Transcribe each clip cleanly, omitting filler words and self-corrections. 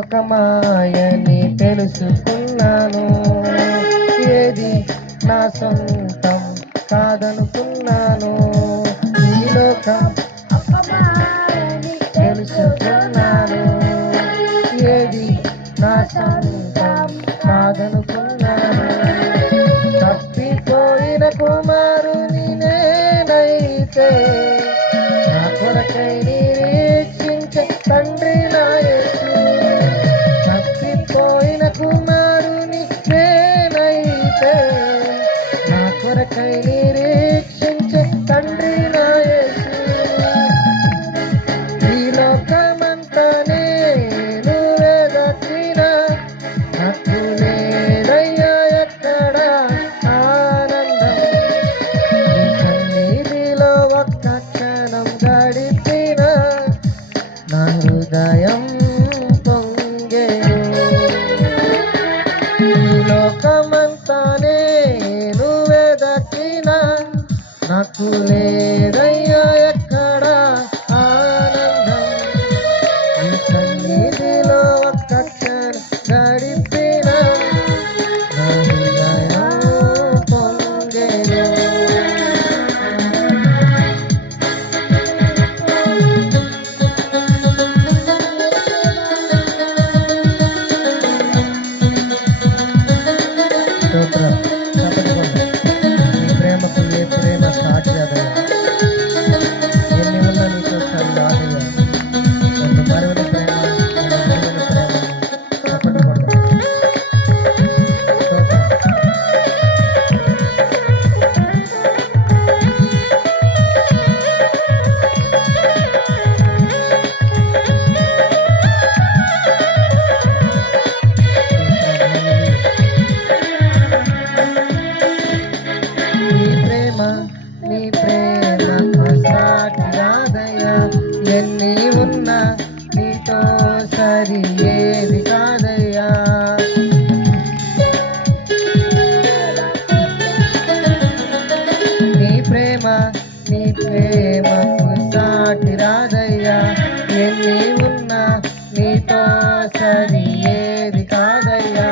ఒక మాయని తెలుసుకున్నాను, ఏది నా సొంతం కాదనుకున్నాను. ఈ లోకం ఒక మాయని తెలుసుకున్నాను, ఏది నా సొంతం కాదనుకున్నాను. తప్పిపోయిన కుమారుని నేనైతే నా కొరకై నిరీక్షించే తండ్రి నా యేసు. తప్పిపోయిన కుమారుని నేనైతే నా కొరకై నిరీక్షించే తండ్రి నా యేసు. ఈ లోకమంతా నేను వెదకిన నాకు లేదయ్యా ఎక్కడ ఆనందం. నీ సన్నిధిలో ఒక్క క్షణం గడిపిన నా హృదయం పొంగెను. ఈ లోకమంతా నేను వెదకిన నాకు లేదయ్యా ఎక్కడ ఆనందం. నీ సన్నిధిలో ఒక్క క్షణం గడిపిన నా హృదయం పొంగెను. నీ ప్రేమకు ఏ ప్రేమ సాటి అదయ్యా, ఎన్ని ఉన్నా నీకు ఒకసారి రాదయ్యా. నన్ను మరువని ప్రేమ, నన్ను మరువని ప్రేమ చెప్పకూడదు. నీ ప్రేమకు సాటి రాదయ్యా, ఎన్ని ఉన్నా నీతో సరి ఏది కాదయ్యా. నీ ప్రేమకు సాటి రాదయ్యా, ఎన్ని ఉన్నా నీతో సరి ఏది కాదయ్యా.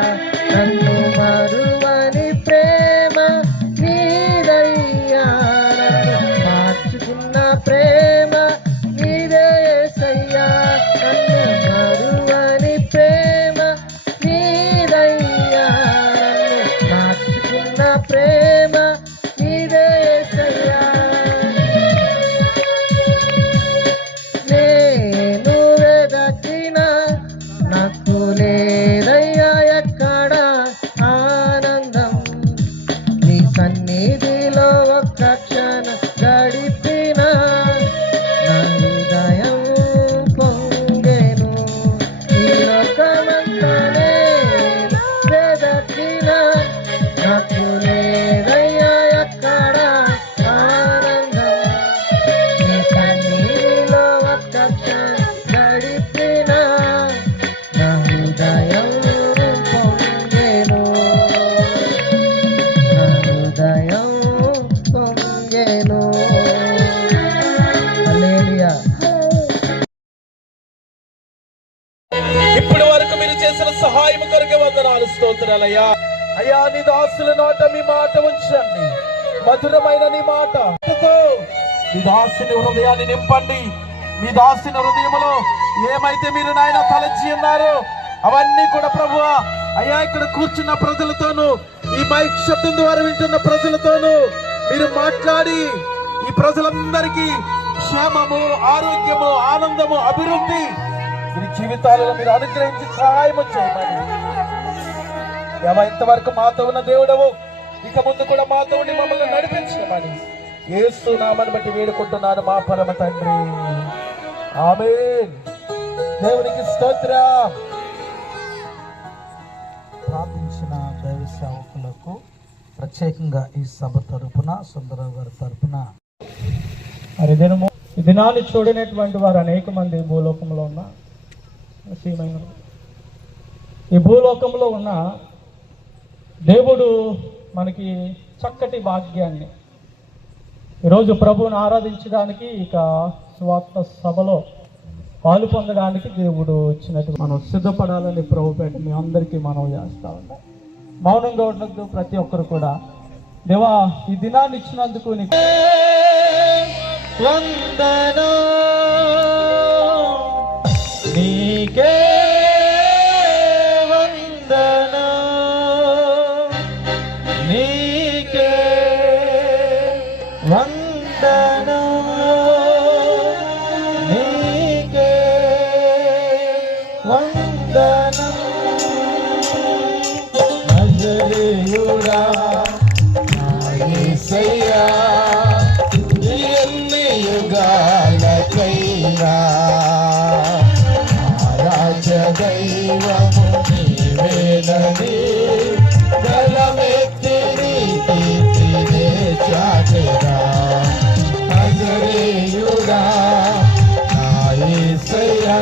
నన్ను మరువని ప్రేమ నీదయ్యా, నన్ను మార్చుకున్న ప్రేమ నీదే యేసయ్యా. నన్ను మరువని ప్రేమ నీదయ్యా, నన్ను మార్చుకున్న ప్రేమ నీదే యేసయ్యా. నేను వెదకిన నాకు లేదయ్యా ఎక్కడ ఆనందం. నీ సన్నిధిలో ఒక్క క్షణం గడిపిన నా హృదయం పొంగెను. ఈ లోకమంతా నేను వెదకిన నాకు లేదయ్యా ఎక్కడ ఆనందం. నీ సన్నిధిలో ఒక్క క్షణం గడిపిన నా హృదయం పొంగెను. నా హృదయం పొంగెను. హల్లెలూయా. ఇప్పటి వరకు మీరు చేసిన సహాయం కొరకు వందనాలు, స్తోత్రాలయ్యా. అయ్యా, నీ దాసుల నోట మీ మాట ఉంచండి, మధురమైన నీ మాటతో మీ దాసుని హృదయాన్ని నింపండి. మీ దాసుని హృదయంలో ఏమైతే మీరు నాయన తలచి ఉన్నారో అవన్నీ కూడా ప్రభువా అయ్యా, ఇక్కడ కూర్చున్న ప్రజలతోనూ ఈ మైక్ శబ్దం ద్వారా వింటున్న ప్రజలతోనూ మీరు మాట్లాడి ఈ ప్రజలందరికీ క్షేమము, ఆరోగ్యము, ఆనందము, అభివృద్ధి మీ జీవితాలలో మీరు అనుగ్రహించి సహాయం చేయమని దేవా, ఇంతవరకు మాతో ఉన్న దేవుడవు, ఇక ముందు కూడా మాతో ఉండి మమ్మల్ని నడిపించమని యేసు నామమును బట్టి వేడుకుంటున్నాను మా పరమ తండ్రి. ఆమేన్. దేవునికి స్తోత్రం. ప్రార్థించిన దైవ సేవకులకు ప్రత్యేకంగా ఈ సభ తరపున సుందరరావు గారి తరపున మరి ఈ దినాన్ని చూడనటువంటి వారు అనేక మంది భూలోకంలో ఉన్న ఈ భూలోకంలో ఉన్న దేవుడు మనకి చక్కటి భాగ్యాన్ని ఈరోజు ప్రభువుని ఆరాధించడానికి, ఇక స్వార్థ సభలో పాలు పొందడానికి దేవుడు ఇచ్చినట్టు మనం సిద్ధపడాలని ప్రభుపేట మీ అందరికీ మనం చేస్తా ఉన్నాం. మౌనంగా ఉండద్దు ప్రతి ఒక్కరు కూడా. దేవా, ఈ దినాన్ని ఇచ్చినందుకు నీకు వందనం, నీకే వందనం, నీకే వందనం, నీకే వందనం. నజరేయుడా నా యేసయ్యా, ఎన్ని యుగాలకైనా రాజ దైవము నీవేనని గలమెత్తి నీతినే చాటెదా. నజరేయుడా నా యేసయ్యా,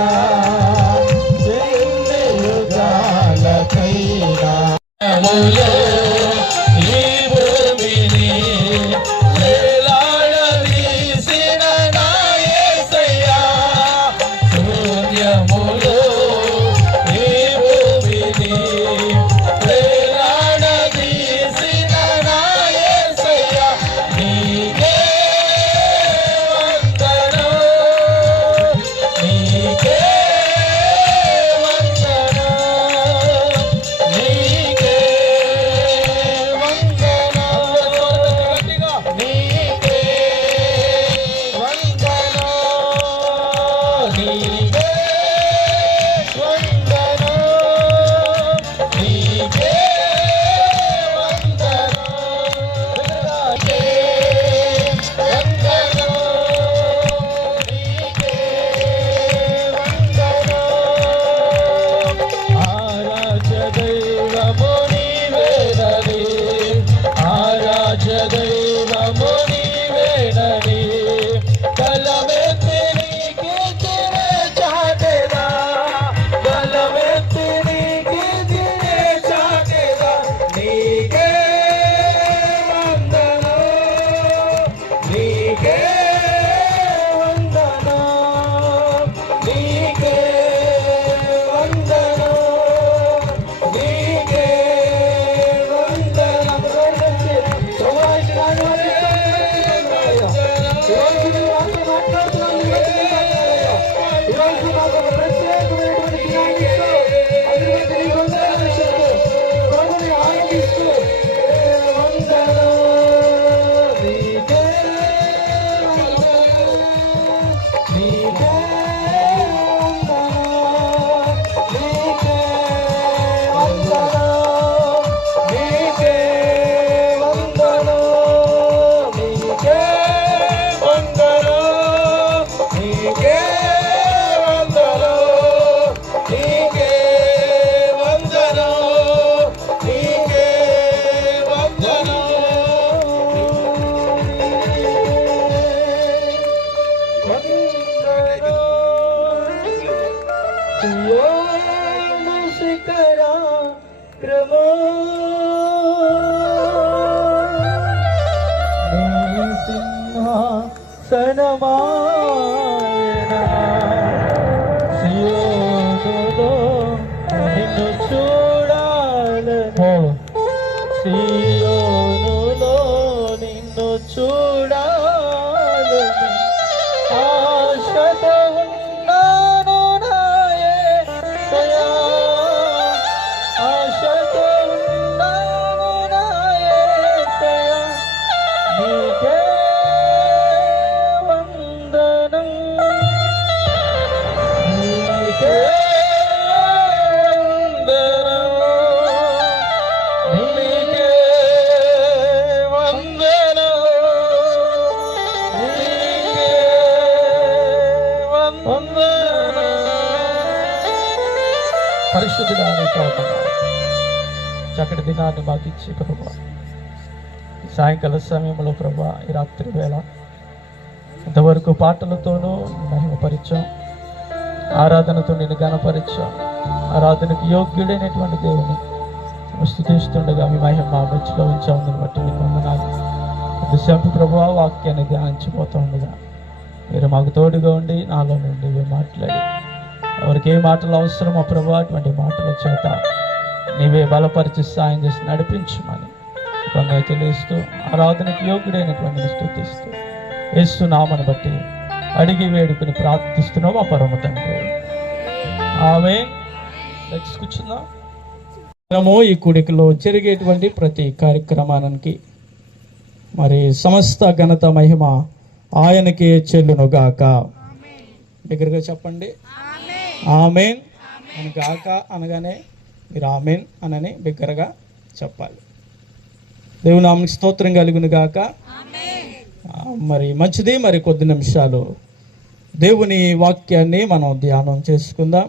ఎన్ని యుగాలకైనా ఈ భూమిని వేలాడదీసిన నా యేసయ్యా, శూన్యములో ఈ భూమిని వేలాడదీసిన నా యేసయ్యా, నీకే వందనం, నీకే వందనం, నీకే సనమాయనా సియోనులో నిన్ను చూడాలని, సియోనులో నిన్ను చూడాలని ఆశతో ఉన్నాను నా యేసయ్యా, ఆశతో ఉన్నాను నా యేసయ్యా, నీకే వందనం, నీకే వందనం, పరిశుద్ధుడా నీకు వందనాలు. చక్కటి దినాన్ని మాకు ఇచ్చి ప్రభా, ఈ సాయంకాల సమయంలో ప్రభా, ఈ రాత్రి వేళ ఇంతవరకు పాటలతోనూ మహిమపరిచాం, ఆరాధనతో నేను ఘనపరిచాం. ఆరాధనకు యోగ్యుడైనటువంటి దేవుని స్తుతిస్తుండగా మీ మహిమ మా మధ్యలో ఉంచామని బట్టి మీకు వందనాలు. కొద్దిసేపు ప్రభు వాక్యాన్ని ధ్యానించిపోతూ ఉండగా మీరు మాకు తోడుగా ఉండి నాలో నుండి మీరు మాట్లాడి ఎవరికి ఏ మాటలు అవసరమో ప్రభు అటువంటి మాటల చేత నీవే బలపరిచి సాయం చేసి నడిపించమని కొందరు తెలియస్తూ ఆరాధనకు యోగ్యుడైనటువంటి స్తుతిస్తూ యేసు నామను బట్టి అడిగి వేడుకుని ప్రార్థిస్తున్నాం మా పరమ తండ్రి. ఆమేన్. కూర్చుందాం. మనము ఈ కూడికలో జరిగేటువంటి ప్రతి కార్యక్రమానికి మరి సమస్త ఘనత మహిమ ఆయనకే చెల్లునుగాక. దగ్గరగా చెప్పండి ఆమేన్. అని గాక అనగానే మీరు ఆమేన్ అనని బిగ్గరగా చెప్పాలి. దేవుని నామమునకు స్తోత్రం కలుగును గాక. మరి మంచిది. మరి కొద్ది నిమిషాలు దేవుని వాక్యాన్ని మనం ధ్యానం చేసుకుందాం.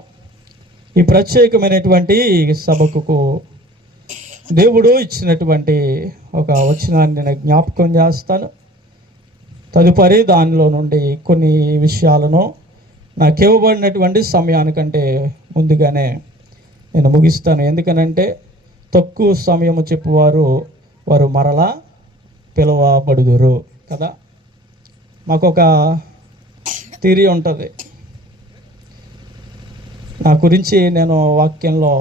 ఈ ప్రత్యేకమైనటువంటి సభకు దేవుడు ఇచ్చినటువంటి ఒక వచనాన్ని నేను జ్ఞాపకం చేస్తాను. తదుపరి దానిలో నుండి కొన్ని విషయాలను నాకు ఇవ్వబడినటువంటి సమయానికంటే ముందుగానే నేను ముగిస్తాను. ఎందుకనంటే తక్కువ సమయము చెప్పువారు వారు మరలా పిలువబడుదురు కదా. మాకొక థియరీ ఉంటుంది. నా గురించి నేను వాక్యంలో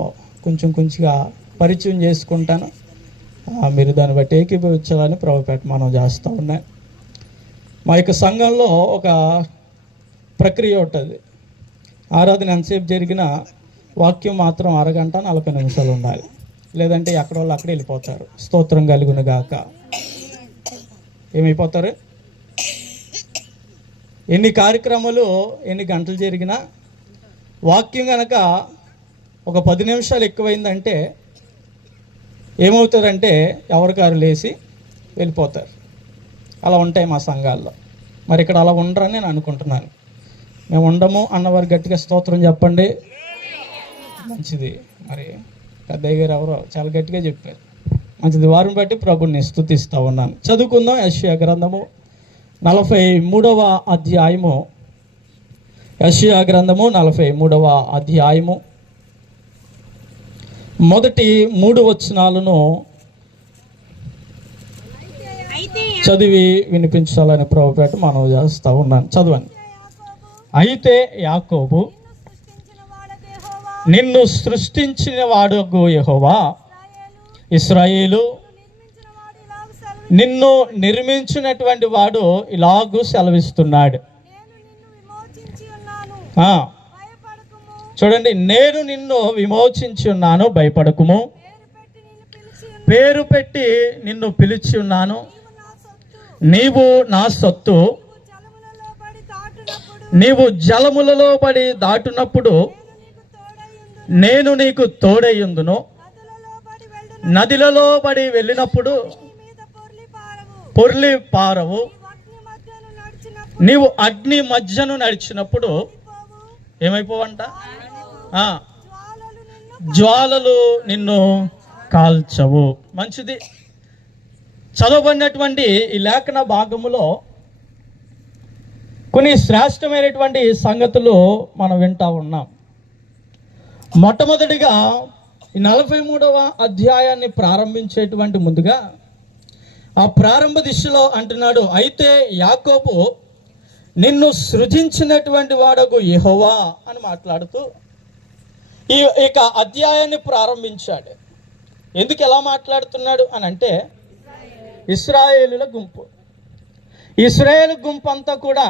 కొంచెంగా పరిచయం చేసుకుంటాను. మీరు దాన్ని బట్టి ఏకీభవించాలని ప్రభుపేట మనం చేస్తూ ఉన్నాయి. మా యొక్క సంఘంలో ఒక ప్రక్రియ ఉంటుంది. ఆరాధన ఎంతసేపు జరిగినా వాక్యం మాత్రం అరగంట 40 నిమిషాలు ఉండాలి. లేదంటే ఎక్కడ వాళ్ళు అక్కడే వెళ్ళిపోతారు. స్తోత్రం కలుగును గాక. ఏమైపోతారు? ఎన్ని కార్యక్రమాలు ఎన్ని గంటలు జరిగినా వాక్యం కనుక ఒక 10 నిమిషాలు ఎక్కువైందంటే ఏమవుతారంటే ఎవరికారు లేచి వెళ్ళిపోతారు. అలా ఉంటాయి మా సంఘాల్లో. మరి ఇక్కడ అలా ఉండరని నేను అనుకుంటున్నాను. మేము ఉండము అన్నవారు గట్టిగా స్తోత్రం చెప్పండి. మంచిది. మరి పెద్దయ్య గారు ఎవరో చాలా గట్టిగా చెప్పారు. మంచిది. వారిని బట్టి ప్రభుని స్తుతిస్తూ ఉన్నాను. చదువుకుందాం. యెషయా గ్రంథము 43వ అధ్యాయము. యెషయా గ్రంథము 43వ అధ్యాయము మొదటి 3 వచనాలను చదివి వినిపించాలని ప్రభుపేట మనం చేస్తూ ఉన్నాను. చదవండి. అయితే యాకోబు నిన్ను సృష్టించిన వాడగు యెహోవా, ఇశ్రాయేలు నిన్ను నిర్మించినటువంటి వాడు ఇలాగూ సెలవిస్తున్నాడు. చూడండి, నేను నిన్ను విమోచించి ఉన్నాను, భయపడకుము. పేరు పెట్టి నిన్ను పిలిచి ఉన్నాను, నీవు నా సొత్తు. నీవు జలములలో పడి దాటునప్పుడు నేను నీకు తోడయ్యుందును. నదిలలో పడి వెళ్ళినప్పుడు పొర్లి పారవు. నీవు అగ్ని మధ్యను నడిచినప్పుడు ఏమైపోవంట? జ్వాలలు నిన్ను కాల్చవు. మంచిది. చదవబడినటువంటి ఈ లేఖన భాగములో కొన్ని శ్రేష్టమైనటువంటి సంగతులు మనం వింటూ ఉన్నాం. మొట్టమొదటిగా ఈ 43వ అధ్యాయాన్ని ప్రారంభించేటువంటి ముందుగా ఆ ప్రారంభ దిశలో అంటున్నాడు, అయితే యాకోబు నిన్ను సృజించినటువంటి వాడగు యెహోవా అని మాట్లాడుతూ ఇక అధ్యాయాన్ని ప్రారంభించాడు. ఎందుకు ఎలా మాట్లాడుతున్నాడు అని అంటే, ఇశ్రాయేలుల గుంపు, ఇశ్రాయేలు గుంపు అంతా కూడా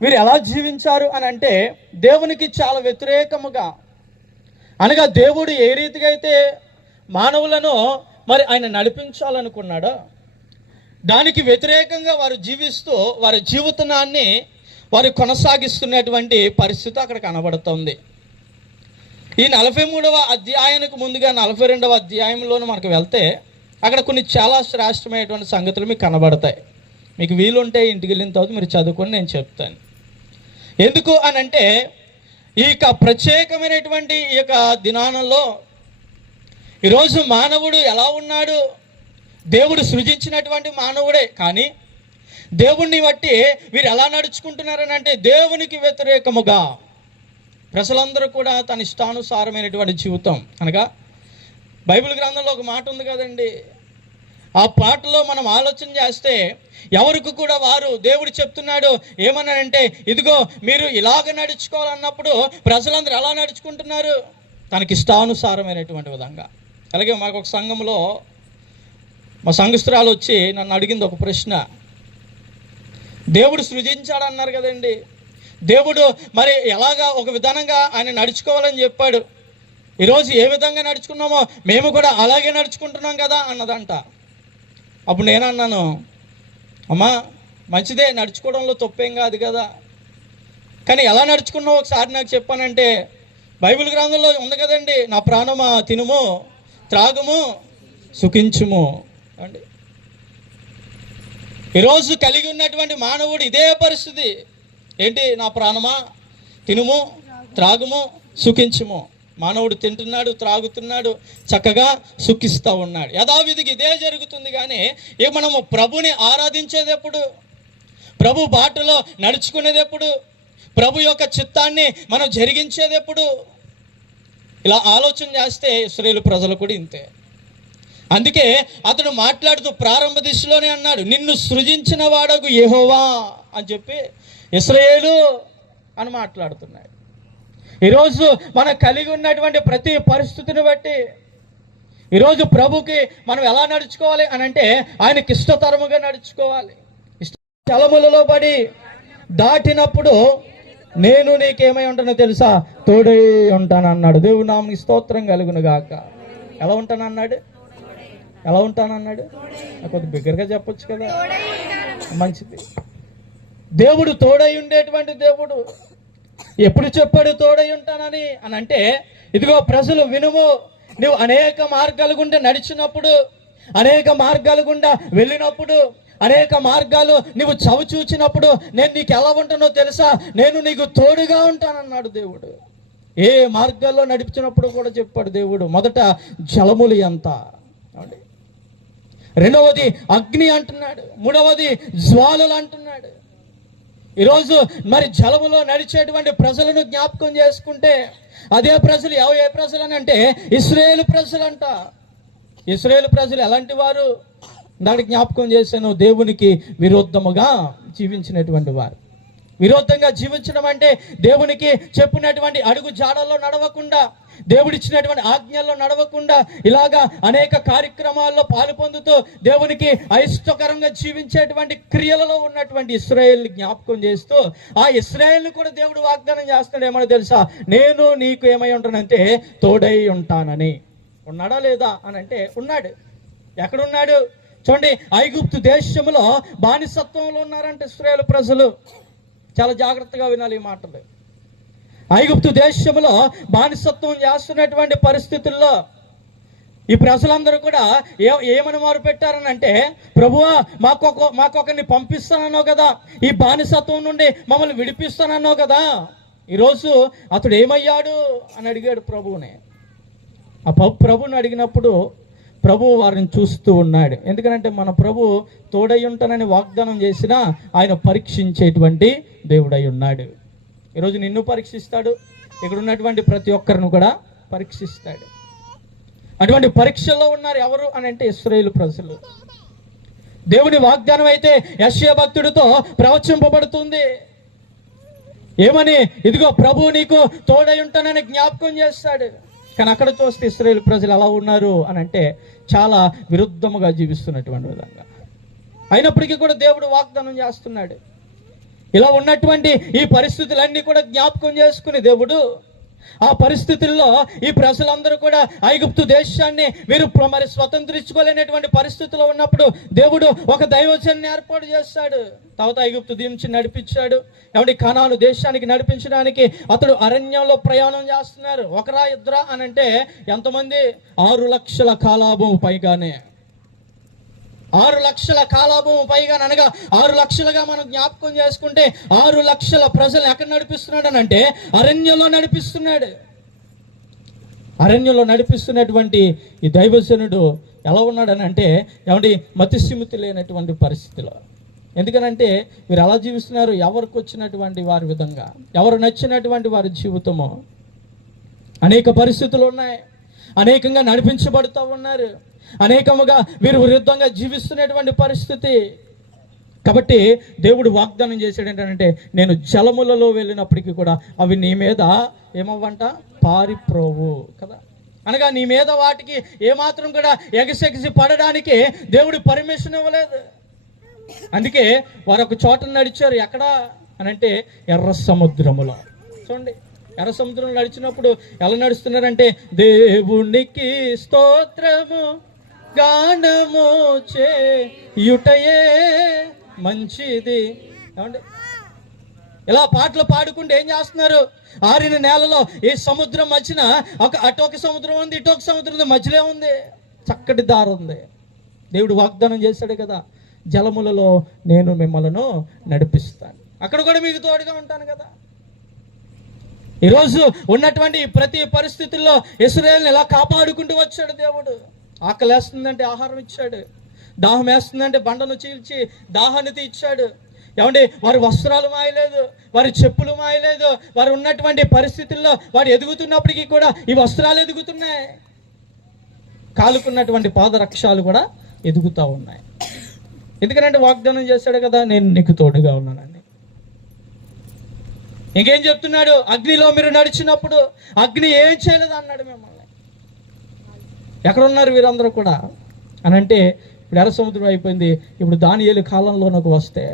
వీరు ఎలా జీవించారు అని అంటే దేవునికి చాలా వ్యతిరేకముగా, అనగా దేవుడు ఏ రీతిగా అయితే మానవులను మరి ఆయన నడిపించాలనుకున్నాడో దానికి వ్యతిరేకంగా వారు జీవిస్తూ వారి జీవితాన్ని వారు కొనసాగిస్తున్నటువంటి పరిస్థితి అక్కడ కనబడుతుంది. ఈ 43వ అధ్యాయానికి ముందుగా 42వ అధ్యాయంలోనూ మనకు వెళ్తే అక్కడ కొన్ని చాలా శ్రేష్టమైనటువంటి సంగతులు మీకు కనబడతాయి. మీకు వీలుంటే ఇంటికి వెళ్ళిన తర్వాత మీరు చదువుకొని నేను చెప్తాను. ఎందుకు అని అంటే ఈ యొక్క ప్రత్యేకమైనటువంటి ఈ యొక్క దినానంలో ఈరోజు మానవుడు ఎలా ఉన్నాడు? దేవుడు సృజించినటువంటి మానవుడే, కానీ దేవుణ్ణి బట్టి వీరు ఎలా నడుచుకుంటున్నారని అంటే దేవునికి వ్యతిరేకముగా ప్రజలందరూ కూడా తన ఇష్టానుసారమైనటువంటి జీవితం. అనగా బైబిల్ గ్రంథంలో ఒక మాట ఉంది కదండి, ఆ పాటలో మనం ఆలోచన చేస్తే ఎవరికి కూడా వారు దేవుడు చెప్తున్నాడు ఏమన్నాడంటే, ఇదిగో మీరు ఇలాగ నడుచుకోవాలన్నప్పుడు ప్రజలందరూ ఎలా నడుచుకుంటున్నారు? తనకి ఇష్టానుసారమైనటువంటి విధంగా. అలాగే మాకు ఒక సంఘంలో మా సంఘస్థురాలు వచ్చి నన్ను అడిగింది ఒక ప్రశ్న. దేవుడు సృజించాడు అన్నారు కదండి, దేవుడు మరి ఎలాగా ఒక విధానంగా ఆయన నడుచుకోవాలని చెప్పాడు, ఈరోజు ఏ విధంగా నడుచుకున్నామో మేము కూడా అలాగే నడుచుకుంటున్నాం కదా అన్నదంట. అప్పుడు నేను అన్నాను, అమ్మా మంచిదే, నడుచుకోవడంలో తప్పేం కాదు కదా, కానీ ఎలా నడుచుకున్నావు ఒకసారి నాకు చెప్పానంటే, బైబిల్ గ్రంథంలో ఉంది కదండి, నా ప్రాణమా తినుము త్రాగుము సుఖించుము అండి. ఈరోజు కలిగి ఉన్నటువంటి మానవుడు ఇదే పరిస్థితి ఏంటి? నా ప్రాణమా తినుము త్రాగుము సుఖించుము. మానవుడు తింటున్నాడు, త్రాగుతున్నాడు, చక్కగా సుఖిస్తూ ఉన్నాడు. యథావిధికి ఇదే జరుగుతుంది. కానీ మనము ప్రభుని ఆరాధించేది ఎప్పుడు? ప్రభు బాటలో నడుచుకునేది ఎప్పుడు? ప్రభు యొక్క చిత్తాన్ని మనం జరిగించేది ఎప్పుడు? ఇలా ఆలోచన చేస్తే ఇశ్రాయేలు ప్రజలు కూడా ఇంతే. అందుకే అతడు మాట్లాడుతూ ప్రారంభ దిశలోనే అన్నాడు, నిన్ను సృజించిన వాడకు యెహోవా అని చెప్పి ఇశ్రాయేలు అని మాట్లాడుతున్నాడు. ఈరోజు మనం కలిగి ఉన్నటువంటి ప్రతి పరిస్థితిని బట్టి ఈరోజు ప్రభుకి మనం ఎలా నడుచుకోవాలి అని అంటే, ఆయనకి ఇష్టతరముగా నడుచుకోవాలి. స్థలములలో పడి దాటినప్పుడు నేను నీకేమై ఉంటానో తెలుసా? తోడై ఉంటాను అన్నాడు. దేవుని నామమునకు స్తోత్రం కలుగును గాక. ఎలా ఉంటానన్నాడు? ఎలా ఉంటానన్నాడు? కొద్దిగా బిగ్గరగా చెప్పొచ్చు కదా, మంచిది. దేవుడు తోడై ఉండేటువంటి దేవుడు. ఎప్పుడు చెప్పాడు తోడై ఉంటానని అని అంటే, ఇదిగో ప్రజలు వినుము, నువ్వు అనేక మార్గాల గుండా నడిచినప్పుడు, అనేక మార్గాల గుండా వెళ్ళినప్పుడు, అనేక మార్గాలు నువ్వు చవి చూచినప్పుడు నేను నీకు ఎలా ఉంటానో తెలుసా? నేను నీకు తోడుగా ఉంటానన్నాడు దేవుడు. ఏ మార్గాల్లో నడిపించినప్పుడు కూడా చెప్పాడు దేవుడు. మొదట జలములు ఎంత, రెండవది అగ్ని అంటున్నాడు, మూడవది జ్వాలలు అంటున్నాడు. ఈరోజు మరి జలములో నడిచేటువంటి ప్రజలను జ్ఞాపకం చేసుకుంటే, అదే ప్రజలు ఏ ప్రజలు అని అంటే ఇశ్రాయేలు ప్రజలంట. ఇశ్రాయేలు ప్రజలు ఎలాంటి వారు? దాన్ని జ్ఞాపకం చేశాను, దేవునికి విరోధముగా జీవించినటువంటి వారు. విరోధంగా జీవించడం అంటే దేవునికి చెప్పినటువంటి అడుగు జాడల్లో నడవకుండా, దేవుడిచ్చినటువంటి ఆజ్ఞల్లో నడవకుండా, ఇలాగా అనేక కార్యక్రమాల్లో పాలు పొందుతూ దేవునికి అయిష్టకరంగా జీవించేటువంటి క్రియలలో ఉన్నటువంటి ఇశ్రాయేలుని జ్ఞాపకం చేస్తూ, ఆ ఇశ్రాయేలుని కూడా దేవుడు వాగ్దానం చేస్తాడు. ఏమని తెలుసా? నేను నీకు ఏమై ఉంటానంటే తోడై ఉంటానని. ఉన్నాడా లేదా అని అంటే ఉన్నాడు. ఎక్కడున్నాడు చూడండి, ఐగుప్తు దేశంలో బానిసత్వంలో ఉన్నారంటే ఇశ్రాయేలు ప్రజలు. చాలా జాగ్రత్తగా వినాలి ఈ మాటలు. ఐగుప్తు దేశంలో బానిసత్వం చేస్తున్నటువంటి పరిస్థితుల్లో ఈ ప్రజలందరూ కూడా ఏమని మొరు పెట్టారని అంటే, ప్రభువా మాకొకరిని పంపిస్తానన్నావు కదా, ఈ బానిసత్వం నుండి మమ్మల్ని విడిపిస్తానన్నావు కదా, ఈరోజు అతడు ఏమయ్యాడు అని అడిగాడు ప్రభువుని. ఆ ప్రభుని అడిగినప్పుడు ప్రభు వారిని చూస్తూ ఉన్నాడు. ఎందుకంటే మన ప్రభు తోడై ఉంటానని వాగ్దానం చేసినా ఆయన పరీక్షించేటువంటి దేవుడై ఉన్నాడు. ఈరోజు నిన్ను పరీక్షిస్తాడు, ఇక్కడ ఉన్నటువంటి ప్రతి ఒక్కరిని కూడా పరీక్షిస్తాడు. అటువంటి పరీక్షల్లో ఉన్నారు ఎవరు అని అంటే ఇశ్రాయేలు ప్రజలు. దేవుని వాగ్దానం అయితే యెషయా భక్తుడితో ప్రవచింపబడుతుంది. ఏమని? ఇదిగో ప్రభు నీకు తోడై ఉంటానని జ్ఞాపకం చేస్తాడు. కానీ అక్కడ చూస్తే ఇశ్రాయేలు ప్రజలు ఎలా ఉన్నారు అని అంటే చాలా విరుద్ధముగా జీవిస్తున్నటువంటి విధంగా. అయినప్పటికీ కూడా దేవుడు వాగ్దానం చేస్తున్నాడు. ఇలా ఉన్నటువంటి ఈ పరిస్థితులన్నీ కూడా జ్ఞాపకం చేసుకుని దేవుడు ఆ పరిస్థితుల్లో ఈ ప్రజలందరూ కూడా ఐగుప్తు దేశాన్ని వీరు మరి స్వతంత్రించుకోలేనటువంటి పరిస్థితుల్లో ఉన్నప్పుడు దేవుడు ఒక దైవజనాన్ని ఏర్పాటు చేస్తాడు. తర్వాత ఐగుప్తు నుంచి నడిపించాడు. ఎవరి కనాను దేశానికి నడిపించడానికి అతడు అరణ్యంలో ప్రయాణం చేస్తున్నారు. ఒకరా ఇద్దరా అని అంటే ఎంతమంది? 6 లక్షల కాలాభం పైగానే. 6 లక్షల కాలాభూమి పైగా, అనగా 6 లక్షలుగా మనం జ్ఞాపకం చేసుకుంటే 6 లక్షల ప్రజలు ఎక్కడ నడిపిస్తున్నాడు అని అంటే అరణ్యంలో నడిపిస్తున్నాడు. అరణ్యంలో నడిపిస్తున్నటువంటి ఈ దైవజనుడు ఎలా ఉన్నాడని అంటే ఏమంటే మతిస్థిమితి లేనటువంటి పరిస్థితిలో. ఎందుకనంటే వీరు ఎలా జీవిస్తున్నారు, ఎవరికి వచ్చినటువంటి వారి విధంగా, ఎవరు నచ్చినటువంటి వారి జీవితము. అనేక పరిస్థితులు ఉన్నాయి, అనేకంగా నడిపించబడుతూ ఉన్నారు, అనేకముగా వీరు విరుద్ధంగా జీవిస్తున్నటువంటి పరిస్థితి. కాబట్టి దేవుడు వాగ్దానం చేశాడు ఏంటంటే నేను జలములలో వెళ్ళినప్పటికీ కూడా అవి నీ మీద ఏమవ్వంట, పారిపోవు కదా. అనగా నీ మీద వాటికి ఏమాత్రం కూడా ఎగసెగిసి పడడానికి దేవుడు పర్మిషన్ ఇవ్వలేదు. అందుకే వారు ఒక చోట నడిచారు. ఎక్కడ అని అంటే ఎర్ర సముద్రములో. చూడండి, ఎర్ర సముద్రంలో నడిచినప్పుడు ఎలా నడుస్తున్నారంటే దేవునికి స్తోత్రము గానము చేయుటయే మంచిది. ఏమండి, ఇలా పాటలు పాడుకుంటూ ఏం చేస్తున్నారు, ఆరిన నేలలో ఈ సముద్రం మధ్యన అటొక సముద్రం ఉంది, ఇటొక సముద్రం ఉంది, మధ్యలో ఉంది, చక్కటి దారి ఉంది. దేవుడు వాగ్దానం చేశాడు కదా, జలములలో నేను మిమ్మల్ని నడిపిస్తాను, అక్కడ కూడా మీకు తోడుగా ఉంటాను కదా. ఈరోజు ఉన్నటువంటి ప్రతి పరిస్థితుల్లో ఇశ్రాయేలుని ఎలా కాపాడుకుంటూ వచ్చాడు దేవుడు. ఆకలి వేస్తుందంటే ఆహారం ఇచ్చాడు, దాహం వేస్తుందంటే బండను చీల్చి దాహాన్ని తీర్చాడు. ఏమండి, వారి వస్త్రాలు మాయలేదు, వారి చెప్పులు మాయలేదు, వారు ఉన్నటువంటి పరిస్థితుల్లో వారు ఎదుగుతున్నప్పటికీ కూడా ఈ వస్త్రాలు ఎదుగుతున్నాయి, కాలుకున్నటువంటి పాదరక్షాలు కూడా ఎదుగుతూ ఉన్నాయి. ఎందుకంటే వాగ్దానం చేశాడు కదా, నేను నీకు తోడుగా ఉన్నానని. ఇంకేం చెప్తున్నాడు, అగ్నిలో మీరు నడిచినప్పుడు అగ్ని ఏం చేయలేదు అన్నాడు మిమ్మల్ని. ఎక్కడున్నారు వీరందరూ కూడా అని అంటే ఇప్పుడు ఎర్ర సముద్రం అయిపోయింది. ఇప్పుడు దానియేలు కాలంలోనకు వస్తే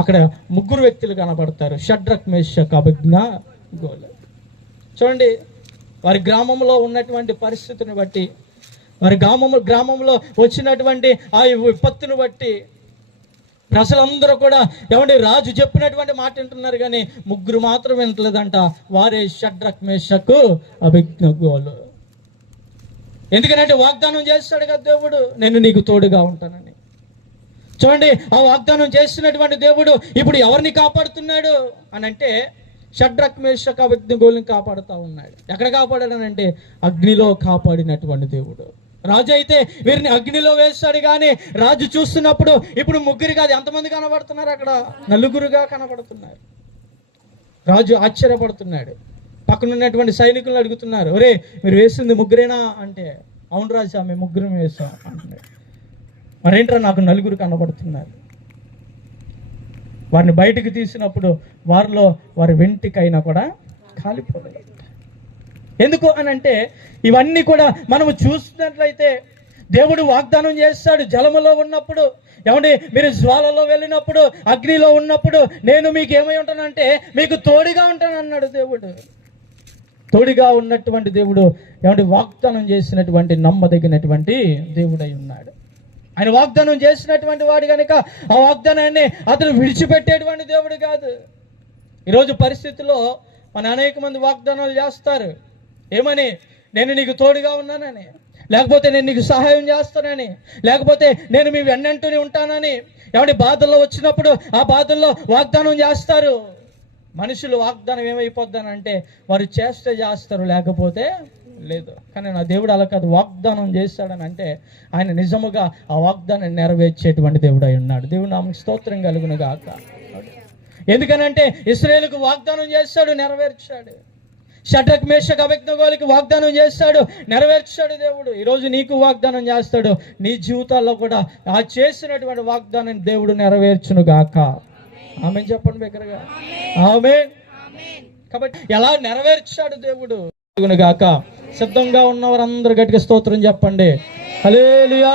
అక్కడ 3 వ్యక్తులు కనబడతారు, షడ్రక్ మేషక్ అబేద్నెగోలు. చూడండి, వారి గ్రామంలో ఉన్నటువంటి పరిస్థితిని బట్టి, వారి గ్రామంలో వచ్చినటువంటి ఆ విపత్తును బట్టి ప్రజలందరూ కూడా ఏమంటే రాజు చెప్పినటువంటి మాట వింటున్నారు, కానీ 3 మాత్రం వింటలేదంట. వారే షడ్రక్ మేషక్ అబేద్నెగోలు. ఎందుకంటే వాగ్దానం చేస్తాడు కదా దేవుడు, నేను నీకు తోడుగా ఉంటానని. చూడండి, ఆ వాగ్దానం చేస్తున్నటువంటి దేవుడు ఇప్పుడు ఎవరిని కాపాడుతున్నాడు అని అంటే షడ్రక్ మేషక్ అబేద్నెగోలుని కాపాడుతూ ఉన్నాడు. ఎక్కడ కాపాడాడనంటే అగ్నిలో కాపాడినటువంటి దేవుడు. రాజు అయితే వీరిని అగ్నిలో వేస్తాడు, కానీ రాజు చూస్తున్నప్పుడు ఇప్పుడు 3 కాదు, ఎంతమంది కనబడుతున్నారు, అక్కడ 4గా కనబడుతున్నారు. రాజు ఆశ్చర్యపడుతున్నాడు. పక్కన ఉన్నటువంటి సైనికులను అడుగుతున్నారు, ఒరే మీరు వేసింది 3 అంటే అవును రాజా మేము 3 వేసాం అంటున్నాడు. మరేంట్రా నాకు 4 కనబడుతున్నారు. వారిని బయటకు తీసినప్పుడు వారిలో వారి వెంటికైనా కూడా కాలిపోలేదు. ఎందుకు అని అంటే ఇవన్నీ కూడా మనము చూస్తున్నట్లయితే దేవుడు వాగ్దానం చేస్తాడు. జలములో ఉన్నప్పుడు, ఏమంటే మీరు జ్వాలలో వెళ్ళినప్పుడు, అగ్నిలో ఉన్నప్పుడు నేను మీకు ఏమై ఉంటానంటే మీకు తోడుగా ఉంటాను అన్నాడు దేవుడు. తోడుగా ఉన్నటువంటి దేవుడు ఏమంటే వాగ్దానం చేసినటువంటి నమ్మదగినటువంటి దేవుడై ఉన్నాడు. ఆయన వాగ్దానం చేసినటువంటి వాడు కనుక ఆ వాగ్దానాన్ని అతను విడిచిపెట్టేటువంటి దేవుడు కాదు. ఈరోజు పరిస్థితుల్లో మన అనేక మంది వాగ్దానాలు చేస్తారు. ఏమని, నేను నీకు తోడుగా ఉన్నానని, లేకపోతే నేను నీకు సహాయం చేస్తానని, లేకపోతే నేను మీ వెన్నంటూనే ఉంటానని. ఏమంటే బాధల్లో వచ్చినప్పుడు ఆ బాధల్లో వాగ్దానం చేస్తారు. మనుషులు వాగ్దానం ఏమైపోద్దానంటే వారు చేస్తారు, లేకపోతే లేదు. కానీ నా దేవుడు అలా కాదు, వాగ్దానం చేస్తాడని అంటే ఆయన నిజముగా ఆ వాగ్దానాన్ని నెరవేర్చేటువంటి దేవుడు అయి ఉన్నాడు. దేవుడు నామకు స్తోత్రం కలుగును గాక. ఎందుకనంటే ఇశ్రాయేలుకు వాగ్దానం చేస్తాడు, నెరవేర్చాడు. షడ్రక్ మేషక్ అబేద్నెగోలుకి వాగ్దానం చేస్తాడు, నెరవేర్చాడు దేవుడు. ఈరోజు నీకు వాగ్దానం చేస్తాడు. నీ జీవితాల్లో కూడా ఆ చేసినటువంటి వాగ్దానాన్ని దేవుడు నెరవేర్చును గాక. ఆమేన్ చెప్పండి బిగ్గరగా, ఆమేన్. కాబట్టి ఎలా నెరవేర్చాడు దేవుడు గాక. సిద్ధంగా ఉన్నవారందరూ గట్టిగా స్తోత్రం చెప్పండి, హల్లెలూయా.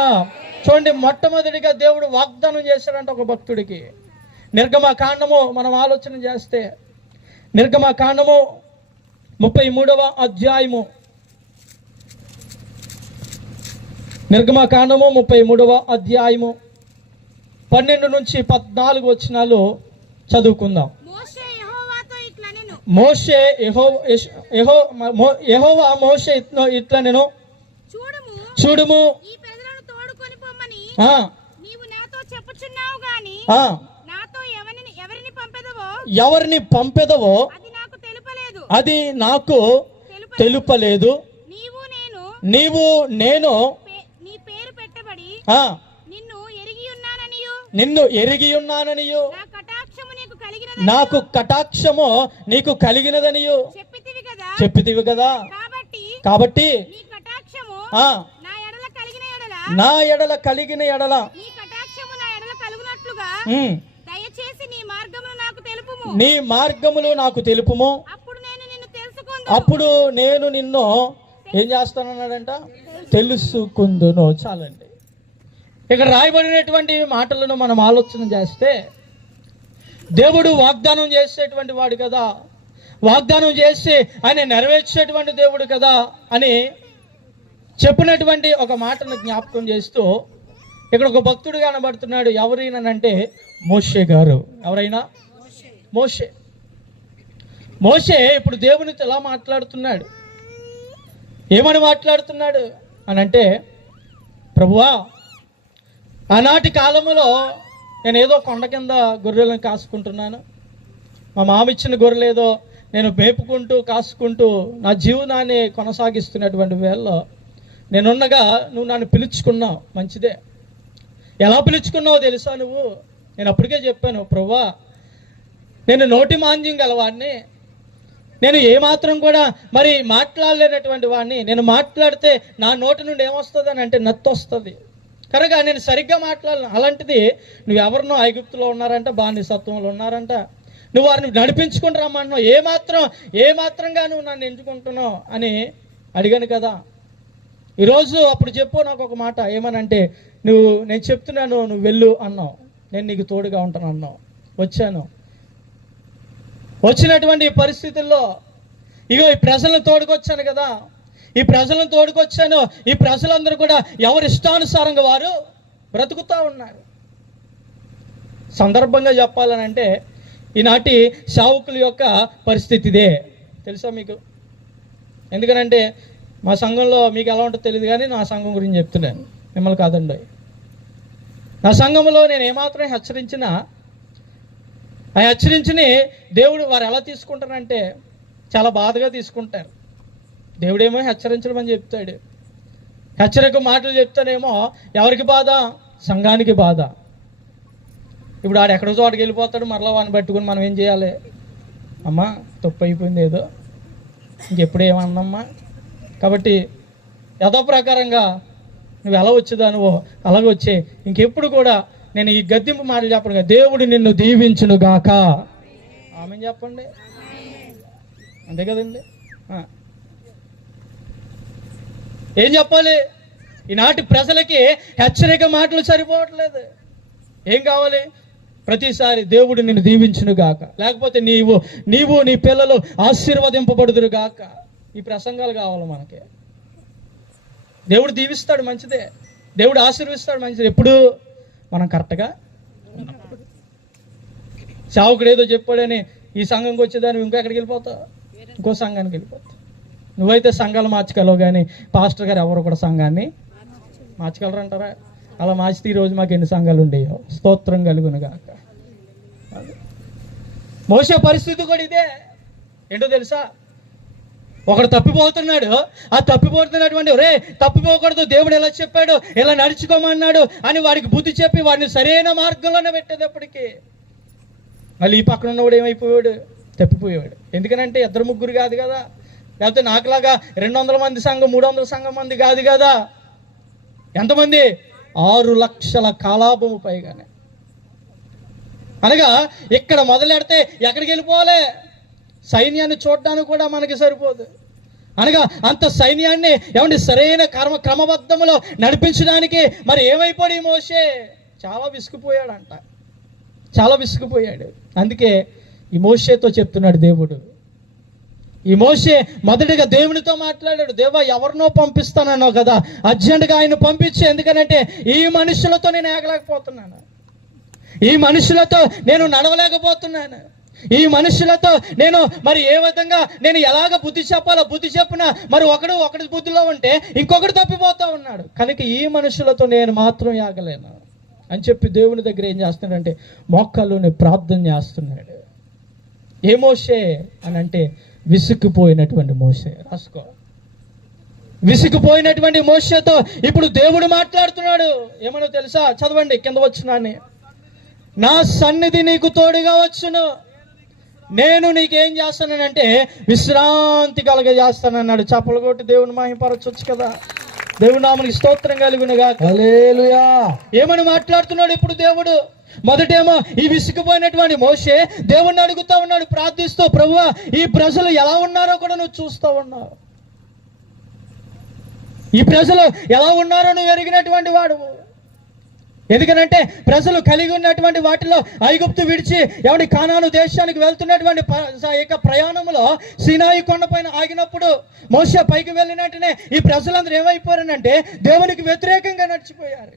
చూడండి, మొట్టమొదటిగా దేవుడు వాగ్దానం చేశాడంట ఒక భక్తుడికి. నిర్గమకాండము మనం ఆలోచన చేస్తే, నిర్గమకాండము 33వ అధ్యాయము, నిర్గమకాండము 33వ అధ్యాయము 12 నుంచి 14 వచనాలు చదువుకుందాం. యెహోవా మోషే ఇట్లా నేను చూడుము, ఆ, నాతో ఎవరిని పంపెదవో ఎవరిని పంపెదవో అది నాకు తెలుపలేదు. అది నాకు తెలుపలేదు. నీవు నేను నీ పేరు పెట్టబడి ఆ, నిన్ను ఎరిగి ఉన్నాననియు నిన్ను ఎరిగి ఉన్నాననియు నా కటాక్షము నీకు నాకు కటాక్షము నీకు కలిగినదనియు చెప్పితివి కదా. చెప్పితివి కదా. కాబట్టి నీ కటాక్షము ఆ, నా ఎడల కలిగిన ఎడల నా ఎడల కలిగిన ఎడల నీ కటాక్షము నా ఎడల కలుగునట్లుగా దయచేసి నీ మార్గములు నాకు తెలుపుము. నీ మార్గములు నాకు తెలుపుము. అప్పుడు నేను నిన్ను తెలుసుకుందు. అప్పుడు నేను నిన్ను ఏం చేస్తానన్నాడంట? తెలుసుకుందును. చాలండి. ఇక్కడ రాయబడినటువంటి మాటలను మనం ఆలోచన చేస్తే, దేవుడు వాగ్దానం చేసేటువంటి వాడు కదా, వాగ్దానం చేసి ఆయన నెరవేర్చేటువంటి దేవుడు కదా అని చెప్పినటువంటి ఒక మాటను జ్ఞాపకం చేస్తూ ఇక్కడ ఒక భక్తుడు కనబడుతున్నాడు. ఎవరైనానంటే మోషే గారు. ఎవరైనా? మోషే. మోషే ఇప్పుడు దేవునితో ఎలా మాట్లాడుతున్నాడు? ఏమని మాట్లాడుతున్నాడు అని అంటే, ప్రభువా, ఆనాటి కాలంలో నేను ఏదో కొండ కింద గొర్రెలను కాసుకుంటున్నాను, మా మామ ఇచ్చిన గొర్రెలేదో నేను మేపుకుంటూ కాసుకుంటూ నా జీవనాన్ని కొనసాగిస్తున్నటువంటి వేళలో నేనున్నగా నువ్వు నన్ను పిలుచుకున్నావు, మంచిదే. ఎలా పిలుచుకున్నావో తెలుసా నువ్వు? నేను అప్పటికే చెప్పాను, ప్రభువా, నేను నోటి మాంద్యం గలవాడిని, నేను ఏమాత్రం కూడా మరి మాట్లాడలేనటువంటి వాడిని. నేను మాట్లాడితే నా నోటి నుండి ఏమొస్తుంది అని అంటే నత్తి వస్తుంది కనుక నేను సరిగ్గా మాట్లాడను. అలాంటిది నువ్వు ఎవరినో ఐగుప్తులో ఉన్నారంట, బానిసత్వంలో ఉన్నారంట, నువ్వు వారిని నడిపించుకుని రమ్మన్నావు, ఏమాత్రంగా నువ్వు నన్ను ఎంచుకుంటున్నావు అని అడిగాను కదా. ఈరోజు అప్పుడు చెప్పు నాకు ఒక మాట, ఏమనంటే, నేను చెప్తున్నాను, నువ్వు వెళ్ళు అన్నావు, నేను నీకు తోడుగా ఉంటాను అన్నావు. వచ్చాను. వచ్చినటువంటి పరిస్థితుల్లో ఇగో ఈ ప్రజలను తోడుకొచ్చాను కదా, ఈ ప్రజలను తోడుకొచ్చాను. ఈ ప్రజలందరూ కూడా ఎవరి ఇష్టానుసారంగా వారు బ్రతుకుతూ ఉన్నారు. సందర్భంగా చెప్పాలనంటే ఈనాటి సేవకుల యొక్క పరిస్థితి ఇదే. తెలుసా మీకు? ఎందుకనంటే మా సంఘంలో మీకు ఎలా ఉంటుందో తెలియదు, కానీ నా సంఘం గురించి చెప్తున్నాను, మిమ్మల్ని కాదండి. నా సంఘంలో నేను ఏమాత్రం హెచ్చరించినా ఆ హెచ్చరించుని దేవుడు వారు ఎలా తీసుకుంటారంటే చాలా బాధగా తీసుకుంటారు. దేవుడేమో హెచ్చరించడం అని చెప్తాడు, హెచ్చరిక మాటలు చెప్తానేమో ఎవరికి బాధ? సంఘానికి బాధ. ఇప్పుడు ఆడు ఎక్కడో చోటకి వెళ్ళిపోతాడు, మరలా వాడిని పట్టుకుని మనం ఏం చేయాలి? అమ్మా తప్పు అయిపోయింది, ఏదో ఇంకెప్పుడు ఏమన్నమ్మా. కాబట్టి యథాప్రకారంగా నువ్వు ఎలా వచ్చేదానువో అలాగే వచ్చే, ఇంకెప్పుడు కూడా నేను ఈ గద్దింపు మాటలు చెప్పను. దేవుడు నిన్ను దీవించును గాక. ఆమె చెప్పండి, అంతే కదండి. ఏం చెప్పాలి? ఈనాటి ప్రజలకి హెచ్చరిక మాటలు సరిపోవట్లేదు. ఏం కావాలి? ప్రతిసారి దేవుడు నిన్ను దీవించును గాక, లేకపోతే నీవు నీ పిల్లలు ఆశీర్వదింపబడుదురు గాక. ఈ ప్రసంగాలు కావాలి మనకి. దేవుడు దీవిస్తాడు, మంచిదే. దేవుడు ఆశీర్వదిస్తాడు, మంచిది. ఎప్పుడు మనం కరెక్ట్గా ఉన్నప్పుడు. సేవకుడు ఏదో చెప్పాడని ఈ సంఘంకి వచ్చేదాన్ని ఇంకెక్కడికి వెళ్ళిపోతావు? ఇంకో సంఘానికి వెళ్ళిపోతావు. నువ్వైతే సంఘాలు మార్చగలవు, కానీ పాస్టర్ గారు ఎవరు కూడా సంఘాన్ని మార్చగలరు అంటారా? అలా మార్చితే ఈరోజు మాకు ఎన్ని సంఘాలు ఉండేయో. స్తోత్రం కలుగును గాక. మోసే పరిస్థితి కూడా ఇదే. ఏంటో తెలుసా? ఒకడు తప్పిపోతున్నాడు, ఆ తప్పిపోతున్నటువంటి రే తప్పిపోకూడదు, దేవుడు ఎలా చెప్పాడు, ఎలా నడుచుకోమన్నాడు అని వాడికి బుద్ధి చెప్పి వాడిని సరైన మార్గంలోనే పెట్టేటప్పటికి మళ్ళీ ఈ పక్కన ఉన్నవాడు ఏమైపోయాడు? తప్పిపోయాడు. ఎందుకనంటే ఇద్దరు ముగ్గురు కాదు కదా, లేకపోతే నాకులాగా 200 మంది సంఘం 300 సంఘం మంది కాదు కదా. ఎంతమంది? 6 లక్షల కాలాభము పైగానే. అనగా ఇక్కడ మొదలెడితే ఎక్కడికి వెళ్ళిపోవాలి? సైన్యాన్ని చూడడానికి కూడా మనకి సరిపోదు. అనగా అంత సైన్యాన్ని ఏమంటే సరైన క్రమబద్ధములో నడిపించడానికి మరి ఏమైపోయాడు ఈ మోషే? చాలా విసుగుపోయాడంట, చాలా విసుగుపోయాడు. అందుకే ఈ మోషేతో చెప్తున్నాడు దేవుడు. ఈ మోషే మొదటిగా దేవునితో మాట్లాడాడు. దేవా, ఎవరినో పంపిస్తానన్నావు కదా, అర్జెంటుగా ఆయన పంపించు. ఎందుకనంటే ఈ మనుషులతో నేను ఏగలేకపోతున్నాను, ఈ మనుషులతో నేను నడవలేకపోతున్నాను, ఈ మనుషులతో నేను మరి ఏ విధంగా నేను ఎలాగ బుద్ధి చెప్పాలో బుద్ధి చెప్పినా మరి ఒకటి బుద్ధిలో ఉంటే ఇంకొకటి తప్పిపోతా ఉన్నాడు. కనుక ఈ మనుషులతో నేను మాత్రం ఆగలేను. అని చెప్పి దేవుని దగ్గర ఏం చేస్తున్నాడంటే మోకాల్లోనే ప్రార్థన చేస్తున్నాడు. ఏ మోషే అని అంటే విసుక్కుపోయినటువంటి మోషే. రాసుకో, విసుక్కుపోయినటువంటి మోషేతో ఇప్పుడు దేవుడు మాట్లాడుతున్నాడు. ఏమనో తెలుసా? చదవండి కింద వచ్చినాన్ని. నా సన్నిధి నీకు తోడుగా వచ్చును, నేను నీకేం చేస్తానంటే విశ్రాంతి కలగజేస్తానన్నాడు. చప్పలు కొట్టి దేవుని మహిమపరచొచ్చు కదా. దేవుని నామనికి స్తోత్రం కలుగునుగా. హల్లెలూయా. ఏమని మాట్లాడుతున్నాడు ఇప్పుడు దేవుడు? మొదటేమో ఈ విసుకుపోయినటువంటి మోషే దేవుణ్ణి అడుగుతా ఉన్నాడు, ప్రార్థిస్తూ, ప్రభువా ఈ ప్రజలు ఎలా ఉన్నారో కూడా నువ్వు చూస్తూ ఉన్నావు, ఈ ప్రజలు ఎలా ఉన్నారో నువ్వు ఎరిగినటువంటి వాడు. ఎందుకనంటే ప్రజలు కలిగి ఉన్నటువంటి వాటిలో ఐగుప్తు విడిచి ఎవడి కానాను దేశానికి వెళ్తున్నటువంటి ప్రయాణంలో సీనాయి కొండపైన ఆగినప్పుడు మోషే పైకి వెళ్ళినట్టునే ఈ ప్రజలందరూ ఏమైపోయారనంటే దేవునికి వ్యతిరేకంగా నడిచిపోయారు.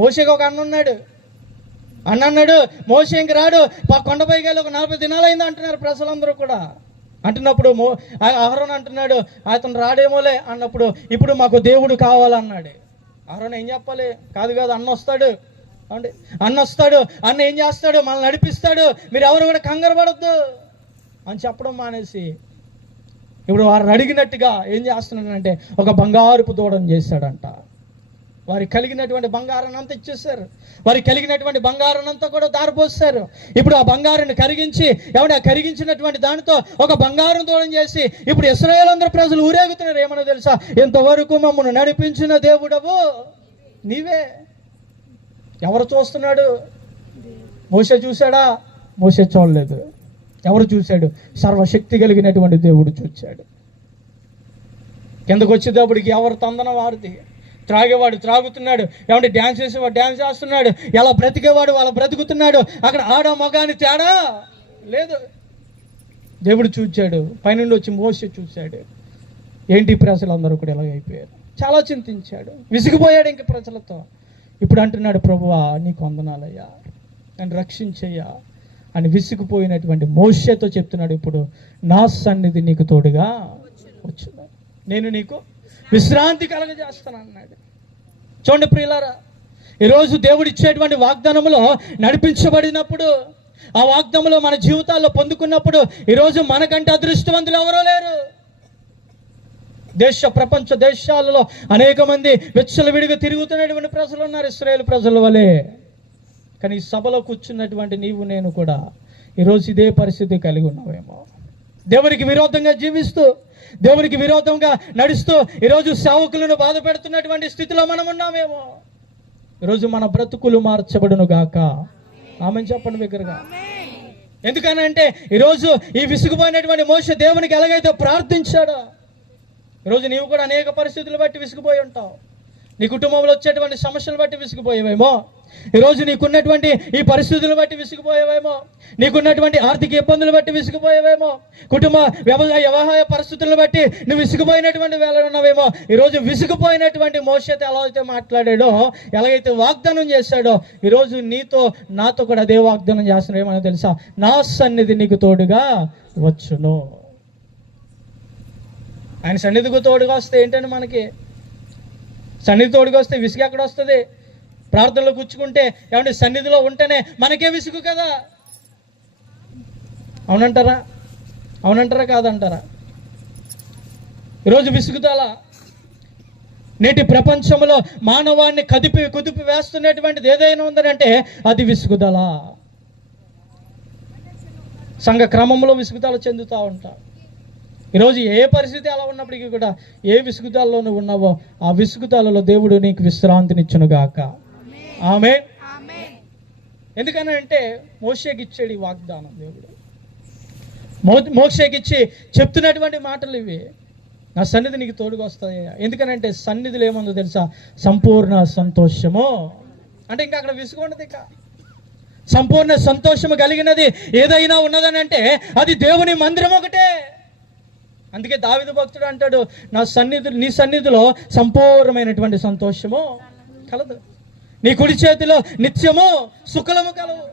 మోషేకి ఒక అన్నాడు మోషే ఇంక రాడు, కొండపైకి వెళ్ళి ఒక 40 దినాలు అయింది అంటున్నారు ప్రజలందరూ కూడా. అంటున్నప్పుడు అహరోను అంటున్నాడు, అతను రాడేమోలే అన్నప్పుడు ఇప్పుడు మాకు దేవుడు కావాలన్నాడు. అహరోను ఏం చెప్పాలి? కాదు అన్న వస్తాడు, అన్న ఏం చేస్తాడు? మనల్ని నడిపిస్తాడు, మీరు ఎవరు కూడా కంగారు పడద్దు అని చెప్పడం మానేసి ఇప్పుడు వారు అడిగినట్టుగా ఏం చేస్తున్నాడంటే ఒక బంగారుపు దూడను చేశాడంట. వారికి కలిగినటువంటి బంగారాన్ని అంతా ఇచ్చేసారు, వారికి కలిగినటువంటి బంగారాన్ని అంతా కూడా దారిపోస్తారు. ఇప్పుడు ఆ బంగారాన్ని కరిగించి కరిగించినటువంటి దానితో ఒక బంగారం దూడం చేసి ఇప్పుడు ఇశ్రాయేలు అందరూ ప్రజలు ఊరేగుతున్నారు. ఏమన్నా తెలుసా? ఇంతవరకు మమ్మల్ని నడిపించిన దేవుడవు నీవే. ఎవరు చూస్తున్నాడు? మోషే చూశాడా? మోషే చూడలేదు. ఎవరు చూశాడు? సర్వశక్తి కలిగినటువంటి దేవుడు చూశాడు. కిందకు వచ్చేటప్పటికి ఎవరు తందన వారిది. త్రాగేవాడు త్రాగుతున్నాడు, డ్యాన్స్ చేసేవాడు డ్యాన్స్ చేస్తున్నాడు, ఎలా బ్రతికేవాడు అలా బ్రతుకుతున్నాడు. అక్కడ ఆడ మగాని తేడా లేదు. దేవుడు చూచాడు, పైనుండి వచ్చి మోషే చూశాడు. ఏంటి ప్రజలందరూ కూడా ఎలాగైపోయారు? చాలా చింతించాడు, విసిగిపోయాడు ఇంక ప్రజలతో. ఇప్పుడు అంటున్నాడు, ప్రభువా నీకు వందనాలయ్యా, నన్ను రక్షించయ్యా అని విసిగిపోయినటువంటి మోషేతో చెప్తున్నాడు. ఇప్పుడు నా సన్నిధి నీకు తోడుగా వచ్చును, నేను నీకు విశ్రాంతి కలగజేస్తాను అన్నాడు. చూడండి ప్రియులారా, ఈరోజు దేవుడు ఇచ్చేటువంటి వాగ్దానంలో నడిపించబడినప్పుడు, ఆ వాగ్దానంలో మన జీవితాల్లో పొందుకున్నప్పుడు ఈరోజు మనకంటే అదృష్టవంతులు ఎవరో లేరు. ప్రపంచ దేశాలలో అనేక మంది విచ్చలవిడిగా తిరుగుతున్నటువంటి ప్రజలు ఉన్నారు, ఇశ్రాయేలు ప్రజల వలె. కానీ ఈ సభలో కూర్చున్నటువంటి నీవు నేను కూడా ఈరోజు ఇదే పరిస్థితి కలిగి ఉన్నావేమో. దేవునికి విరోధంగా జీవిస్తూ, దేవునికి విరోధంగా నడుస్తూ ఈరోజు సేవకులను బాధ పెడుతున్నటువంటి స్థితిలో మనం ఉన్నామేమో. ఈరోజు మన బ్రతుకులు మార్చబడును గాక. ఆమెను చెప్పండి బిగ్గరగా. ఎందుకనంటే ఈరోజు ఈ విసుగుపోయినటువంటి మోషే దేవునికి ఎలాగైతే ప్రార్థించాడో, ఈరోజు నీవు కూడా అనేక పరిస్థితులు బట్టి విసిగిపోయి ఉంటావు. నీ కుటుంబంలో వచ్చేటువంటి సమస్యలు బట్టి విసిగిపోయేవేమో, ఈరోజు నీకున్నటువంటి ఈ పరిస్థితులను బట్టి విసిగిపోయేవేమో, నీకున్నటువంటి ఆర్థిక ఇబ్బందులు బట్టి విసిగిపోయేవేమో, కుటుంబ వ్యవహార పరిస్థితులను బట్టి నువ్వు విసిగిపోయినటువంటి వేళ ఉన్నావేమో. ఈరోజు విసిగిపోయినటువంటి మోషేతో ఎలా అయితే మాట్లాడాడో, ఎలాగైతే వాగ్దానం చేశాడో, ఈరోజు నీతో నాతో కూడా అదే వాగ్దానం చేస్తున్నాడు. ఏమన్నా తెలుసా? నా సన్నిధి నీకు తోడుగా వచ్చును. ఆయన సన్నిధికి తోడుగా వస్తే ఏంటంటే, మనకి సన్నిధి తోడుగా వస్తే విసుగు ఎక్కడ వస్తుంది? ప్రార్థనలో కూర్చుకుంటే సన్నిధిలో ఉంటేనే మనకే విసుగు కదా. అవునంటారా కాదంటారా? ఈరోజు విసుగుదల నేటి ప్రపంచంలో మానవాన్ని కుదిపి వేస్తున్నటువంటిది ఏదైనా ఉందనంటే అది విసుగుదల. సంఘ క్రమంలో విసుగుదల చెందుతూ ఉంటాం. ఈరోజు ఏ పరిస్థితి అలా ఉన్నప్పటికీ కూడా ఏ విసుగుదలలో నువ్వు ఉన్నావో ఆ విసుగుదలలో దేవుడు నీకు విశ్రాంతినిచ్చునుగాక. ఆమేన్. ఎందుకనంటే మోషేకి ఇచ్చాడు ఈ వాగ్దానం. దేవుడు మోషేకి ఇచ్చి చెప్తున్నటువంటి మాటలు ఇవి. నా సన్నిధి నీకు తోడుగా వస్తాయి. ఎందుకనంటే సన్నిధిలో ఏముందో తెలుసా? సంపూర్ణ సంతోషము. అంటే ఇంకా అక్కడ విసుగు ఉండదు. ఇక సంపూర్ణ సంతోషము కలిగినది ఏదైనా ఉన్నదనంటే అది దేవుని మందిరం ఒకటే. అందుకే దావీదు భక్తుడు అంటాడు, నీ సన్నిధిలో సంపూర్ణమైనటువంటి సంతోషము కలదు, నీ కుడి చేతిలో నిత్యము సుఖలము కలవు.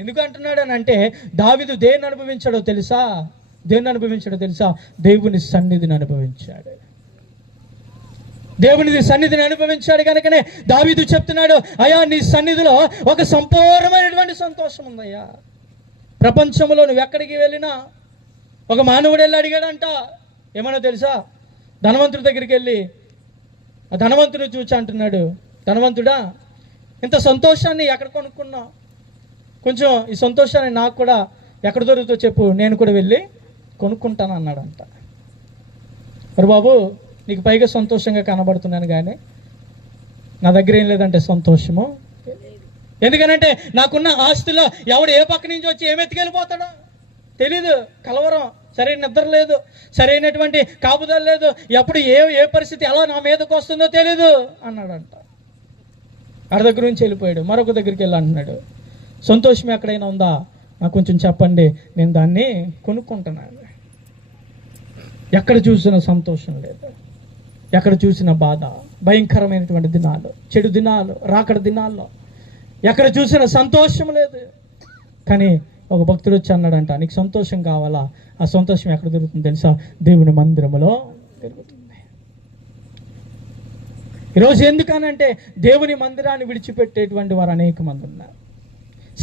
ఎందుకు అంటున్నాడు అని అంటే, దావీదు దేన్ని అనుభవించాడో తెలుసా? దేవుని సన్నిధిని అనుభవించాడు. దేవుని సన్నిధిని అనుభవించాడు కనుకనే దావీదు చెప్తున్నాడు, అయ్యా నీ సన్నిధిలో ఒక సంపూర్ణమైనటువంటి సంతోషం ఉందయ్యా. ప్రపంచంలో నువ్వు ఎక్కడికి వెళ్ళినా ఒక మానవుడు వెళ్ళి అడిగాడంట, ఏమన్నా తెలుసా, ధనవంతుడి దగ్గరికి వెళ్ళి ఆ ధనవంతుని చూచి అంటున్నాడు, ధనవంతుడా ఇంత సంతోషాన్ని ఎక్కడ కొనుక్కున్నావు, కొంచెం ఈ సంతోషాన్ని నాకు కూడా ఎక్కడ దొరుకుతుందో చెప్పు, నేను కూడా వెళ్ళి కొనుక్కుంటాను అన్నాడంట. మరి బాబు నీకు పైగా సంతోషంగా కనబడుతున్నాను కానీ నా దగ్గర ఏం లేదంటే సంతోషము. ఎందుకనంటే నాకున్న ఆస్తిలో ఎవడు ఏ పక్క నుంచి వచ్చి ఏమెత్తుకెళ్ళిపోతాడో తెలీదు, కలవరం, సరైన నిద్ర లేదు, సరైనటువంటి కాపుదల లేదు, ఎప్పుడు ఏ పరిస్థితి ఎలా నా మీదకి వస్తుందో తెలీదు అన్నాడంట. ఆడ దగ్గర నుంచి వెళ్ళిపోయాడు, మరొక దగ్గరికి వెళ్ళి అంటున్నాడు, సంతోషం ఎక్కడైనా ఉందా నాకు కొంచెం చెప్పండి, నేను దాన్ని కొనుక్కుంటున్నాను. ఎక్కడ చూసిన సంతోషం లేదు, ఎక్కడ చూసిన బాధ, భయంకరమైనటువంటి దినాలు, చెడు దినాలు, రాకడ దినాల్లో ఎక్కడ చూసిన సంతోషం లేదు. కానీ ఒక భక్తుడు వచ్చి అన్నాడంట, నీకు సంతోషం కావాలా, ఆ సంతోషం ఎక్కడ దొరుకుతుంది తెలుసా, దేవుని మందిరములో దొరుకుతుంది. ఈరోజు ఎందుకనంటే దేవుని మందిరాన్ని విడిచిపెట్టేటువంటి వారు అనేక మంది ఉన్నారు,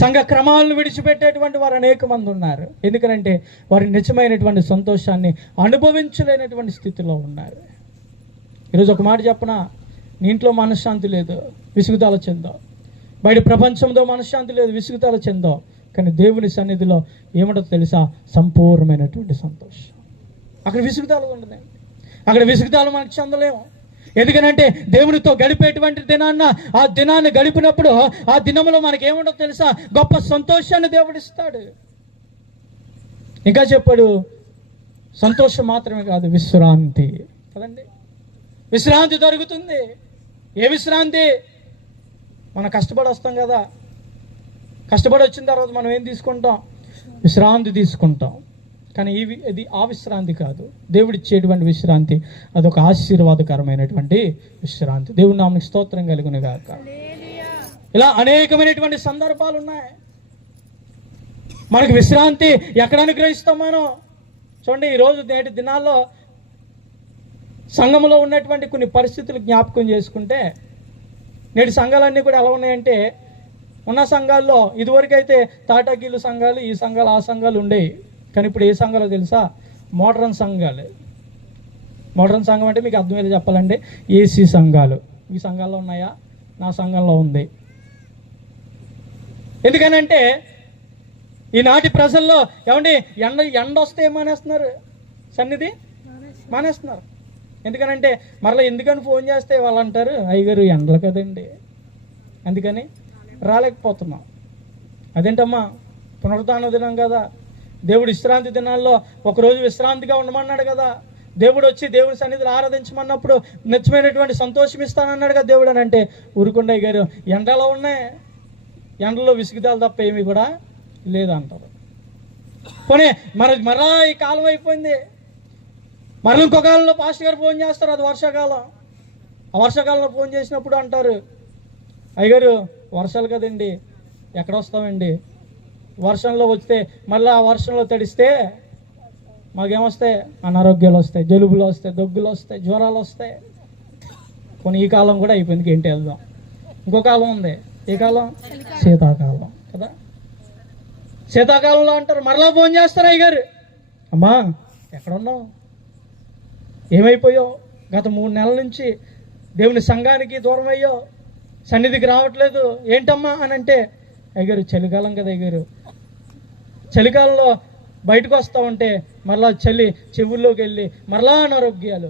సంఘ క్రమాలను విడిచిపెట్టేటువంటి వారు అనేక మంది ఉన్నారు. ఎందుకనంటే వారి నిజమైనటువంటి సంతోషాన్ని అనుభవించలేనటువంటి స్థితిలో ఉన్నారు. ఈరోజు ఒక మాట చెప్పనా, నీ ఇంట్లో మనశ్శాంతి లేదు, విసుగుదల చెందో, బయట ప్రపంచంలో మనశ్శాంతి లేదు, విసుగుదల చెందో, కానీ దేవుని సన్నిధిలో ఏమంటో తెలుసా, సంపూర్ణమైనటువంటి సంతోషం. అక్కడ విసుగుదల ఉండదు, అక్కడ విసుగుదల మనకు చెందలేము. ఎందుకనంటే దేవునితో గడిపేటువంటి ఆ దినాన్ని గడిపినప్పుడు ఆ దినంలో మనకి ఏముండో తెలుసా, గొప్ప సంతోషాన్ని దేవుడిస్తాడు. ఇంకా చెప్పాడు, సంతోషం మాత్రమే కాదు, విశ్రాంతి కదండి, విశ్రాంతి దొరుకుతుంది. ఏ విశ్రాంతి, మనం కష్టపడి వస్తాం కదా, కష్టపడి వచ్చిన తర్వాత మనం ఏం తీసుకుంటాం, విశ్రాంతి తీసుకుంటాం. కానీ ఇది ఆ విశ్రాంతి కాదు, దేవుడిచ్చేటువంటి విశ్రాంతి, అదొక ఆశీర్వాదకరమైనటువంటి విశ్రాంతి. దేవుని నామమునకు స్తోత్రం కలుగును గాక. ఇలా అనేకమైనటువంటి సందర్భాలు ఉన్నాయి. మనకు విశ్రాంతి ఎక్కడ అనుగ్రహిస్తాం మనం చూడండి. ఈరోజు నేటి దినాల్లో సంఘంలో ఉన్నటువంటి కొన్ని పరిస్థితులు జ్ఞాపకం చేసుకుంటే, నేటి సంఘాలన్నీ కూడా ఎలా ఉన్నాయంటే, ఉన్న సంఘాల్లో ఇదివరకైతే తాటాకీలు సంఘాలు, ఈ సంఘాలు, ఆ సంఘాలు ఉండేవి. కానీ ఇప్పుడు ఏ సంఘాలు తెలుసా, మోడర్న్ సంఘాలు. మోడర్న్ సంఘం అంటే మీకు అర్థమయ్యేది చెప్పాలంటే ఏసీ సంఘాలు. ఈ సంఘాల్లో ఉన్నాయా, నా సంఘంలో ఉంది. ఎందుకనంటే ఈనాటి ప్రజల్లో ఏమండి ఎండ వస్తే ఏం మానేస్తున్నారు, సన్నిధి మానేస్తున్నారు. ఎందుకనంటే మరలా ఎందుకని ఫోన్ చేస్తే వాళ్ళు అంటారు, అయ్యగారు ఎండలు కదండి, అందుకని రాలేకపోతున్నాం. అదేంటమ్మా, పునరుద్ధాన దినం కదా, దేవుడు విశ్రాంతి దినాల్లో ఒకరోజు విశ్రాంతిగా ఉండమన్నాడు కదా, దేవుడు వచ్చి దేవుని సన్నిధిలో ఆరాధించమన్నప్పుడు నిత్యమైనటువంటి సంతోషం ఇస్తానన్నాడు కదా దేవుడు అని అంటే, ఊరుకుండయ్య గారు ఎండలో ఉన్నాయి, ఎండలో విసుగుదాలు తప్ప ఏమీ కూడా లేదంటారు. పోనీ మరలా ఈ కాలం అయిపోయింది, మరలా ఇంకో కాలంలో పాస్టర్ గారు ఫోన్ చేస్తారు, అది వర్షాకాలం. ఆ వర్షాకాలంలో ఫోన్ చేసినప్పుడు అంటారు, అయ్యగారు వర్షాలు కదండి, ఎక్కడ వస్తామండి, వర్షంలో వస్తే మళ్ళీ ఆ వర్షంలో తడిస్తే మాకేమొస్తాయి, అనారోగ్యాలు వస్తాయి, జలుబులు వస్తాయి, దగ్గులు వస్తాయి, జ్వరాలు వస్తాయి. కొన్ని ఈ కాలం కూడా అయిపోయింది, ఏంటి వెళ్దాం. ఇంకో కాలం ఉంది, ఏ కాలం, శీతాకాలం కదా. శీతాకాలంలో అంటారు, మరలా ఫోన్ చేస్తారు, అయ్యగారు అమ్మా ఎక్కడున్నావు, ఏమైపోయావు, గత 3 నెలల నుంచి దేవుని సంఘానికి దూరం అయ్యో, సన్నిధికి రావట్లేదు, ఏంటమ్మా అని అంటే, అయ్యగారు చలికాలం కదా అయ్యగారు, చలికాలంలో బయటకు వస్తూ ఉంటే మరలా చలి చెవుల్లోకి వెళ్ళి మరలా అనారోగ్యాలు.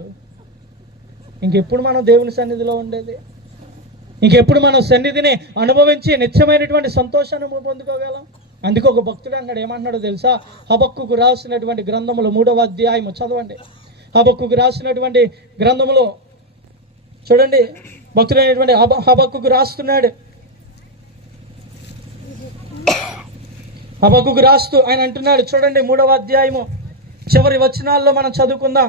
ఇంకెప్పుడు మనం దేవుని సన్నిధిలో ఉండేది, ఇంకెప్పుడు మనం సన్నిధిని అనుభవించి నిత్యమైనటువంటి సంతోషాన్ని పొందుకోగలం. అందుకే ఒక భక్తుడు అన్నాడు, ఏమన్నాడో తెలుసా, హబక్కుకు రాసినటువంటి గ్రంథములు 3వ అధ్యాయం చదవండి. హబక్కుకు రాసినటువంటి గ్రంథములో చూడండి, భక్తుడైనటువంటి హబక్కుకు రాస్తున్నాడు. హబక్కుకు రాస్తూ ఆయన అంటున్నాడు, చూడండి 3వ అధ్యాయము చివరి వచనాల్లో మనం చదువుకుందాం.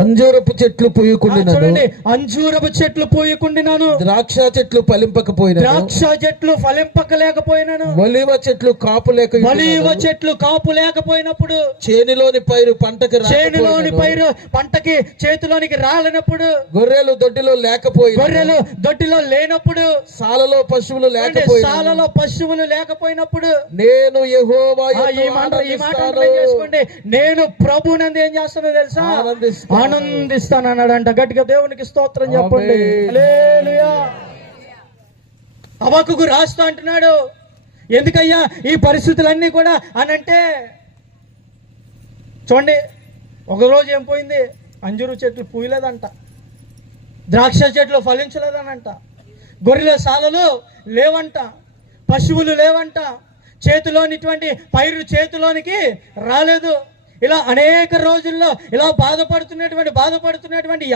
అంజూరపు చెట్లు పూయకుండినను, చూడండి, అంజూరపు చెట్లు పూయకుండినాను, ద్రాక్ష చెట్లు ఫలింపకపోయినను, ద్రాక్ష చెట్లు ఫలింపకలేకపోయినాను, ఒలీవ చెట్లు కాపు లేక, ఒలీవ చెట్లు కాపు లేకపోయినప్పుడు, చేనిలోని పైరు పంటకి చేనులోని పైరు పంటకి చేతిలోనికి రాలనప్పుడు, గొర్రెలు దొడ్డిలో లేకపోయి, గొర్రెలు దొడ్డిలో లేనప్పుడు, సాలలో పశువులు లేకపోయి, సాలలో పశువులు లేకపోయినప్పుడు, నేను యెహోవా ఈ మాట అర్థం చేసుకోండి, నేను ప్రభువునందు ఏం చేస్తానో తెలుసా, ఆనందిస్తాను అన్నాడంట. గట్టిగా దేవునికి స్తోత్రం చెప్పండి. హల్లెలూయా. హబక్కూకు రాస్తూ అంటున్నాడు, ఎందుకయ్యా ఈ పరిస్థితులన్నీ కూడా అనంటే, చూడండి, ఒకరోజు ఏం పోయింది, అంజూరు చెట్లు పూయలేదంట, ద్రాక్ష చెట్లు ఫలించలేదనంట, గొర్రెల సాలలు లేవంట, పశువులు లేవంట, చేతిలోనిటువంటి పైరు చేతిలోనికి రాలేదు. ఇలా అనేక రోజుల్లో ఇలా బాధపడుతున్నటువంటి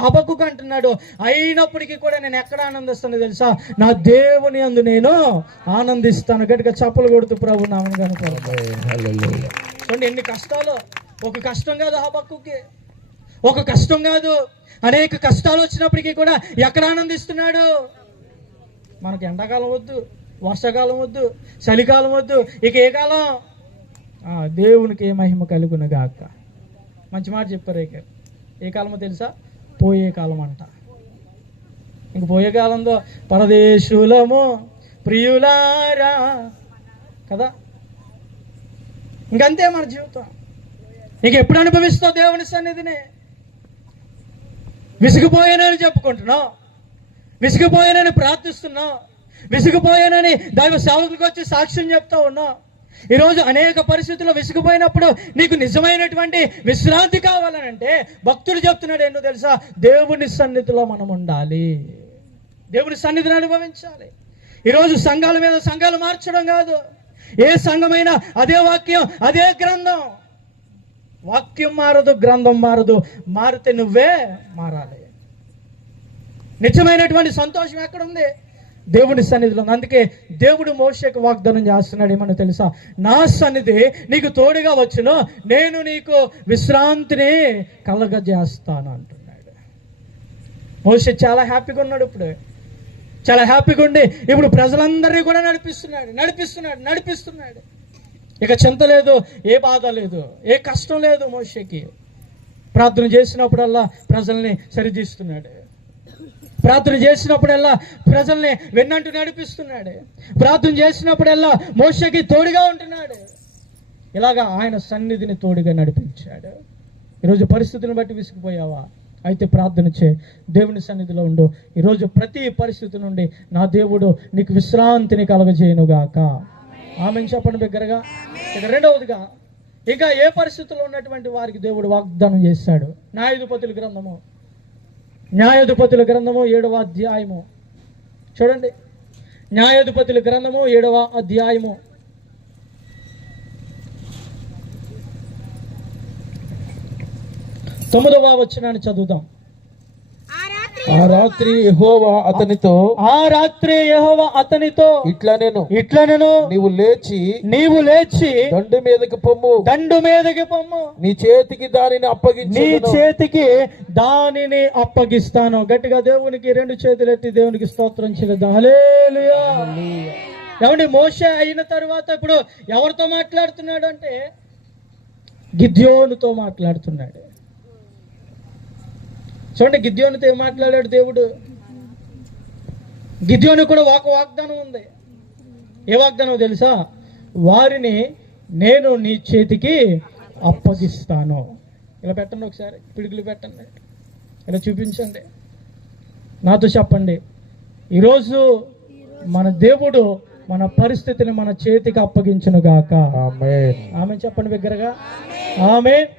హబక్కూకు అంటున్నాడు, అయినప్పటికీ కూడా నేను ఎక్కడ ఆనందిస్తాను తెలుసా, నా దేవుని యందు నేను ఆనందిస్తాను. గట్టిగా చప్పలు కొడుతూ ప్రభు నామమున కనపడతాను. చూడండి ఎన్ని కష్టాలు. ఒక కష్టం కాదు హబక్కూకి, ఒక కష్టం కాదు, అనేక కష్టాలు వచ్చినప్పటికీ కూడా ఎక్కడ ఆనందిస్తున్నాడు. మనకి ఎండాకాలం వద్దు, వర్షాకాలం వద్దు, చలికాలం వద్దు, ఇక ఏ కాలం, దేవునికి ఏ మహిమ కలుగును గాక. మంచి మాట చెప్పారు. ఏ కాలమో తెలుసా, పోయే కాలం అంట. ఇంక పోయే కాలంలో పరదేశులము ప్రియులారా కదా, ఇంకంతే మన జీవితం. ఇంక ఎప్పుడు అనుభవిస్తావు దేవుని సన్నిధిని? విసిగిపోయానని చెప్పుకుంటున్నావు, విసిగిపోయానని ప్రార్థిస్తున్నావు, విసిగిపోయానని దైవ సేవకులకు వచ్చి సాక్ష్యం చెప్తా ఉన్నావు. ఈరోజు అనేక పరిస్థితుల్లో విసిగిపోయినప్పుడు నీకు నిజమైనటువంటి విశ్రాంతి కావాలనంటే భక్తుడు చెప్తున్నాడు ఏంటో తెలుసా, దేవుని సన్నిధిలో మనం ఉండాలి, దేవుని సన్నిధిని అనుభవించాలి. ఈరోజు సంఘాల మీద సంఘాలు మార్చడం కాదు, ఏ సంఘమైనా అదే వాక్యం, అదే గ్రంథం. వాక్యం మారదు, గ్రంథం మారదు, మారితే నువ్వే మారాలి. నిజమైనటువంటి సంతోషం ఎక్కడుంది? దేవుని సన్నిధిలో. అందుకే దేవుడు మోషేకు వాగ్దానం చేస్తున్నాడు, ఏమన్నా తెలుసా, నా సన్నిధి నీకు తోడుగా వచ్చును, నేను నీకు విశ్రాంతిని కలగజేస్తాను అంటున్నాడు. మోషే చాలా హ్యాపీగా ఉన్నాడు, ఇప్పుడు చాలా హ్యాపీగా ఉండి ఇప్పుడు ప్రజలందరినీ కూడా నడిపిస్తున్నాడు. ఇక చింత లేదు, ఏ బాధ లేదు, ఏ కష్టం లేదు మోషేకి. ప్రార్థన చేసినప్పుడల్లా ప్రజల్ని సరిదీస్తున్నాడు, ప్రార్థన చేసినప్పుడల్లా ప్రజల్ని వెన్నంటూ నడిపిస్తున్నాడు, ప్రార్థన చేసినప్పుడల్లా మోషేకి తోడుగా ఉంటున్నాడు. ఇలాగా ఆయన సన్నిధిని తోడుగా నడిపించాడు. ఈరోజు పరిస్థితులను బట్టి విసిగిపోయావా? అయితే ప్రార్థన చే, దేవుని సన్నిధిలో ఉండు. ఈరోజు ప్రతి పరిస్థితి నుండి నా దేవుడు నీకు విశ్రాంతిని కలగజేయునుగాక. ఆమెను చెప్పండి బిగ్గరగా. ఇక రెండవదిగా, ఇంకా ఏ పరిస్థితుల్లో ఉన్నటువంటి వారికి దేవుడు వాగ్దానం చేశాడు. న్యాయాధిపతుల గ్రంథము 7వ అధ్యాయము చూడండి. న్యాయాధిపతుల గ్రంథము 7వ అధ్యాయము 9వ వచనాన్ని చదువుదాం. ఆ రాత్రి యెహోవా అతనితో ఇట్లా నేను నీవు లేచి దండు మీదకి పొమ్ము, నీ చేతికి దానిని అప్పగిస్తాను. గట్టిగా దేవునికి 2 చేతులు ఎత్తి దేవునికి స్తోత్రం చేద్దాం. హల్లెలూయా. ఏమండి, మోషే అయిన తర్వాత ఇప్పుడు ఎవరితో మాట్లాడుతున్నాడు అంటే గిద్యోనుతో మాట్లాడుతున్నాడు. చూడండి, గిద్యోనుతో ఏం మాట్లాడాడు దేవుడు. గిద్యోను కూడా ఒక వాగ్దానం ఉంది. ఏ వాగ్దానం తెలుసా? వారిని నేను నీ చేతికి అప్పగిస్తాను. ఇలా పెట్టండి, ఒకసారి పిడుగులు పెట్టండి, ఇలా చూపించండి, నాతో చెప్పండి. ఈరోజు మన దేవుడు మన పరిస్థితిని మన చేతికి అప్పగించును గాక. ఆమేన్ చెప్పండి బిగ్గరగా. ఆమేన్.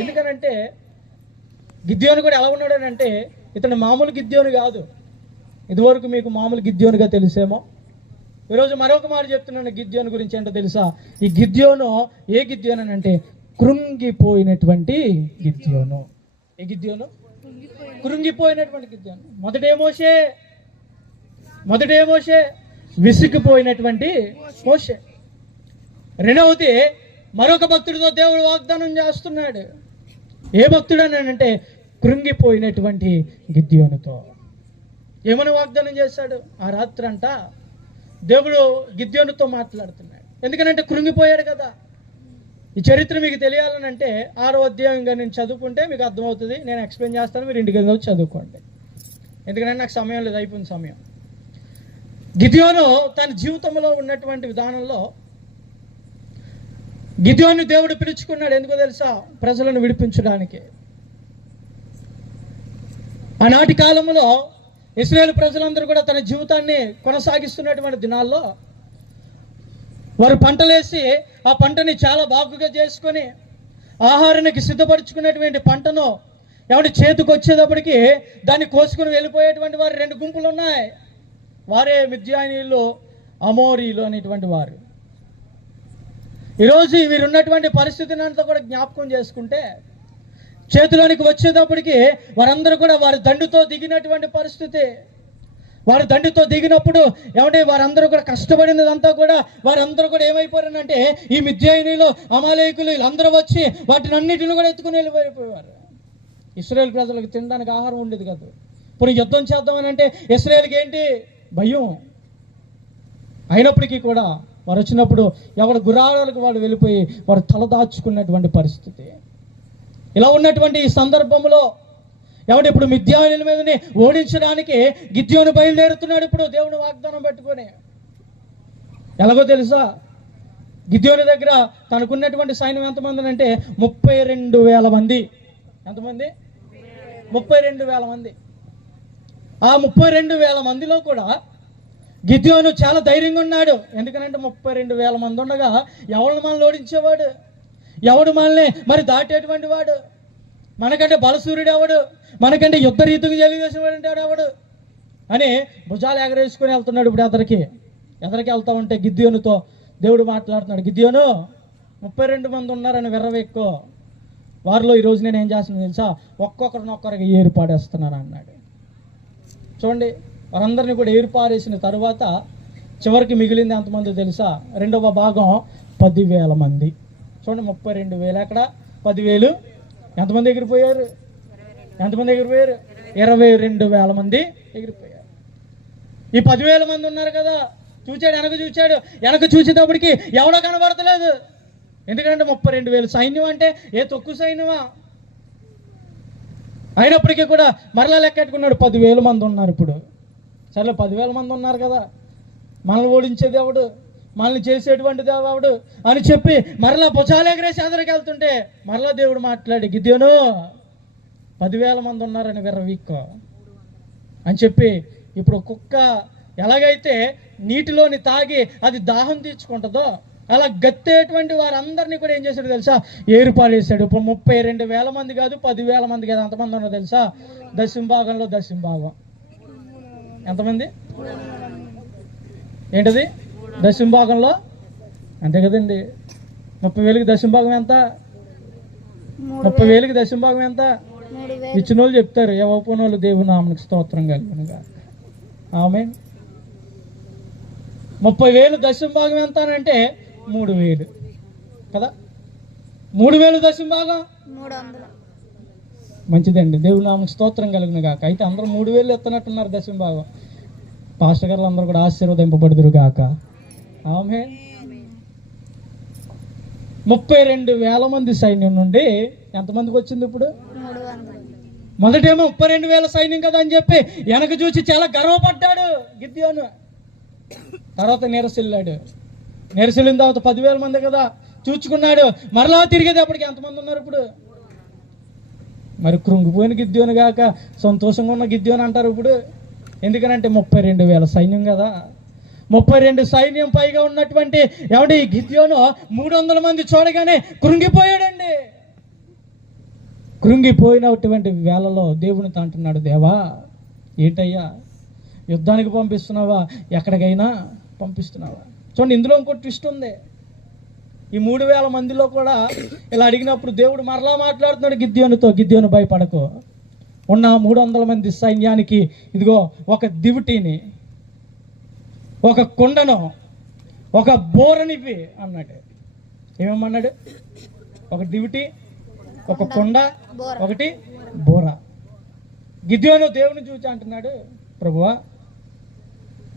ఎందుకనంటే గిద్యోను కూడా ఎలా ఉన్నాడు అంటే, ఇతను మామూలు గిద్యోను కాదు. ఇదివరకు మీకు మామూలు గిద్యోనుగా తెలిసేమో. ఈరోజు మరొక మాట చెప్తున్నాను గిద్యోను గురించి. ఏంటో తెలుసా? ఈ గిద్యోను ఏ గిద్యోను అని అంటే కృంగిపోయినటువంటి గిద్యోను. ఏ గిద్యోను? కృంగిపోయినటువంటి గిద్యోను. మొదటే మోషే విసిగిపోయినటువంటి మోషే. రెండవది మరొక భక్తుడితో దేవుడు వాగ్దానం చేస్తున్నాడు. ఏ భక్తుడు అని అంటే కృంగిపోయినటువంటి గిద్యోనుతో. ఏమని వాగ్దానం చేశాడు? ఆ రాత్రి అంట దేవుడు గిద్యోనుతో మాట్లాడుతున్నాడు. ఎందుకనంటే కృంగిపోయాడు కదా. ఈ చరిత్ర మీకు తెలియాలనంటే 6వ అధ్యాయంగా నేను చదువుకుంటే మీకు అర్థమవుతుంది. నేను ఎక్స్ప్లెయిన్ చేస్తాను, మీరు ఇంటికి వెళ్ళి చదువుకోండి. ఎందుకంటే నాకు సమయం లేదు, అయిపోయిన సమయం. గిద్యోను తన జీవితంలో ఉన్నటువంటి విధానంలో గిద్యోను దేవుడు పిలుచుకున్నాడు. ఎందుకో తెలుసా? ప్రజలను విడిపించడానికి. ఆనాటి కాలంలో ఇశ్రాయేలు ప్రజలందరూ కూడా తన జీవితాన్ని కొనసాగిస్తున్నటువంటి దినాల్లో వారు పంటలేసి ఆ పంటని చాలా బాగుగా చేసుకొని ఆహారానికి సిద్ధపరచుకునేటువంటి పంటను ఎవరి చేతికి వచ్చేటప్పటికి దాన్ని కోసుకుని వెళ్ళిపోయేటువంటి వారు 2 గుంపులు ఉన్నాయి. వారే మిద్యానీయులు, అమోరీలు అనేటువంటి వారు. ఈరోజు వీరున్నటువంటి పరిస్థితిని అంతా కూడా జ్ఞాపకం చేసుకుంటే చేతిలోనికి వచ్చేటప్పటికి వారందరూ కూడా వారి దండుతో దిగినటువంటి పరిస్థితి. వారి దండుతో దిగినప్పుడు ఏమంటే వారందరూ కూడా కష్టపడినదంతా కూడా వారందరూ కూడా ఏమైపోయారంటే ఈ మిద్యానీయులు, అమాలేకులు వీళ్ళందరూ వచ్చి వాటిని అన్నిటిని కూడా ఎత్తుకుని వెళ్ళిపోయేవారు. ఇశ్రాయేలు ప్రజలకు తినడానికి ఆహారం ఉండేది కాదు. ఇప్పుడు యుద్ధం చేద్దామని అంటే ఇశ్రాయేలుకి ఏంటి? భయం. అయినప్పటికీ కూడా వారు వచ్చినప్పుడు ఎవరి గుర్రాలకు వాళ్ళు వెళ్ళిపోయి వారు తలదాచుకున్నటువంటి పరిస్థితి. ఇలా ఉన్నటువంటి ఈ సందర్భంలో ఎవడు ఇప్పుడు మిద్యానీయుల మీదని ఓడించడానికి గిద్యోను బయలుదేరుతున్నాడు. ఇప్పుడు దేవుని వాగ్దానం పెట్టుకొని ఎలాగో తెలుసా? గిద్యోను దగ్గర తనకున్నటువంటి సైన్యం ఎంతమంది అంటే 32,000 మంది. ఎంతమంది? 32,000 మంది. ఆ 32,000 మందిలో కూడా గిద్యోను చాలా ధైర్యంగా ఉన్నాడు. ఎందుకనంటే 32,000 మంది ఉండగా ఎవరిని మనల్ని ఓడించేవాడు? ఎవడు మనల్ని మరి దాటేటువంటి వాడు? మనకంటే బలసూర్యుడు ఎవడు? మనకంటే యుద్ధ రీతికి తెలియజేసిన వాడు అంటాడు ఎవడు అని భుజాలు ఎగరేసుకొని వెళ్తున్నాడు. ఇప్పుడు ఎదరికి వెళ్తా ఉంటే గిద్యోనుతో దేవుడు మాట్లాడుతున్నాడు. గిద్యోను 32 మంది ఉన్నారని విర్రవెక్కో. వారిలో ఈరోజు నేను ఏం చేస్తున్నాను తెలుసా? ఒక్కొక్కరినొక్కరికి ఏర్పాడేస్తున్నాను అన్నాడు. చూడండి, వారందరినీ కూడా ఏర్పారేసిన తరువాత చివరికి మిగిలింది ఎంతమంది తెలుసా? 2వ భాగం 10,000 మంది. చూడండి, 32,000 ఎక్కడ? 10,000 ఎంతమంది ఎగిరిపోయారు? 22,000 మంది ఎగిరిపోయారు. ఈ 10,000 మంది ఉన్నారు కదా. చూచాడు, వెనక చూసేటప్పటికి ఎవడో కనబడతలేదు. ఎందుకంటే 32,000 సైన్యం అంటే ఏ తక్కువ సైన్యమా? అయినప్పటికీ కూడా మరలా లెక్కెట్టుకున్నాడు. 10,000 మంది ఉన్నారు. ఇప్పుడు సరే 10,000 మంది ఉన్నారు కదా, మనల్ని ఓడించేది ఎవడు? మనల్ని చేసేటువంటిది ఎవడు అని చెప్పి మరలా భుజాలు ఎగరేసి అందరికి వెళ్తుంటే మరలా దేవుడు మాట్లాడి, గిద్యోను 10,000 మంది ఉన్నారని విర్రవీక్కో అని చెప్పి, ఇప్పుడు కుక్క ఎలాగైతే నీటిలోని తాగి అది దాహం తీర్చుకుంటుందో అలా గత్తేటువంటి వారందరినీ కూడా ఏం చేశాడు తెలుసా? ఏర్పాటేశాడు. ఇప్పుడు 32,000 మంది కాదు, 10,000 మంది కాదు. ఎంతమంది ఉన్నారు తెలుసా? దశంభాగంలో దశంభాగం. ఎంతమంది? ఏంటది? దశంభాగంలో అంతే కదండి. 30,000కి దశంభాగం ఎంత? 30,000కి దశంభాగం ఎంత? ఇచ్చిన వాళ్ళు చెప్తారు. ఎవపోయిన వాళ్ళు దేవుని నామమునకు స్తోత్రం కలుగునుగా. ఆమేన్. 30,000 దశంభాగం ఎంత అంటే 3,000 కదా. 3,000 దశంభాగం 300. మంచిదండి, దేవుని నామమునకు స్తోత్రం కలుగును గాక. అయితే అందరూ 3,000 ఎత్తనట్టున్నారు దశంభాగం. పాస్టర్ గారు అందరూ కూడా ఆశీర్వదింపబడుదురు గాక. ఆమేన్. 32,000 మంది సైన్యం నుండి ఎంతమందికి వచ్చింది ఇప్పుడు? మొదటేమో 32,000 సైన్యం కదా అని చెప్పి వెనక చూసి చాలా గర్వపడ్డాడు గిద్యోను. తర్వాత నిరసిల్లాడు. నిరసిల్లిన తర్వాత 10,000 మంది కదా చూచుకున్నాడు. మరలా తిరిగేటప్పటికి ఎంతమంది ఉన్నారు ఇప్పుడు? మరి కృంగిపోయిన గిద్యోను గాక సంతోషంగా ఉన్న గిద్యోను అంటారు ఇప్పుడు. ఎందుకనంటే 32,000 సైన్యం కదా. 32 సైన్యం పైగా ఉన్నటువంటి ఎవడి గిద్యోను 300 మంది చూడగానే కృంగిపోయాడండి. కృంగిపోయినటువంటి వేళలో దేవునితో అంటున్నాడు, దేవా ఏంటయ్యా యుద్ధానికి పంపిస్తున్నావా, ఎక్కడికైనా పంపిస్తున్నావా? చూడండి, ఇందులో ఇంకో ట్విస్ట్ ఉంది. ఈ 3,000 మందిలో కూడా ఇలా అడిగినప్పుడు దేవుడు మరలా మాట్లాడుతున్నాడు గిద్యోనుతో, గిద్యోను భయపడకు, ఉన్న 300 మంది సైన్యానికి ఇదిగో ఒక దివిటీని, ఒక కొండను, ఒక బోరనివి అన్నాడు. ఏమేమన్నాడు? ఒక దివిటి, ఒక కొండ, ఒకటి బోర. గిద్యోను దేవుని చూచి అంటున్నాడు, ప్రభువా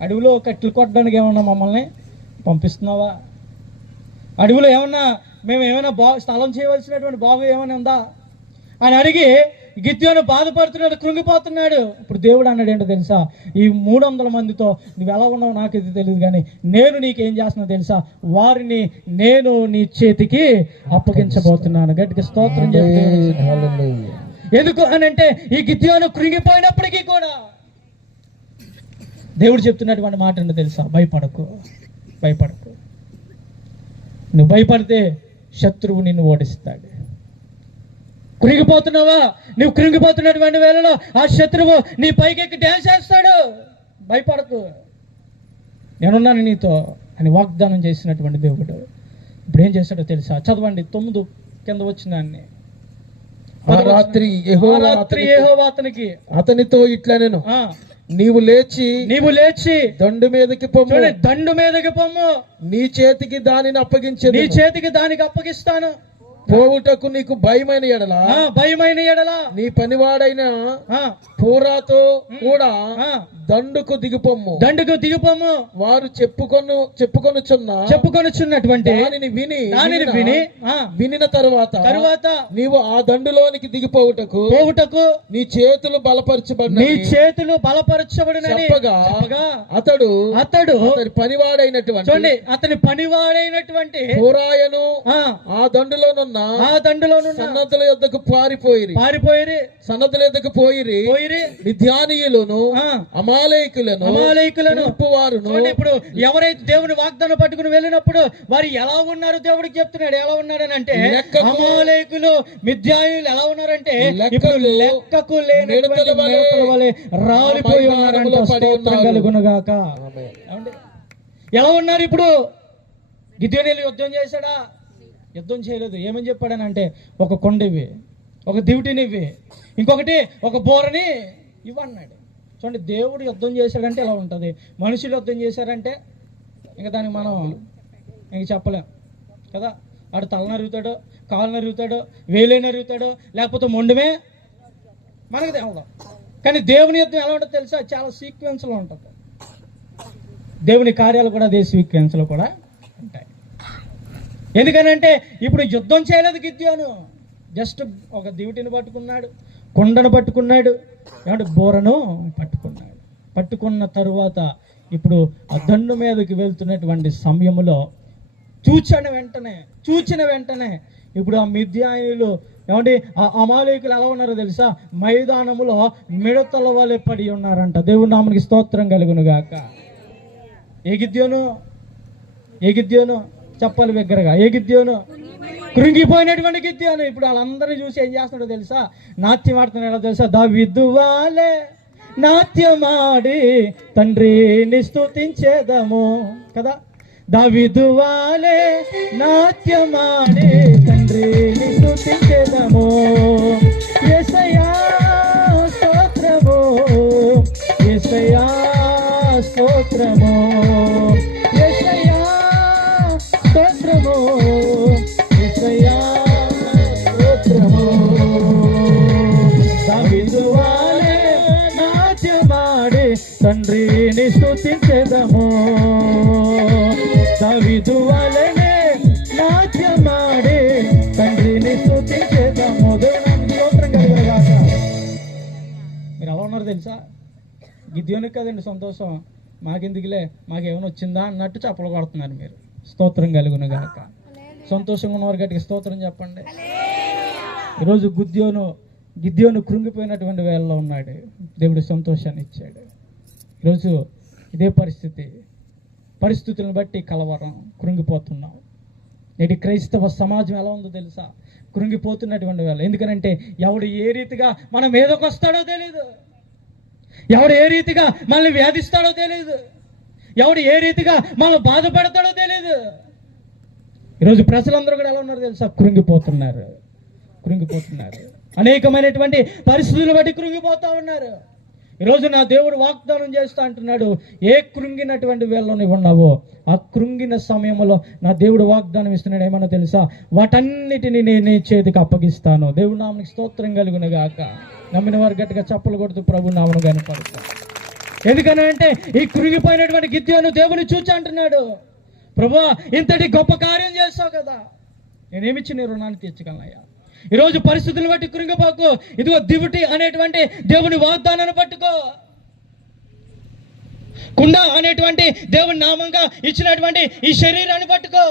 అడవిలో కట్టెలు కొట్టడానికి ఏమన్నా మమ్మల్ని పంపిస్తున్నావా? అడవిలో ఏమన్నా మేము ఏమైనా స్థలం చేయవలసినటువంటి బాగు ఏమైనా ఉందా అని అడిగి గిద్యోను బాధపడుతున్నాడు, కృంగిపోతున్నాడు. ఇప్పుడు దేవుడు అన్నాడు ఏంటో తెలుసా, ఈ 300 మందితో నువ్వు ఎలా ఉన్నావు నాకు ఇది తెలియదు, కానీ నేను నీకేం చేస్తున్నా తెలుసా, వారిని నేను నీ చేతికి అప్పగించబోతున్నాను. గట్టిగా స్తోత్రం చెప్పి. ఎందుకు అని అంటే ఈ గిద్యోను కృంగిపోయినప్పటికీ కూడా దేవుడు చెప్తున్నటువంటి మాట ఏంటో తెలుసా, భయపడకు, భయపడకు. నువ్వు భయపడితే శత్రువు నిన్ను ఓడిస్తాడు. కృంగిపోతున్నావా? నువ్వు కృంగిపోతున్నటువంటి వేళలో ఆ శత్రువు నీ పైకెక్కి డ్యాన్స్ చేస్తాడు. భయపడకు, నేనున్నాను నీతో అని వాగ్దానం చేసినటువంటి దేవుడు ఇప్పుడు ఏం చేస్తాడో తెలుసా? చదవండి 9 కింద వచ్చినాన్ని. ఆ రాత్రి యెహోవా అతనికి అతనితో ఇట్లా నేను నీవు లేచి దండు మీదకి పొమ్ము, దండు మీదకి పొమ్ము, నీ చేతికి దానిని అప్పగించేది, నీ చేతికి దానికి అప్పగిస్తాను. పోవుటకు నీకు భయమైన ఎడల నీ పనివాడైన పూరాతో కూడా దండుకు దిగిపోమ్ము. వారు చెప్పుకొనుచున్నటువంటి దానిని వినిన తరువాత నీవు ఆ దండులోనికి దిగిపోవుటకు నీ చేతులు బలపరచబడినని అతడు పనివాడైనటువంటి అతని పనివాడైనటువంటి పూరాయను ఆ దండులోనున్న సన్నతుల యొద్దకు పారిపోయిరి మిద్యానీయులను అమాలేకులను ఉప్పువారును. ఇప్పుడు ఎవరైతే దేవుని వాగ్దానం పట్టుకుని వెళ్ళినప్పుడు వారు ఎలా ఉన్నారు దేవుడికి చెప్తున్నాడు. ఎలా ఉన్నారని అంటే అమాలేకులు మిద్యానీయులు ఎలా ఉన్నారంటే లెక్కకు లేని రాలిపోయి ఉన్నారంట. స్తోత్రం కలుగునుగాక. ఎలా ఉన్నారు ఇప్పుడు? గిద్యోనీయులు యుద్ధం చేశాడా? యుద్ధం చేయలేదు. ఏమని చెప్పాడనంటే ఒక కొండవి, ఒక దివిటినివి, ఇంకొకటి ఒక బోరని ఇవ్వన్నాడు. చూడండి, దేవుడు యుద్ధం చేశాడంటే ఎలా ఉంటుంది. మనుషులు యుద్ధం చేశారంటే ఇంకా దానికి మనం ఇంక చెప్పలేం కదా. వాడు తల నరుగుతాడో, కాలు నరుగుతాడో, వేలే నరుగుతాడో, లేకపోతే మొండమే మనకు తెలవదు. కానీ దేవుని యుద్ధం ఎలా ఉంటుంది తెలుసా? చాలా సీక్వెన్స్లో ఉంటుంది. దేవుని కార్యాలు కూడా అదే సీక్వెన్స్లో కూడా ఉంటాయి. ఎందుకనంటే ఇప్పుడు యుద్ధం చేయలేదు గిద్యోను. జస్ట్ ఒక దివిటిని పట్టుకున్నాడు, కొండను పట్టుకున్నాడు, ఏమంటే బోరను పట్టుకున్నాడు. పట్టుకున్న తరువాత ఇప్పుడు ఆ దండు మీదకి వెళ్తున్నటువంటి సమయంలో చూచిన వెంటనే ఇప్పుడు ఆ మిద్యానీయులు ఏమంటే ఆ అమాలేకులు ఎలా ఉన్నారో తెలుసా? మైదానములో మిడతల వలె పడి ఉన్నారంట. దేవుని నామనికి స్తోత్రం కలుగును గాక. ఏ గిద్యోను చెప్పాలి బిగ్గరగా. ఏ గిద్యోను? కృంగిపోయినటువంటి గిద్యోను. ఇప్పుడు వాళ్ళందరినీ చూసి ఏం చేస్తున్నాడో తెలుసా? నాట్యం ఆడుతున్నాడో తెలుసా? దావీదు వాలే నాట్యమాడి తండ్రిని స్తుతించేదము కదా. దావీదు వాలే నాట్యమాడి తండ్రిని స్తుతించేదము. యేసయ్యా స్తోత్రము, యేసయ్యా స్తోత్రము, యేసయ్యా స్తోత్రము, యేసయ్యా స్తోత్రము. దావీదు వాలే నాట్యమాడి తండ్రిని స్తుతించెదము. దావీదు వాలనే నాట్యమాడి తండ్రిని స్తుతించెదము. దేవునికి స్తోత్రం కలుగునుగాక. మీరు ఎలా ఉన్నారు తెలుసా? గిద్యోనికి కదండి సంతోషం, మాకెందుకులే మాకేమైనా వచ్చిందా అన్నట్టు చప్పలు కొడుతున్నారు మీరు. స్తోత్రం కలుగునుగాక. సంతోషంగా ఉన్నవారు గట్టిగా స్తోత్రం చెప్పండి. ఈరోజు గిద్యోను కృంగిపోయినటువంటి వేళలో ఉన్నాడు. దేవుడు సంతోషాన్ని ఇచ్చాడు. ఈరోజు ఇదే పరిస్థితులను బట్టి కలవరం, కృంగిపోతున్నాం. నేటి క్రైస్తవ సమాజం ఎలా ఉందో తెలుసా? కృంగిపోతున్నటువంటి వేళ. ఎందుకనంటే ఎవడు ఏ రీతిగా మన మీదకి వస్తాడో తెలియదు, ఎవడు ఏ రీతిగా మనల్ని వేధిస్తాడో తెలియదు, ఎవడు ఏ రీతిగా మనల్ని బాధపడతాడో తెలియదు. ఈరోజు ప్రజలందరూ కూడా ఎలా ఉన్నారు తెలుసా? కృంగిపోతున్నారు. అనేకమైనటువంటి పరిస్థితులను బట్టి కృంగిపోతూ ఉన్నారు. ఈరోజు నా దేవుడు వాగ్దానం చేస్తా అంటున్నాడు, ఏ కృంగినటువంటి వేళలో నీవు ఉన్నావో ఆ కృంగిన సమయంలో నా దేవుడు వాగ్దానం ఇస్తున్నాడు. ఏమన్నా తెలుసా? వాటన్నిటిని నేను నీ చేతికి అప్పగిస్తాను. దేవుడు నామనికి స్తోత్రం కలుగును గాక. నమ్మిన వారు గట్టిగా చప్పలు కొడుతూ ప్రభు నామను కనపడతాను. ఎందుకనంటే ఈ కృంగిపోయినటువంటి గిద్యోను దేవుని చూచి అంటున్నాడు, ప్రభువా ఇంతటి గొప్ప కార్యం చేస్తావు కదా, నేనేమిచ్చి నీ రుణాన్ని తీర్చగలనయ్యా. ఈరోజు పరిస్థితులను బట్టి కృంగిపోకు. ఇదిగో దివిటి అనేటువంటి దేవుని వాగ్దానాన్ని పట్టుకో. కుండ అనేటువంటి దేవుని నామంగా ఇచ్చినటువంటి ఈ శరీరాన్ని పట్టుకో.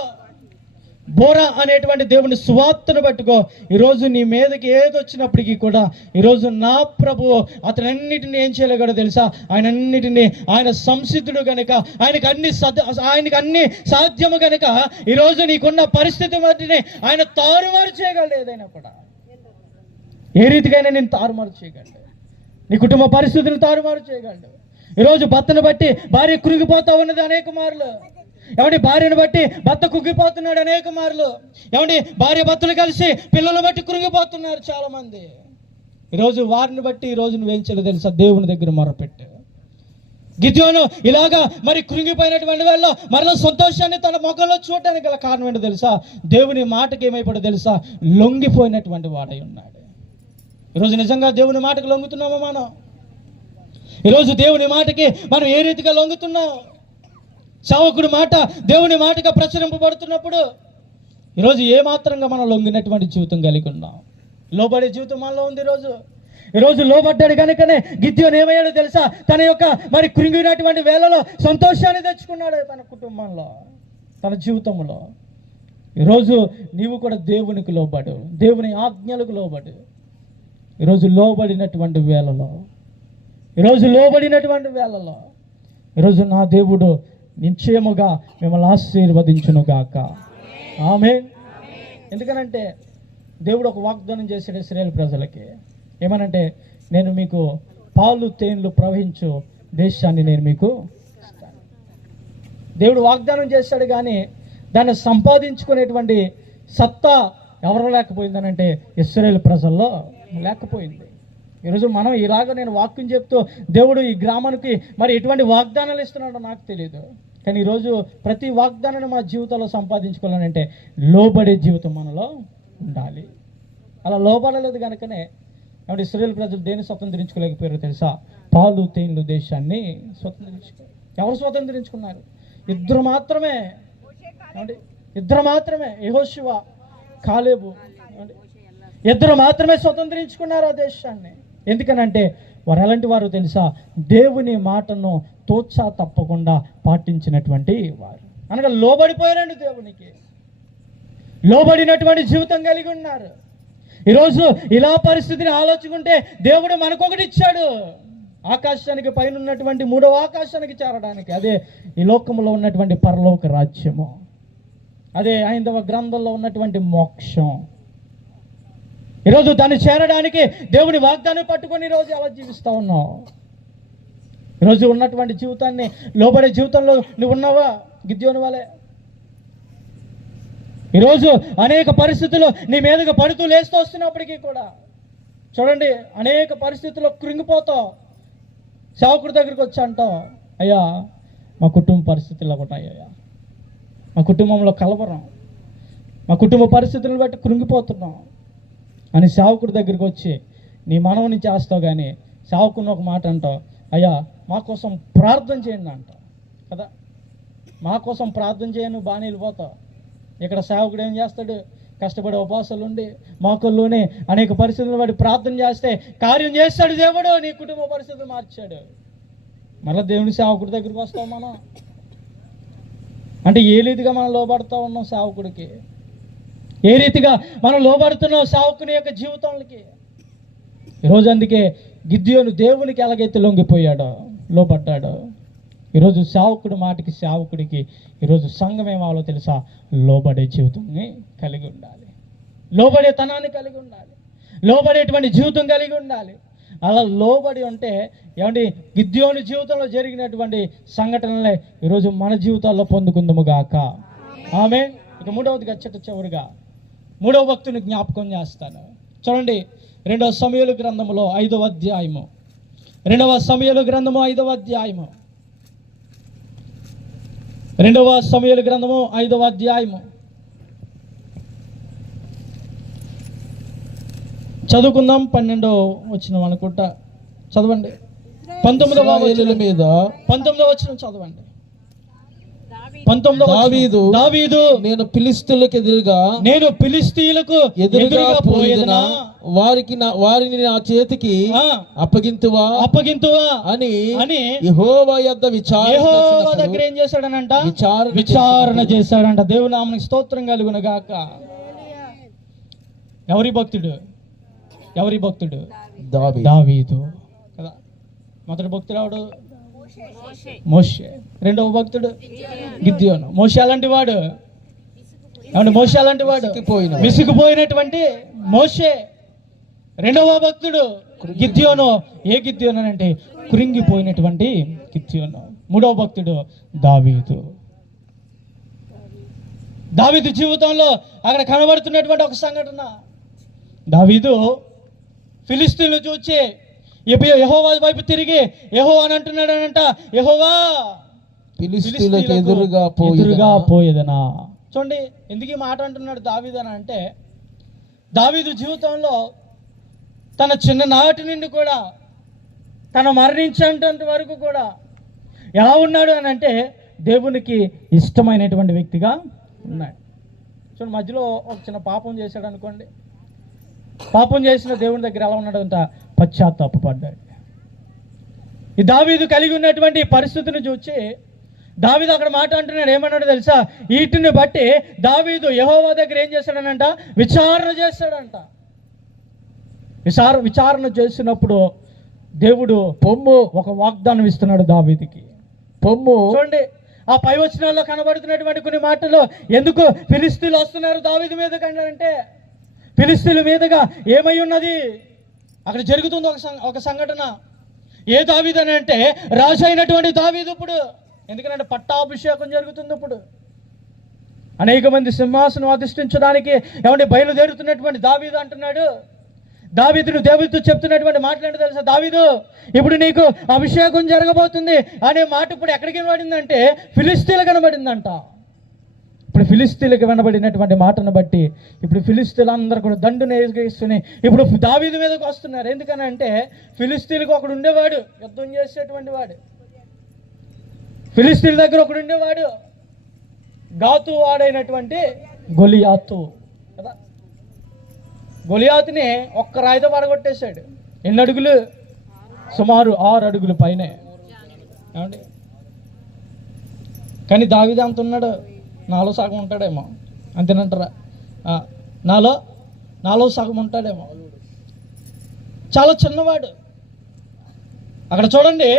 బోర అనేటువంటి దేవుని సువార్తను పట్టుకో. ఈరోజు నీ మీదకి ఏది వచ్చినప్పటికీ కూడా ఈరోజు నా ప్రభువు అతనన్నిటిని ఏం చేయలేగడో తెలుసా? ఆయన సంసిద్ధుడు కనుక, ఆయనకి అన్ని సాధ్యము కనుక ఈరోజు నీకున్న పరిస్థితి బట్టిని ఆయన తారుమారు చేయగలడు. ఏదైనా కూడా ఏ రీతికైనా నేను తారుమారు చేయగలడు. నీ కుటుంబ పరిస్థితులను తారుమారు చేయగలడు. ఈరోజు భర్తను బట్టి భార్య కృంగిపోతా ఉన్నది అనేక మార్లు. ఏమండి, భార్యను బట్టి భర్త కుగ్గిపోతున్నాడు అనేక మార్లు. ఏమండి, భార్య భర్తలు కలిసి పిల్లలు బట్టి కృంగిపోతున్నారు చాలా మంది. ఈరోజు వారిని బట్టి ఈరోజు నువ్వేం చేయలేదు తెలుసా? దేవుని దగ్గర మొరపెట్టు. గిద్యోను ఇలాగా మరి కృంగిపోయినటువంటి వాళ్ళ మరలా సంతోషాన్ని తన ముఖంలో చూడటానికి గల కారణం ఏంటో తెలుసా? దేవుని మాటకి ఏమైపోయాడో తెలుసా? లొంగిపోయినటువంటి వాడై ఉన్నాడు. ఈరోజు నిజంగా దేవుని మాటకు లొంగుతున్నామా మనం? ఈరోజు దేవుని మాటకి మనం ఏ రీతిగా లొంగుతున్నాం? సేవకుడి మాట దేవుని మాటగా ప్రచురింపబడుతున్నప్పుడు ఈరోజు ఏ మాత్రంగా మనం లొంగినటువంటి జీవితం కలిగి ఉన్నాం? లోబడే జీవితం మనలో ఉంది. ఈరోజు లోబడ్డాడు కనుకనే గిద్యోను ఏమయ్యాడో తెలుసా? తన యొక్క మరి కృంగినటువంటి వేళలో సంతోషాన్ని తెచ్చుకున్నాడు తన కుటుంబంలో, తన జీవితంలో. ఈరోజు నీవు కూడా దేవునికి లోబడు, దేవుని ఆజ్ఞలకు లోబడు. ఈరోజు లోబడినటువంటి వేళలో ఈరోజు నా దేవుడు నిశ్చయముగా మిమ్మల్ని ఆశీర్వదించునుగాక. ఆమేన్. ఎందుకనంటే దేవుడు ఒక వాగ్దానం చేశాడు ఇశ్రాయేలు ప్రజలకి. ఏమనంటే, నేను మీకు పాలు తేనెలు ప్రవహించు దేశాన్ని నేను మీకు ఇస్తాను. దేవుడు వాగ్దానం చేశాడు, కానీ దాన్ని సంపాదించుకునేటువంటి సత్తా ఎవరు లేకపోయిందనంటే ఇశ్రాయేలు ప్రజల్లో లేకపోయింది. ఈరోజు మనం ఇలాగ నేను వాక్యం చెప్తూ దేవుడు ఈ గ్రామానికి మరి ఎటువంటి వాగ్దానాలు ఇస్తున్నాడో నాకు తెలియదు. కానీ ఈరోజు ప్రతి వాగ్దానాన్ని మా జీవితంలో సంపాదించుకోవాలంటే లోబడే జీవితం మనలో ఉండాలి. అలా లోబడలేదు కనుకనే కాబట్టి ఇశ్రాయేలు ప్రజలు దేన్ని స్వతంత్రించుకోలేకపోయారో తెలుసా? పాలు తేనెలు దేశాన్ని స్వతంత్రించుకున్నారు. ఎవరు స్వతంత్రించుకున్నారు? ఇద్దరు మాత్రమే యెహోషువ, కాలేబు, ఇద్దరు మాత్రమే స్వతంత్రించుకున్నారు ఆ దేశాన్ని. ఎందుకనంటే వారు ఎలాంటి వారు తెలుసా? దేవుని మాటను తోచా తప్పకుండా పాటించినటువంటి వారు. అనగా లోబడిపోయారండి దేవునికి. లోబడినటువంటి జీవితం కలిగి ఉన్నారు. ఈరోజు ఇలా పరిస్థితిని ఆలోచుకుంటే దేవుడు మనకొకటి ఇచ్చాడు. ఆకాశానికి పైన ఉన్నటువంటి 3వ ఆకాశానికి చేరడానికి, అదే ఈ లోకంలో ఉన్నటువంటి పరలోక రాజ్యము, అదే హైందవ గ్రంథంలో ఉన్నటువంటి మోక్షం. ఈరోజు దాన్ని చేరడానికి దేవుని వాగ్దానం పట్టుకొని ఈరోజు ఎలా జీవిస్తూ ఉన్నావు? ఈరోజు ఉన్నటువంటి జీవితాన్ని, లోబడే జీవితంలో నువ్వు ఉన్నావా? గిద్యోను వలె ఈరోజు అనేక పరిస్థితులు నీ మీదగా పడుతూ లేస్తూ వస్తున్నప్పటికీ కూడా చూడండి, అనేక పరిస్థితుల్లో కృంగిపోతావు. సేవకుడి దగ్గరికి వచ్చి అంటావు, అయ్యా మా కుటుంబ పరిస్థితుల్లో ఉంటాయ్యా, మా కుటుంబంలో కలవరం, మా కుటుంబ పరిస్థితులను బట్టి కృంగిపోతున్నాం అని సేవకుడి దగ్గరికి వచ్చి నీ మనవని చేస్తావు. కానీ సేవకుని ఒక మాట అంటావు, అయ్యా మా కోసం ప్రార్థన చేయండి అంటావు కదా. మా కోసం ప్రార్థన చేయను బాగానే వెళ్ళిపోతావు. ఇక్కడ సేవకుడు ఏం చేస్తాడు? కష్టపడే ఉపవాసాలు ఉండి మోకల్లోనే అనేక పరిస్థితులు బట్టి ప్రార్థన చేస్తే కార్యం చేస్తాడు దేవుడు. నీ కుటుంబ పరిస్థితులు మార్చాడు. మళ్ళీ దేవుని సేవకుడి దగ్గరికి వస్తాం మనం. అంటే ఏ రీతిగా మనం లోబడుతూ ఉన్నాం సేవకుడికి? ఏ రీతిగా మనం లోబడుతున్నాం సేవకుని యొక్క జీవితాలకి? ఈరోజు అందుకే గిద్యోను దేవునికి ఎలాగైతే లొంగిపోయాడో, లోబడ్డాడో, ఈరోజు సేవకుడి మాటకి, సేవకుడికి ఈరోజు సంఘం ఏమాలో తెలుసా? లోబడే జీవితాన్ని కలిగి ఉండాలి, లోబడే తనాన్ని కలిగి ఉండాలి, లోబడేటువంటి జీవితం కలిగి ఉండాలి. అలా లోబడి ఉంటే ఏమండి, గిద్యోను జీవితంలో జరిగినటువంటి సంఘటనలే ఈరోజు మన జీవితాల్లో పొందుకుందాము గాక. ఆమె. ఇక మూడవదిగా చివరిగా 3వ భక్తుని జ్ఞాపకం చేస్తాను. చూడండి, 2వ సమూయేలు గ్రంథంలో 5వ అధ్యాయము రెండవ సమూయేలు గ్రంథము 5వ అధ్యాయము. రెండవ సమూయేలు గ్రంథము 5వ అధ్యాయము. చదువుకుందాం. 12వ వచనం అనుకుంటా. చదవండి. 19వ వచనం మీద 19వ వచనం చదవండి. 19వ దావీదు నేను ఫిలిష్తీయులకు ఎదురుగా పోయేదనా, వారిని నా చేతికి అప్పగింతువా అని యెహోవా యొద్ద దగ్గర ఏం చేశాడనంట? విచారణ చేశాడంట. దేవుని నామమునకు స్తోత్రం కలుగును గాక. ఎవరి భక్తుడు? దావీదు కదా. మొదటి భక్తుడు ఎవడు? మోషే. రెండవ భక్తుడు గిద్యోను. మోషే అలాంటి వాడు. విసిగిపోయినటువంటి మోషే. రెండవ భక్తుడు గిద్యోను. ఏ గిద్యోను అంటే కురింగిపోయినటువంటి గిద్యోను. మూడవ భక్తుడు దావీదు. దావీదు జీవితంలో అక్కడ కనబడుతున్నటువంటి ఒక సంఘటన. దావీదు ఫిలిష్తీయులను చూచి యెహోవా వైపు తిరిగి యెహోవా అని అంటున్నాడనంట, యెహోవా ఫిలిష్తీయులకు ఎదురుగా పోయేదనా. చూడండి ఎందుకు ఈ మాట అంటున్నాడు దావీదు అని అంటే, దావీదు జీవితంలో తన చిన్ననాటి నుండి కూడా తన మరణించేంత వరకు కూడా ఎలా ఉన్నాడు అని అంటే దేవునికి ఇష్టమైనటువంటి వ్యక్తిగా ఉన్నాడు. చూడండి, మధ్యలో ఒక చిన్న పాపం చేశాడు అనుకోండి. పాపం చేసిన దేవుని దగ్గర ఎలా ఉన్నాడంట? పశ్చాత్తాపడ్డాడు. ఈ దావీదు కలిగి ఉన్నటువంటి పరిస్థితిని చూసి దావీదు అక్కడ మాట అంటున్నాడు. ఏమన్నాడు తెలుసా? వీటిని బట్టి దావీదు యెహోవా దగ్గర ఏం చేశాడనంట? విచారణ చేశాడంట. విచారణ చేసినప్పుడు దేవుడు ఒక వాగ్దానం ఇస్తున్నాడు దావీదుకి. చూడండి ఆ పై వచనాల్లో కనబడుతున్నటువంటి కొన్ని మాటలు. ఎందుకు ఫిలిష్తీయులు వస్తున్నారు దావీదు మీద కంటే, ఫిలిష్తీయుల మీదుగా ఏమై ఉన్నది? అక్కడ జరుగుతుంది ఒక సంఘటన. ఏ దావీదు అని అంటే రాజు అయినటువంటి దావీదు. ఇప్పుడు ఎందుకంటే పట్టాభిషేకం జరుగుతుంది. ఇప్పుడు అనేక మంది సింహాసనం అధిష్ఠించడానికి బయలుదేరుతున్నటువంటి దావీదు అంటున్నాడు. దావీదును దేవుడితో చెప్తున్నటువంటి మాట్లాడి తెలుసా? దావీదు, ఇప్పుడు నీకు అభిషేకం జరగబోతుంది అనే మాట ఇప్పుడు ఎక్కడికి వినబడిందంటే ఫిలిష్తీయులకు కనబడిందంట. ఇప్పుడు ఫిలిష్తీయులకు వినబడినటువంటి మాటను బట్టి ఇప్పుడు ఫిలిష్తీయులు అందరూ కూడా దండును ఎగిరిస్తుని ఇప్పుడు దావీదు మీదకి వస్తున్నారు. ఎందుకని అంటే ఫిలిష్తీయులకు ఒకడు ఉండేవాడు, యుద్ధం చేసేటువంటి వాడు. ఫిలిష్తీయుల దగ్గర ఒకడు ఉండేవాడు, గాతు వాడైనటువంటి గొలియాతు కదా. గొలియాతుని ఒక్క రాయితో పడగొట్టేశాడు. ఎన్ని అడుగులు? సుమారు 6 అడుగులు పైనే. ఏమండి? కానీ దావీదు అంత ఉన్నాడు, నాలో సగం ఉంటాడేమో. అంతేనంటారా? నాలో సగం ఉంటాడేమో. చాలా చిన్నవాడు. అక్కడ చూడండి,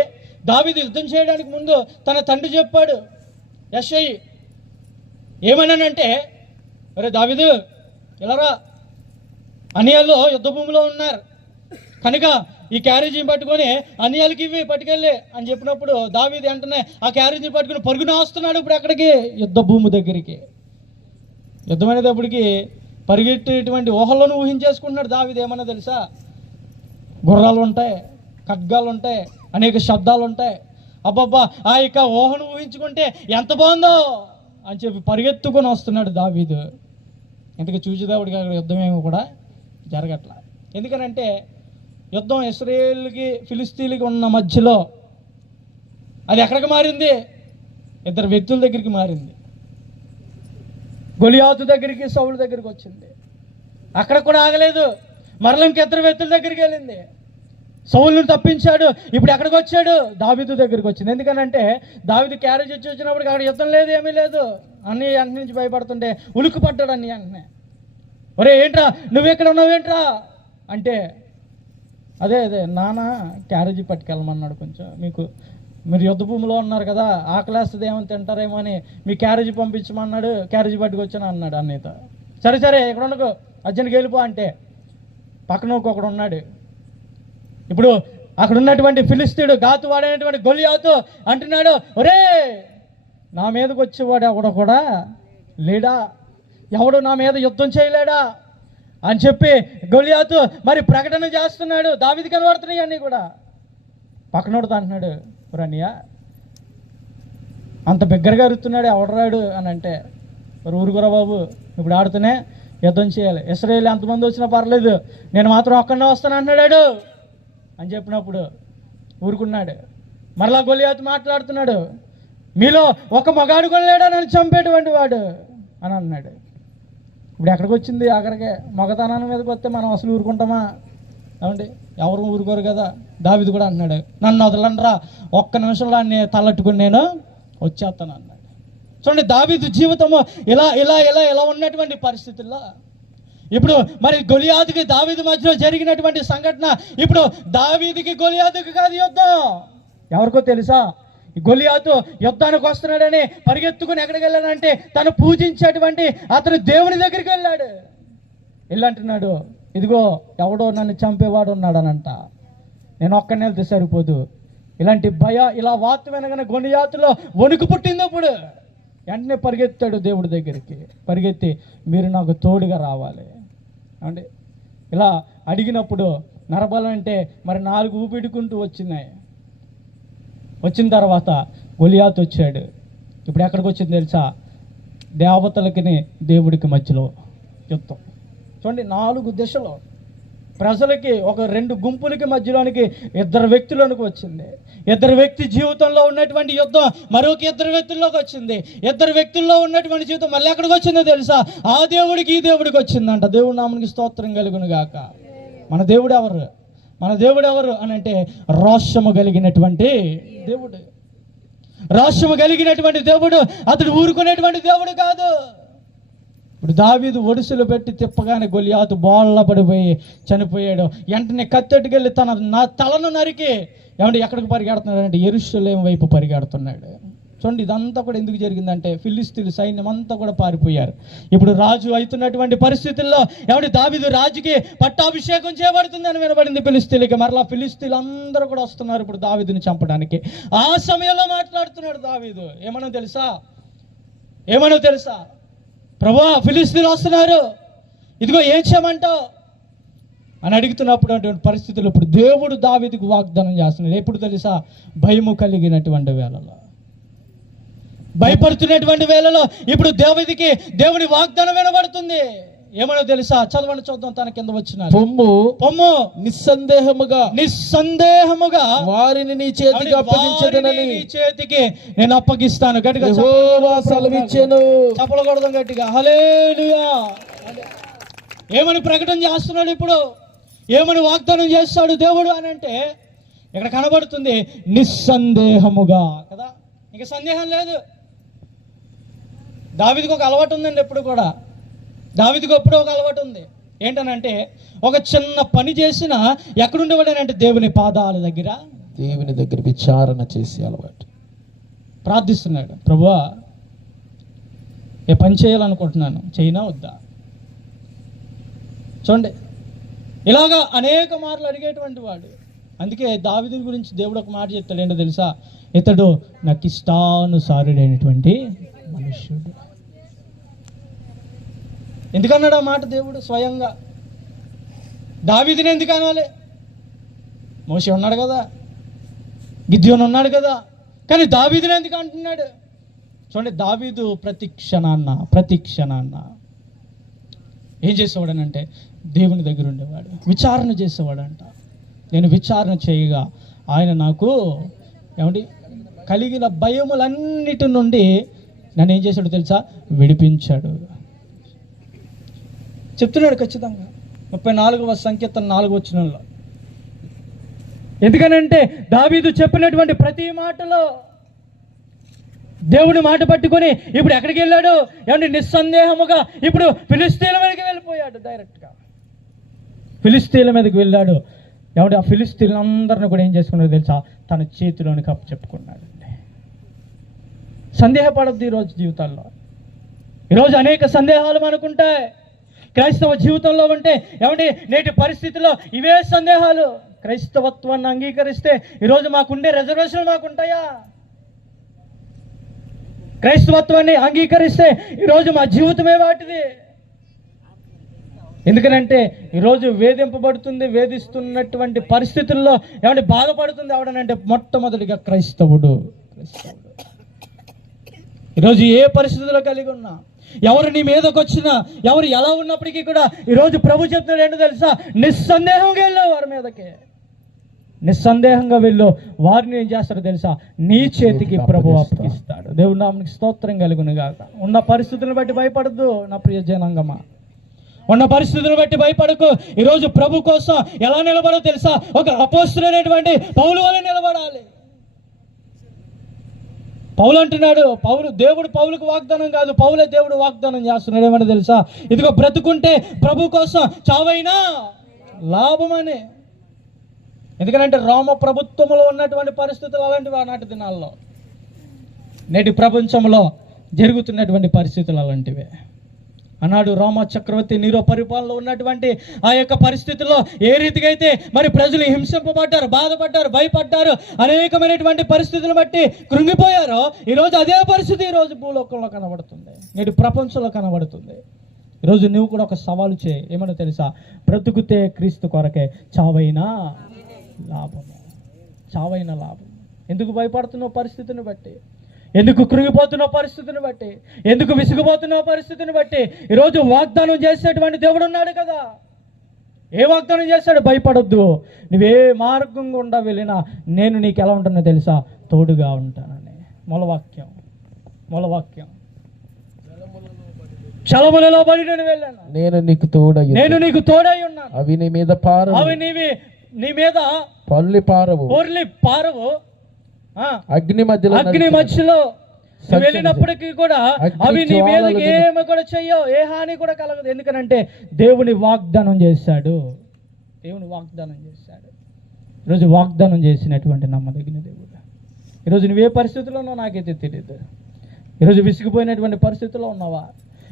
దావీదు యుద్ధం చేయడానికి ముందు తన తండ్రి చెప్పాడు యెషయి ఏమన్నానంటే, అరే దావీదు ఇలారా, అన్యాల్లో యుద్ధ భూమిలో ఉన్నారు కనుక ఈ క్యారేజీని పట్టుకొని అన్యాలకి ఇవి పట్టుకెళ్ళి అని చెప్పినప్పుడు దావీదు వెంటనే ఆ క్యారేజీని పట్టుకుని పరుగున వస్తున్నాడు. ఇప్పుడు అక్కడికి యుద్ధ భూమి దగ్గరికి. యుద్ధమైనప్పటికి పరిగెట్టేటువంటి ఊహలను ఊహించేసుకుంటున్నాడు దావీదు. ఏమన్నా తెలుసా? గుర్రాలు ఉంటాయి, ఖడ్గాలు ఉంటాయి, అనేక శబ్దాలు ఉంటాయి. అబ్బబ్బా ఆ యొక్క ఊహను ఊహించుకుంటే ఎంత బాగుందో అని చెప్పి పరిగెత్తుకొని వస్తున్నాడు దావీదు. ఇంతకు చూసేదావుడికి అక్కడ యుద్ధం ఏమో కూడా జరగట్లా. ఎందుకనంటే యుద్ధం ఇశ్రాయేలుకి ఫిలిష్తీయులకి ఉన్న మధ్యలో అది ఎక్కడికి మారింది? 2 వ్యక్తుల దగ్గరికి మారింది. గొలియాతు దగ్గరికి, సౌలు దగ్గరికి వచ్చింది. అక్కడ కూడా ఆగలేదు, మరలా ఇంక 2 వ్యక్తుల దగ్గరికి వెళ్ళింది. సౌలును తప్పించాడు. ఇప్పుడు ఎక్కడికి వచ్చాడు? దావీదు దగ్గరికి వచ్చింది. ఎందుకనంటే దావీదు క్యారేజ్ వచ్చి వచ్చినప్పటికి అక్కడ యుద్ధం లేదు, ఏమీ లేదు. అన్ని వెంట నుంచి భయపడుతుంటే ఉలుక్కు పడ్డాడు. అన్ని వెంటనే, ఒరే ఏంట్రా నువ్వెక్కడ ఉన్నావేంట్రా అంటే, అదే నాన్న క్యారేజీ పట్టుకెళ్ళమన్నాడు. కొంచెం మీరు యుద్ధ భూమిలో ఉన్నారు కదా, ఆకలేస్తుంది ఏమో తింటారేమో అని మీ క్యారేజీ పంపించమన్నాడు, క్యారేజీ పట్టుకొచ్చాను అన్నాడు అన్నయ్యతో. సరే ఇక్కడ ఉండకు, అర్జెంట్కి వెళ్ళిపో అంటే పక్కన ఒకడు ఉన్నాడు. ఇప్పుడు అక్కడ ఉన్నటువంటి ఫిలిష్తీయుడు గాతు వాడైనటువంటి గొలియాతు అంటున్నాడు, ఒరే నా మీదకి వచ్చేవాడు ఎవడో కూడా లేడా? ఎవడు నా మీద యుద్ధం చేయలేడా అని చెప్పి గొలియాతు మరి ప్రకటన చేస్తున్నాడు. దావీదు కనబడుతున్నాయి అన్నీ కూడా. పక్కనోడుతో అంటున్నాడు, రనియా అంత బిగ్గరగా అరుతున్నాడు ఎవడరాడు అని అంటే, మరి ఊరుకురా బాబు, ఇప్పుడు ఆడుతూనే యుద్ధం చేయాలి, ఇశ్రాయేలు ఎంతమంది వచ్చినా పర్లేదు, నేను మాత్రం ఒక్కడే వస్తాను అంటున్నాడు అని చెప్పినప్పుడు ఊరుకున్నాడు. మరలా గొలియాతు మాట్లాడుతున్నాడు, మీలో ఒక మగాడు కూడా లేడా నన్ను చంపేటువంటి వాడు అని అన్నాడు. ఇప్పుడు ఎక్కడికి వచ్చింది ఆఖరికి? మగతనాన్ని మీదకి వస్తే మనం అసలు ఊరుకుంటామా? ఏమండి, ఎవరు ఊరుకోరు కదా. దావీదు కూడా అన్నాడు, నన్ను వదలండ్రా, ఒక్క నిమిషంలో అన్ని తలట్టుకుని నేను వచ్చేస్తాను అన్నాడు. చూడండి, దావీదు జీవితము ఇలా ఇలా ఇలా ఇలా ఉన్నటువంటి పరిస్థితుల్లో ఇప్పుడు మరి గొలియాతుకి దావీదు మధ్యలో జరిగినటువంటి సంఘటన, ఇప్పుడు దావీదుకి గొలియాతుకి కాదు యుద్ధం. ఎవరికో తెలుసా? గొలియాతు యుద్ధానికి వస్తున్నాడని పరిగెత్తుకుని ఎక్కడికి వెళ్ళాడంటే తను పూజించేటువంటి అతను దేవుని దగ్గరికి వెళ్ళాడు. వెళ్ళంటున్నాడు, ఇదిగో ఎవడో నన్ను చంపేవాడు ఉన్నాడనంట, నేను ఒక్కనే వెళ్తే సరిపోదు. ఇలాంటి ఇలా వార్త వినగానే గొలియాతులో వణుకు పుట్టినప్పుడు వెంటనే పరిగెత్తాడు దేవుడి దగ్గరికి. పరిగెత్తి, మీరు నాకు తోడుగా రావాలి అంటే ఇలా అడిగినప్పుడు నరబలం అంటే మరి 4 ఊపిడుకుంటూ వచ్చినాయి. వచ్చిన తర్వాత గొలియాతు వచ్చాడు. ఇప్పుడు ఎక్కడికి వచ్చింది తెలుసా? దేవతలకి దేవుడికి మధ్యలో యుద్ధం. చూడండి, 4 దిశలో ప్రజలకి, ఒక 2 గుంపులకి మధ్యలోనికి 2 వ్యక్తులకు వచ్చింది. 2 వ్యక్తి జీవితంలో ఉన్నటువంటి యుద్ధం మరొక 2 వ్యక్తుల్లోకి వచ్చింది. 2 వ్యక్తుల్లో ఉన్నటువంటి జీవితం మళ్ళీ ఎక్కడికి వచ్చిందో తెలుసా? ఆ దేవుడికి ఈ దేవుడికి వచ్చిందంట. దేవుడి నామానికి స్తోత్రం కలుగును గాక. మన దేవుడు ఎవరు? మన దేవుడు ఎవరు అని అంటే రోషము కలిగినటువంటి దేవుడు. రోషము కలిగినటువంటి దేవుడు. అతడు ఊరుకునేటువంటి దేవుడు కాదు. ఇప్పుడు దావీదు ఒడిసులు పెట్టి తిప్పగానే గొలియాతు బోళ్ళ పడిపోయి చనిపోయాడు. వెంటనే కత్తెట్టుకెళ్ళి తన తలను నరికి ఏమంటే ఎక్కడికి పరిగెడుతున్నాడు అంటే యెరూషలేము వైపు పరిగెడుతున్నాడు. చూడండి, ఇదంతా కూడా ఎందుకు జరిగిందంటే ఫిలిస్తీన్ల సైన్యం అంతా కూడా పారిపోయారు. ఇప్పుడు రాజు అవుతున్నటువంటి పరిస్థితుల్లో ఏమంటే దావీదు రాజుకి పట్టాభిషేకం చేయబడుతుందని వినబడింది ఫిలిస్తీన్లకి. మరలా ఫిలిస్తీన్లు అందరూ కూడా వస్తున్నారు ఇప్పుడు దావీదుని చంపడానికి. ఆ సమయంలో మాట్లాడుతున్నాడు దావీదు, ఏమనో తెలుసా? ప్రభువా, ఫిలిస్తీన్లు వస్తున్నారు, ఇదిగో ఏం చేయమంటావు అని అడుగుతున్నప్పుడు అటువంటి పరిస్థితుల్లో ఇప్పుడు దేవుడు దావీదుకు వాగ్దానం చేస్తున్నాడు. ఎప్పుడు తెలుసా? భయము కలిగినటువంటి వేళలో, భయపడుతున్నటువంటి వేళలో ఇప్పుడు దేవుని వాగ్దానం వినబడుతుంది. ఏమనో తెలుసా? చదవండి, చూద్దాం. తన కింద వచ్చిన పొమ్ము నిస్సందేహముగా వారిని నీ చేతికి అప్పగించదనని, నీ చేతికి నేను అప్పగిస్తాను. గట్టిగా యెహోవా సెలవిచ్చెను. చెప్పకూడదు గట్టిగా. హల్లెలూయా. ఏమని ప్రకటన చేస్తున్నాడు ఇప్పుడు? ఏమని వాగ్దానం చేస్తాడు దేవుడు అని అంటే ఇక్కడ కనబడుతుంది నిస్సందేహముగా కదా. ఇంకా సందేహం లేదు. దావీదుకు ఒక అలవాటు ఉందండి. ఎప్పుడు కూడా దావీదుకు ఎప్పుడో ఒక అలవాటు ఉంది. ఏంటనంటే ఒక చిన్న పని చేసినా ఎక్కడుండేవాడనంటే దేవుని పాదాల దగ్గర, దేవుని దగ్గర విచారణ చేసే అలవాటు. ప్రార్థిస్తున్నాడు, ప్రభువా ఏ పని చేయాలనుకుంటున్నాను, చేయనా వద్దా? చూడండి, ఇలాగా అనేక మార్లు అడిగేటువంటి వాడు. అందుకే దావీదు గురించి దేవుడు ఒక మాట చెప్తాడు. ఏంటో తెలుసా? ఇతడు నాకు ఇష్టానుసారుడైనటువంటి మనుష్యుడు. ఎందుకన్నాడు ఆ మాట దేవుడు స్వయంగా? దావీదుని ఎందుకు అనాలి? మోషే ఉన్నాడు కదా, గిద్యోను ఉన్నాడు కదా, కానీ దావీదుని ఎందుకు అంటున్నాడు? చూడండి, దావీదు ప్రతి క్షణాన్న ఏం చేసేవాడనంటే దేవుని దగ్గర ఉండేవాడు, విచారణ చేసేవాడంట. నేను విచారణ చేయగా ఆయన నాకు ఏమండి కలిగిన భయములన్నిటి నుండి నన్ను ఏం చేశాడు తెలుసా? విడిపించాడు. చెప్తున్నాడు ఖచ్చితంగా 34వ సంకీర్తన 4వ వచనంలో. ఎందుకనంటే దావీదు చెప్పినటువంటి ప్రతి మాటలో దేవుని మాట పట్టుకొని ఇప్పుడు ఎక్కడికి వెళ్ళాడు? ఏమంటే నిస్సందేహముగా ఇప్పుడు ఫిలిస్తీన్ల మీదకి వెళ్ళిపోయాడు. డైరెక్ట్గా ఫిలిస్తీన్ల మీదకి వెళ్ళాడు. ఏమంటే ఆ ఫిలిస్తీన్లందరిని కూడా ఏం చేసుకున్నాడు తెలుసా? తన చేతిలోని కప్పు చెప్పుకున్నాడు. సందేహపడద్దు ఈరోజు జీవితాల్లో. ఈరోజు అనేక సందేహాలు మనకుంటాయి. క్రైస్తవ జీవితంలో ఉంటే ఏమంటే నేటి పరిస్థితుల్లో ఇవే సందేహాలు. క్రైస్తవత్వాన్ని అంగీకరిస్తే ఈరోజు మాకుండే రిజర్వేషన్లు మాకుంటాయా? క్రైస్తవత్వాన్ని అంగీకరిస్తే ఈరోజు మా జీవితమే వాటిది. ఎందుకనంటే ఈరోజు వేధిస్తున్నటువంటి పరిస్థితుల్లో ఏమంటే బాధపడుతుంది ఎవడనంటే మొట్టమొదటిగా క్రైస్తవుడు. ఈరోజు ఏ పరిస్థితుల్లో కలిగి ఉన్నా, ఎవరు నీ మీదకి వచ్చినా, ఎవరు ఎలా ఉన్నప్పటికీ కూడా ఈరోజు ప్రభు చెప్తున్నాడు ఏంటో తెలుసా, నిస్సందేహంగా వెళ్ళు వారి మీదకి, నిస్సందేహంగా వెళ్ళు. వారిని ఏం చేస్తాడో తెలుసా, నీ చేతికి ప్రభు అప్పగిస్తాడు. దేవుడి నామమునకు స్తోత్రం కలుగును గాక. ఉన్న పరిస్థితులను బట్టి భయపడద్దు నా ప్రియ జనాంగమా, ఉన్న పరిస్థితులను బట్టి భయపడకు. ఈరోజు ప్రభు కోసం ఎలా నిలబడో తెలుసా, ఒక అపోస్తలుడైనటువంటి పౌలు వలె నిలబడాలి. పౌలు అంటున్నాడు, దేవుడు పౌలుకు వాగ్దానం కాదు, పౌలే దేవుడు వాగ్దానం చేస్తున్నాడు. ఏమన్నా తెలుసా, ఇదిగో బ్రతుకుంటే ప్రభు కోసం చావైనా లాభమని. ఎందుకంటే రోమ ప్రభుత్వంలో ఉన్నటువంటి పరిస్థితులు అలాంటివి ఆనాటి దినాల్లో. నేటి ప్రపంచంలో జరుగుతున్నటువంటి పరిస్థితులు అలాంటివే. ఆనాడు రోమా చక్రవర్తి నీరో పరిపాలనలో ఉన్నటువంటి ఆ యొక్క పరిస్థితుల్లో ఏ రీతిగా అయితే మరి ప్రజలు హింసింపబడ్డారు, బాధపడ్డారు, భయపడ్డారు, అనేకమైనటువంటి పరిస్థితులు బట్టి కృంగిపోయారో, ఈరోజు అదే పరిస్థితి ఈరోజు భూలోకంలో కనబడుతుంది, నేటి ప్రపంచంలో కనబడుతుంది. ఈరోజు నువ్వు కూడా ఒక సవాలు చేయి. ఏమన్నా తెలుసా, బ్రతుకుతే క్రీస్తు కొరకే, చావైనా లాభము, చావైనా లాభం. ఎందుకు భయపడుతున్నావు పరిస్థితిని బట్టి, ఎందుకు కృంగిపోతున్న పరిస్థితిని బట్టి, ఎందుకు విసిగిపోతున్న పరిస్థితిని బట్టి? ఈరోజు వాగ్దానం చేసేటువంటి దేవుడు ఉన్నాడు కదా. ఏ వాగ్దానం చేశాడు? భయపడొద్దు, నువ్వే మార్గం గుండా వెళ్ళినా నేను నీకు ఎలా ఉంటున్నా తెలుసా, తోడుగా ఉంటానని. మూలవాక్యం చలములలో పడి నేను వెళ్ళాను, నేను నీకు తోడై ఉన్నాను, అవి నీ మీద పారవు, అవి నీ మీద పొర్లి పారవు. అగ్ని మధ్యలో వెళ్ళినప్పటికీ కూడా అవి నీ మీదకి ఏమి కూడా చెయ్యవు, ఏ హాని కూడా కలగదు. ఎందుకనంటే దేవుని వాగ్దానం చేశాడు. ఈరోజు వాగ్దానం చేసినటువంటి నమ్మదగిన దేవుడు. ఈరోజు నువ్వే పరిస్థితుల్లో ఉన్నావు నాకైతే తెలియదు. ఈరోజు విసిగిపోయినటువంటి పరిస్థితుల్లో ఉన్నావా?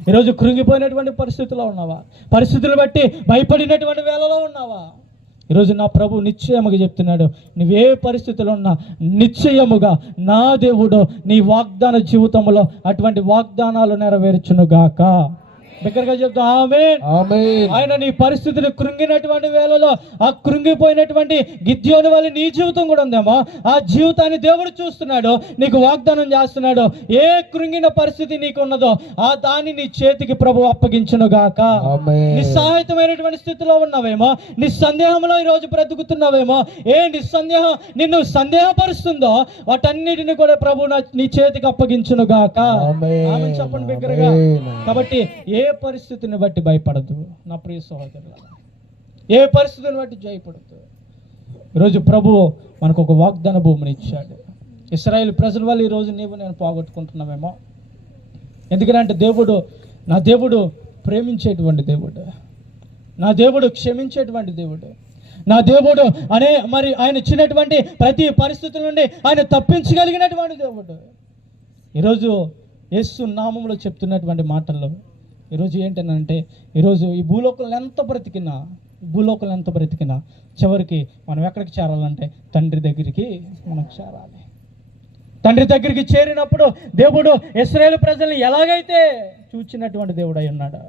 ఈరోజు కృంగిపోయినటువంటి పరిస్థితుల్లో ఉన్నావా? పరిస్థితులు బట్టి భయపడినటువంటి వేళలో ఉన్నావా? ఈరోజు నా ప్రభు నిశ్చయముగా చెప్తున్నాడు, నువ్వే పరిస్థితుల్లో ఉన్నా నిశ్చయముగా నా దేవుడు నీ వాగ్దాన జీవితంలో అటువంటి వాగ్దానాలు నెరవేర్చునుగాక. దగ్గరగా చెప్తా ఆమేన్. ఆయన నీ పరిస్థితులు కృంగినటువంటి వేళలో ఆ కృంగిపోయినటువంటి గిద్యోని వల్ల నీ జీవితం కూడా ఉందేమో, ఆ జీవితాన్ని దేవుడు చూస్తున్నాడు, నీకు వాగ్దానం చేస్తున్నాడు. ఏ కృంగిన పరిస్థితి నీకు ఉన్నదో ఆ దాన్ని నీ చేతికి ప్రభు అప్పగించునుగాక. నిస్సహాయతమైనటువంటి స్థితిలో ఉన్నావేమో, నిస్సందేహంలో ఈరోజు బ్రతుకుతున్నావేమో, ఏ నిస్సందేహం నిన్ను సందేహపరుస్తుందో వాటన్నిటిని కూడా ప్రభు నీ చేతికి అప్పగించునుగాక. ఆమేన్ చెప్పండి బిగ్గరగా. కాబట్టి ఏ పరిస్థితిని బట్టి భయపడదు నా ప్రియ సహోదరులారా, ఏ పరిస్థితిని బట్టి భయపడదు. ఈరోజు ప్రభు మనకు ఒక వాగ్దాన భూమిని ఇచ్చాడు. ఇశ్రాయేలు ప్రజల వల్ల ఈరోజు నేను పోగొట్టుకుంటున్నామేమో. ఎందుకంటే నా దేవుడు ప్రేమించేటువంటి దేవుడు, నా దేవుడు క్షమించేటువంటి దేవుడు, నా దేవుడు మరి ఆయన ఇచ్చినటువంటి ప్రతి పరిస్థితుల నుండి ఆయన తప్పించగలిగినటువంటి దేవుడు. ఈరోజు యేసు నామములో చెప్తున్నటువంటి మాటల్లో ఈరోజు ఏంటంటే, ఈరోజు ఈ భూలోకంలో ఎంత బ్రతికినా చివరికి మనం ఎక్కడికి చేరాలంటే తండ్రి దగ్గరికి మనం చేరాలి. తండ్రి దగ్గరికి చేరినప్పుడు దేవుడు ఇశ్రాయేలు ప్రజల్ని ఎలాగైతే చూచినటువంటి దేవుడు అయి ఉన్నాడు,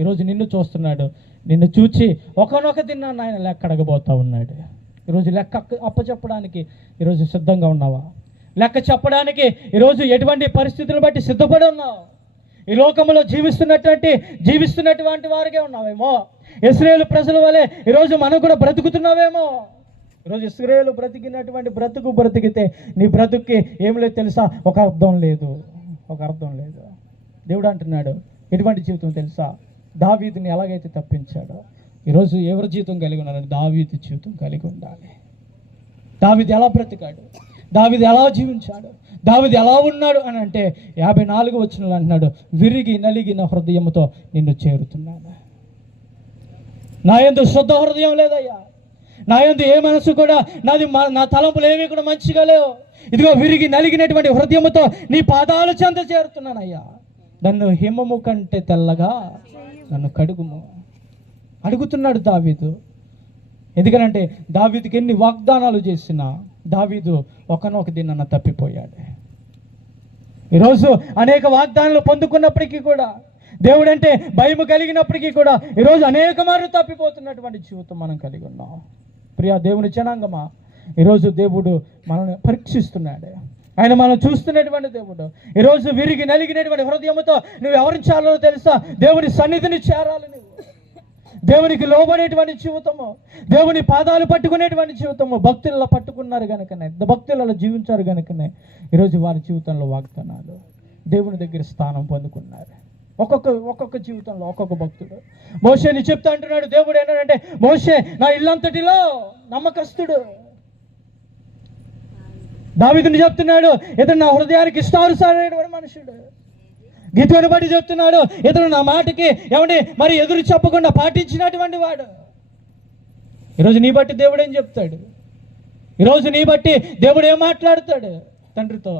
ఈరోజు నిన్ను చూస్తున్నాడు. నిన్ను చూచి ఒకనొక దినాన్ని ఆయన లెక్క అడగబోతా ఉన్నాడు. ఈరోజు లెక్క అప్పచెప్పడానికి ఈరోజు సిద్ధంగా ఉన్నావా? లెక్క చెప్పడానికి ఈరోజు ఎటువంటి పరిస్థితులను బట్టి సిద్ధపడి ఉన్నావు? ఈ లోకంలో జీవిస్తున్నటువంటి వారికే ఉన్నావేమో. ఇశ్రాయేలు ప్రజల వలె ఈరోజు మనం కూడా బ్రతుకుతున్నావేమో. ఈరోజు ఇశ్రాయేలు బ్రతికినటువంటి బ్రతికితే నీ బ్రతుక్కి ఏం లేదు తెలుసా, ఒక అర్థం లేదు. దేవుడు అంటున్నాడు, ఎటువంటి జీవితం తెలుసా, దావీదుని ఎలాగైతే తప్పించాడో ఈరోజు ఎవరి జీవితం కలిగి ఉన్నారని దావీదు జీవితం కలిగి ఉండాలి. దావీదు ఎలా బ్రతికాడు, దావీదు ఎలా జీవించాడు, దావీదు ఎలా ఉన్నాడు అని అంటే 54 వచనంలో అంటున్నాడు, విరిగి నలిగిన హృదయంతో నిన్ను చేరుతున్నాను. నా యందు శుద్ధ హృదయం లేదయ్యా, నా యందు ఏ మనసు కూడా నా తలంపులు ఏవి కూడా మంచిగా లేవు. ఇదిగో విరిగి నలిగినటువంటి హృదయంతో నీ పాదాల చెంత చేరుతున్నానయ్యా. నన్ను హిమము కంటే తెల్లగా నన్ను కడుగుము అడుగుతున్నాడు దావీదు. ఎందుకనంటే దావీదుకి ఎన్ని వాగ్దానాలు చేసినా దావీదు ఒకనొక దినాన తప్పిపోయాడు. ఈరోజు అనేక వాగ్దానాలు పొందుకున్నప్పటికీ కూడా దేవుడు అంటే భయం కలిగినప్పటికీ కూడా ఈరోజు అనేక మార్లు తప్పిపోతున్నటువంటి జీవితం మనం కలిగి ఉన్నాం. ప్రియా దేవుని జనాంగమా, ఈరోజు దేవుడు మనల్ని పరీక్షిస్తున్నాడు. ఆయన మనం చూస్తున్నటువంటి దేవుడు. ఈరోజు విరిగి నలిగినటువంటి హృదయంతో నువ్వు ఎవరిని చేరాలో తెలుసా? దేవుని సన్నిధిని చేరాలి. నువ్వు దేవునికి లోబడేటువంటి జీవితము, దేవుని పాదాలు పట్టుకునేటువంటి జీవితము భక్తులలో పట్టుకున్నారు కనుకనే, భక్తులలో జీవించారు కనుకనే ఈరోజు వారి జీవితంలో వాగ్దానాలు దేవుని దగ్గర స్థానం పొందుకున్నారు. ఒక్కొక్క జీవితంలో ఒక్కొక్క భక్తుడు. మోషేని చెప్తా అంటున్నాడు దేవుడు ఏంటంటే, మోషే నా ఇల్లంతటిలో నమ్మకస్తుడు. దావీదుని చెప్తున్నాడు, ఇతను నా హృదయానికి ఇష్టానుసారైనటువంటి మనుషుడు. గిద్యోను బట్టి చెప్తున్నాడు, ఇతను నా మాటకి ఏమండి మరి ఎదురు చెప్పకుండా పాటించినటువంటి వాడు. ఈరోజు నీ బట్టి దేవుడు ఏం చెప్తాడు? ఈరోజు నీ బట్టి దేవుడు ఏం మాట్లాడతాడు తండ్రితో?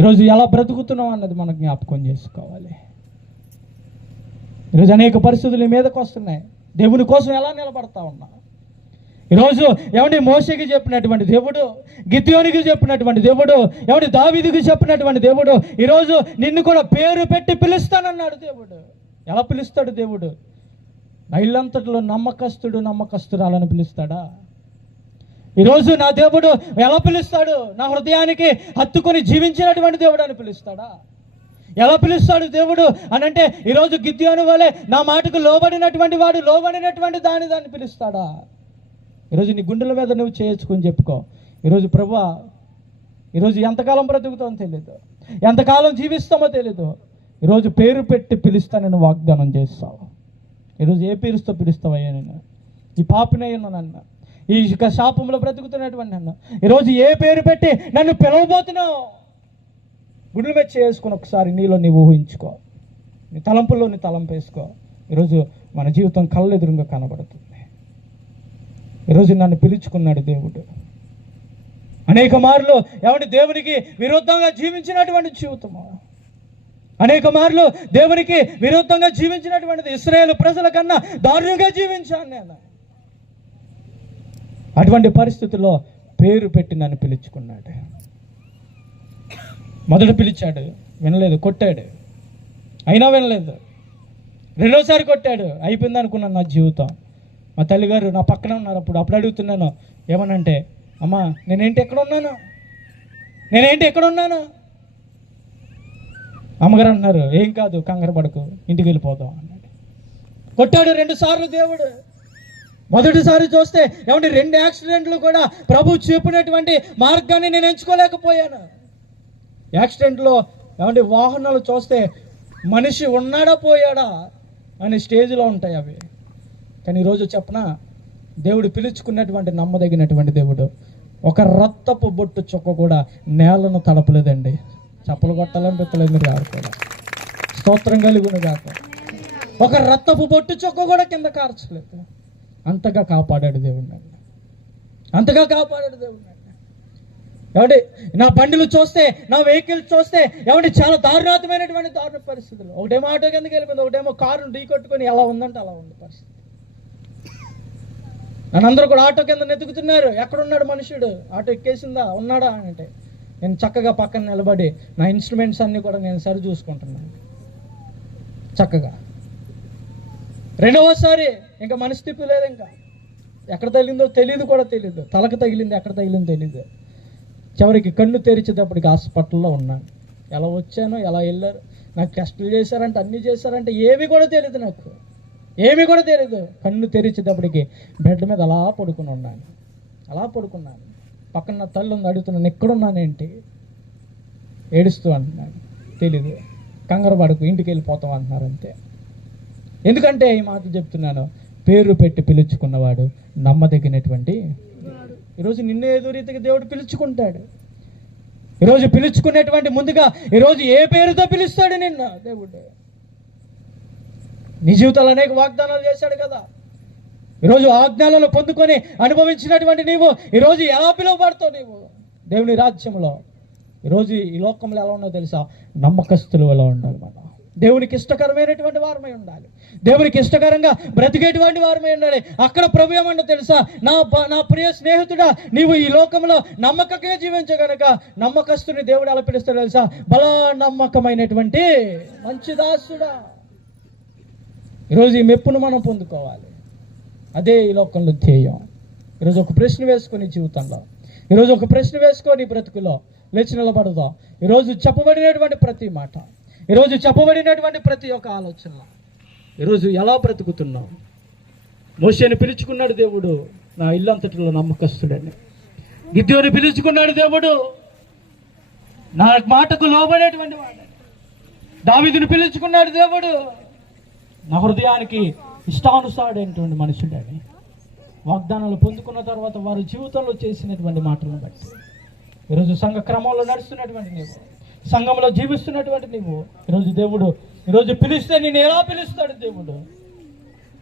ఈరోజు ఎలా బ్రతుకుతున్నాం అన్నది మనం జ్ఞాపకం చేసుకోవాలి. ఈరోజు అనేక పరిస్థితులు మీదకి వస్తున్నాయి. దేవుని కోసం ఎలా నిలబడతా ఉన్నా? ఈరోజు ఏమంటే మోషేకి చెప్పినటువంటి దేవుడు, గిద్యోనికి చెప్పినటువంటి దేవుడు, ఏమంటే దావీదుకి చెప్పినటువంటి దేవుడు ఈరోజు నిన్ను కూడా పేరు పెట్టి పిలుస్తానన్నాడు దేవుడు. ఎలా పిలుస్తాడు దేవుడు? నా ఇల్లంతటిలో నమ్మకస్తురాలని పిలుస్తాడా? ఈరోజు నా దేవుడు ఎలా పిలుస్తాడు? నా హృదయానికి హత్తుకొని జీవించినటువంటి దేవుడు అని పిలుస్తాడా? ఎలా పిలుస్తాడు దేవుడు అని అంటే, ఈరోజు గిద్యోను వలె నా మాటకు లోబడినటువంటి వాడు, లోబడినటువంటి దాన్ని పిలుస్తాడా? ఈరోజు నీ గుండెల మీద నువ్వు చేసుకొని చెప్పుకో, ఈరోజు ప్రభువా, ఈరోజు ఎంతకాలం బ్రతుకుతామో తెలియదు, ఎంతకాలం జీవిస్తామో తెలియదు. ఈరోజు పేరు పెట్టి పిలుస్తానని వాగ్దానం చేస్తావు. ఈరోజు ఏ పేరుతో పిలుస్తావయ్యా? నేను ఈ పాపినయ్యను, నన్ను ఈ శాపంలో బ్రతుకుతున్నటువంటి నన్ను ఈరోజు ఏ పేరు పెట్టి నన్ను పిలవబోతున్నావు? గుండెల మీద చేసుకుని ఒకసారి నీలో నీవు ఊహించుకో, నీ తలంపుల్లో నీ తలంపు వేసుకో. ఈరోజు మన జీవితం కళ్ళెదురుగా కనబడుతుంది. ఈరోజు నన్ను పిలుచుకున్నాడు దేవుడు. అనేక మార్లు ఏమంటే దేవునికి విరుద్ధంగా జీవించినటువంటి జీవితము, అనేక మార్లు దేవునికి విరుద్ధంగా జీవించినటువంటిది. ఇశ్రాయేలు ప్రజల కన్నా దారుణంగా జీవించాను నేను. అటువంటి పరిస్థితుల్లో పేరు పెట్టి నన్ను పిలుచుకున్నాడు. మొదట పిలిచాడు, వినలేదు, కొట్టాడు, అయినా వినలేదు. రెండోసారి కొట్టాడు, అయిపోయింది అనుకున్నాను నా జీవితం. మా తల్లిగారు నా పక్కన ఉన్నారు. అప్పుడు అడుగుతున్నాను ఏమనంటే, అమ్మా నేనేంటి ఎక్కడ ఉన్నాను? అమ్మగారు అన్నారు, ఏం కాదు, కంగారు పడకు, ఇంటికి వెళ్ళిపోతాం అన్నాడు. కొట్టాడు 2 సార్లు దేవుడు. మొదటిసారి చూస్తే ఏమంటే 2 యాక్సిడెంట్లు కూడా ప్రభు చూపినటువంటి మార్గాన్ని నేను ఎంచుకోలేకపోయాను. యాక్సిడెంట్లో ఏమంటే వాహనాలు చూస్తే మనిషి ఉన్నాడా పోయాడా అనే స్టేజ్లో ఉంటాయి అవి. కానీ ఈరోజు చెప్పనా, దేవుడు పిలుచుకున్నటువంటి నమ్మదగినటువంటి దేవుడు ఒక రక్తపు బొట్టు చుక్క కూడా నేలను తడపలేదండి. చప్పలు కొట్టాలని పెట్టలేదు మీరు ఎవరు కూడా. స్తోత్రం కలుగును గాక. ఒక రక్తపు బొట్టు చుక్క కూడా కింద కార్చలేదు. అంతగా కాపాడాడు దేవుడు నన్ను, అంతగా కాపాడాడు దేవుడు నన్ను. ఏమంటే నా బండిలు చూస్తే, నా వెహికల్స్ చూస్తే ఏమంటే చాలా దారుణ పరిస్థితులు. ఒకటేమో ఆటో కిందకి వెళ్ళిపోయింది, ఒకటేమో కారును ఢీ కొట్టుకొని ఎలా ఉందంటే అలా ఉంది పరిస్థితి. నన్ను అందరూ కూడా ఆటో కింద నెతుకుతున్నారు, ఎక్కడున్నాడు మనుషుడు, ఆటో ఎక్కేసిందా, ఉన్నాడా అని. అంటే నేను చక్కగా పక్కన నిలబడి నా ఇన్స్ట్రుమెంట్స్ అన్నీ కూడా నేను సరి చూసుకుంటున్నాను చక్కగా. రెండవసారి ఇంకా మనసు తిప్పి లేదు, ఇంకా ఎక్కడ తగిలిందో తెలియదు కూడా తెలియదు, తలకు తగిలింది, ఎక్కడ తగిలిందో తెలియదు. చివరికి కన్ను తెరిచేటప్పటికి హాస్పిటల్లో ఉన్నాను. ఎలా వచ్చానో, ఎలా వెళ్ళారు, నాకు టెస్టులు చేశారంటే, అన్నీ చేశారంటే ఏమీ కూడా తెలియదు, నాకు ఏమీ కూడా తెలియదు. కన్ను తెరిచేటప్పటికి బెడ్ మీద అలా పడుకున్నాను. పక్కన నా తల్లి ఉంది, అడుగుతున్నాను ఎక్కడున్నానేంటి, ఏడుస్తూ అంటున్నాను. తెలీదు, కంగారు పడకు, ఇంటికి వెళ్ళిపోతాం అంటున్నారు అంతే. ఎందుకంటే ఈ మాట చెప్తున్నాను, పేరు పెట్టి పిలుచుకున్నవాడు నమ్మదగినటువంటి. ఈరోజు నిన్ను ఏదో రీతిగా దేవుడు పిలుచుకుంటాడు. ఈరోజు పిలుచుకునేటువంటి ముందుగా ఈరోజు ఏ పేరుతో పిలుస్తాడు నిన్ను దేవుడు? నీ జీవితాలు అనేక వాగ్దానాలు చేశాడు కదా. ఈరోజు ఆజ్ఞానాలు పొందుకొని అనుభవించినటువంటి నీవు ఈరోజు ఎలా పిలువబడతావు? నీవు దేవుని రాజ్యంలో ఈరోజు ఈ లోకంలో ఎలా ఉన్నావు తెలుసా? నమ్మకస్తులు ఎలా ఉండాలి మనం. దేవునికి ఇష్టకరమైనటువంటి వారమై ఉండాలి. దేవునికి ఇష్టకరంగా బ్రతికేటువంటి వారమై ఉండాలి. అక్కడ ప్రభు ఏమన్నా తెలుసా, నా ప్రియ స్నేహితుడా, నీవు ఈ లోకంలో నమ్మకంగా జీవించగనక నమ్మకస్తుని దేవుడు ఎలా పిలుస్తాడు తెలుసా, బలా నమ్మకమైనటువంటి మంచి దాసుడా. ఈరోజు ఈ మెప్పును మనం పొందుకోవాలి. అదే ఈ లోకంలో ధ్యేయం. ఈరోజు ఒక ప్రశ్న వేసుకొని జీవితంలో, ఈరోజు ఒక ప్రశ్న వేసుకొని బ్రతుకులో లేచి నిలబడదాం. ఈరోజు చెప్పబడినటువంటి ప్రతి మాట, ఈరోజు చెప్పబడినటువంటి ప్రతి ఒక్క ఆలోచన, ఈరోజు ఎలా బ్రతుకుతున్నాం? మోషేని పిలుచుకున్నాడు దేవుడు, నా ఇల్లంతటిలో నమ్మకస్తుడని. గిద్యోని పిలుచుకున్నాడు దేవుడు, నా మాటకు లోబడేటువంటి వాడు. దావీదుని పిలుచుకున్నాడు దేవుడు, నా హృదయానికి ఇష్టానుసారైనటువంటి మనుషుడని. వాగ్దానాలు పొందుకున్న తర్వాత వారి జీవితంలో చేసినటువంటి మాటలను బట్టి ఈరోజు సంఘ క్రమంలో నడుస్తున్నటువంటి నీవు, సంఘంలో జీవిస్తున్నటువంటి నీవు, ఈరోజు దేవుడు ఈరోజు పిలిస్తే నేను ఎలా పిలుస్తాడు దేవుడు?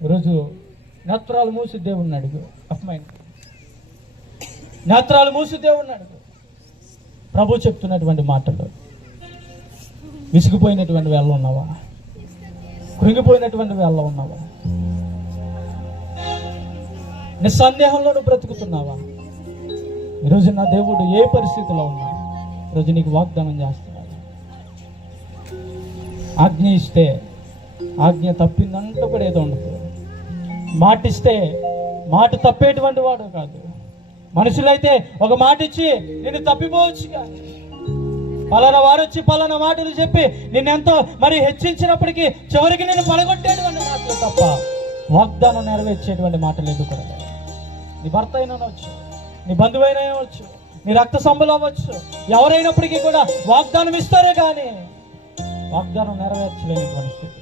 ఈరోజు నేత్రాలు మూసి దేవుడిని అడుగు. అమ్మాయి నేత్రాలు మూసి దేవుడిని అడుగు. ప్రభు చెప్తున్నటువంటి మాటలు విసిగిపోయినటువంటి వేళ ఉన్నావా? కృంగిపోయినటువంటి వేళ ఉన్నావా? నిస్సందేహంలో నువ్వు బ్రతుకుతున్నావా? ఈరోజు నా దేవుడు ఏ పరిస్థితిలో ఉన్నా ఈరోజు నీకు వాగ్దానం చేస్తున్నాడు. ఆజ్ఞ ఇస్తే ఆజ్ఞ తప్పిందంటూ కూడా ఏదో ఉండదు. మాట ఇస్తే మాట తప్పేటువంటి వాడు కాదు. మనుషులైతే ఒక మాట ఇచ్చి నేను తప్పిపోవచ్చు, కానీ పలానా వారు వచ్చి పలానా మాటలు చెప్పి నిన్నెంతో మరి హెచ్చించినప్పటికీ చివరికి నేను పడగొట్టేటువంటి మాటలు తప్ప వాగ్దానం నెరవేర్చేటువంటి మాటలు ఎందుకు కూడా? నీ భర్త అయినా అవ్వచ్చు, నీ బంధువైనా అవ్వచ్చు, నీ రక్త సంబంధం అవ్వచ్చు, ఎవరైనప్పటికీ కూడా వాగ్దానం ఇస్తారే కానీ వాగ్దానం నెరవేర్చలేని స్థితి.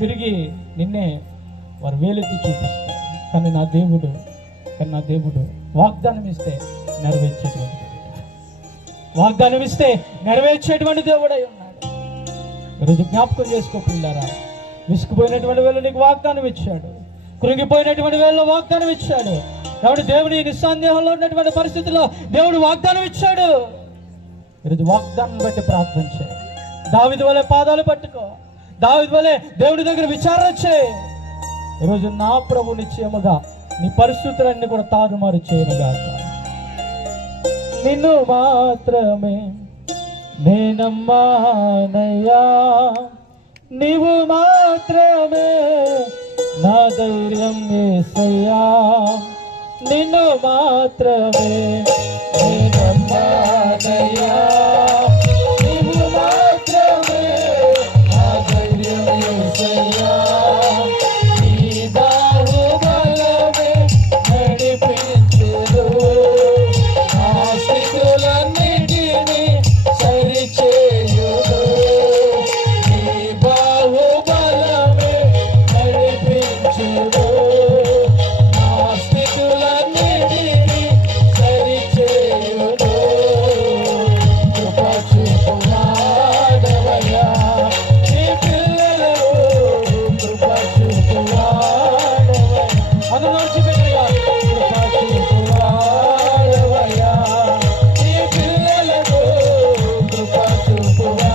తిరిగి నిన్నే వారు వేలెత్తి చూపిస్తారు. కానీ నా దేవుడు వాగ్దానం ఇస్తే నెరవేర్చేటువంటి, వాగ్దానం ఇస్తే నెరవేర్చేటువంటి దేవుడై ఉన్నాడు. ఈరోజు జ్ఞాపకం చేసుకో పిల్లారా, విసుకుపోయినటువంటి వేళ నీకు వాగ్దానం ఇచ్చాడు, కృంగిపోయినటువంటి వేళలో వాగ్దానం ఇచ్చాడు. కాబట్టి దేవుడి నిస్సందేహంలో ఉన్నటువంటి పరిస్థితుల్లో దేవుడు వాగ్దానం ఇచ్చాడు. ఈరోజు వాగ్దానం బట్టి ప్రార్థన చేయి. దావీదు వలె పాదాలు పట్టుకో, దావీదు వలె దేవుడి దగ్గర విచారణ చేయి. ఈరోజు నా ప్రభు నిశ్చయముగా నీ పరిస్థితులన్నీ కూడా తారుమారు చేయనుగాక. నిన్ను మాత్రమే నేనమ్మానయ్యా, నీవు మాత్రమే నా ధైర్యం యేసయ్యా, నిన్ను మాత్రమే నేనమ్మానయ్యా, నీవు మాత్రమే నా ధైర్యం యేసయ్యా, నీ బాహుబలమే నడిపించెను, నా స్థితులన్నిటినీ సరిచేయును, నీ బాహుబలమే నడిపించెను, నా స్థితులన్నిటినీ సరిచేయును. కృప చూపువాడవయ్యా, నీ పిల్లలకు కృప చూపువాడవయ్యా. అందరూ నడిచిపోయినగా కృప చూపువాడవయ్యా, నీ పిల్లలకు కృప చూపువాడవయ్యా.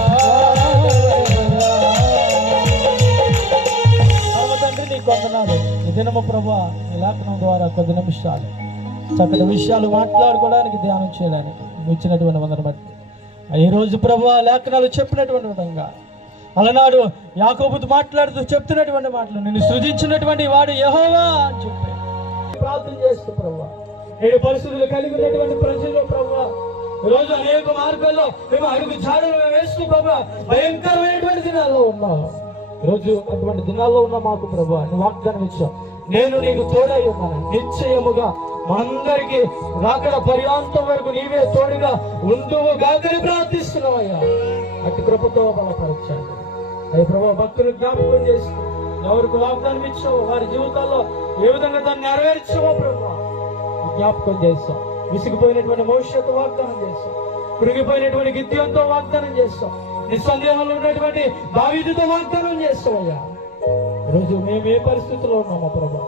తండ్రి నీకు వందనాలు. ఈ దినము ప్రభా ఈ లేఖనం ద్వారా కొద్ది నిమిషాలు చక్కటి విషయాలు మాట్లాడుకోవడానికి, ధ్యానం చేయడానికి ఇచ్చినటువంటి వందన బట్టి ఈ రోజు ప్రభా లేఖనాలు చెప్పినటువంటి విధంగా అలనాడు యాకోబుతో మాట్లాడుతూ చెప్తున్నటువంటి మాటలు, నిన్ను సృజించినటువంటి వాడు యెహోవా అని చెప్పి ప్రార్థన చేస్తూ ప్రభా నేడు పరిస్థితులు కలిగి ఉన్నటువంటి ప్రజల్లో ప్రభా ఈరోజు అనేక మార్గాల్లో మేము అడుగు జాడలు వేస్తూ ప్రభా భయంకరమైనటువంటి దినాల్లో ఉన్నాం. ఈరోజు అటువంటి దినాల్లో ఉన్న మాకు ప్రభా నువ్వు వాగ్దానం ఇచ్చావు, నేను నీకు తోడై ఉన్నాను, నిశ్చయముగా మనందరికీ రాకడ పర్యాంతం వరకు నీవే తోడుగా ఉండువు గాకని ప్రార్థిస్తున్నావయ్యా. అటు కృపతో బలపరచండి అయ్యి ప్రభా. భక్తులు జ్ఞాపకం చేస్తూ ఎవరికి వాగ్దానం ఇచ్చావో వారి జీవితాల్లో ఏ విధంగా దాన్ని నెరవేర్చావో ప్రభా జ్ఞాపకం చేస్తాం. విసిగిపోయినటువంటి భవిష్యత్తు వాగ్దానం చేస్తాం, కృంగిపోయినటువంటి గిద్యోనుతో వాగ్దానం చేస్తాం, నిస్సందేహంలో ఉన్నటువంటి దావీదుతో వాగ్దానం చేస్తావయ్యా. ఈరోజు మేము ఏ పరిస్థితుల్లో ఉన్నామో ప్రభా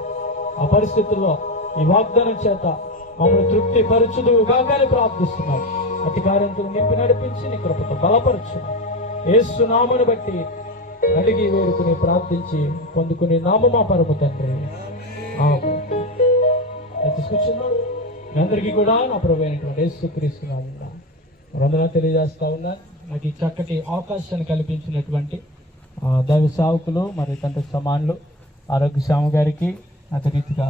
ఆ పరిస్థితుల్లో ఈ వాగ్దానం చేత మమ్మల్ని తృప్తి పరచుదువుగా కానీ ప్రార్థిస్తున్నాం. అతి కార్యంతో నింపి నడిపించి నీ కృపతో బలపరచు. యేసు నామమును బట్టి అడిగి వేడుకుని ప్రార్థించి పొందుకుని నామమా పరమ తండ్రి. ఆమేన్. తీసుకొచ్చిందా మీ అందరికీ కూడా నా ప్రభు అయినటువంటి యేసుక్రీస్తు నామమున వందనాలు తెలియజేస్తా ఉన్నాను. నాకు ఈ చక్కటి అవకాశాన్ని కల్పించినటువంటి దైవ సేవకులు మరి తండ్రి సమానులు ఆరోగ్య శ్యామ గారికి, అదే రీతిగా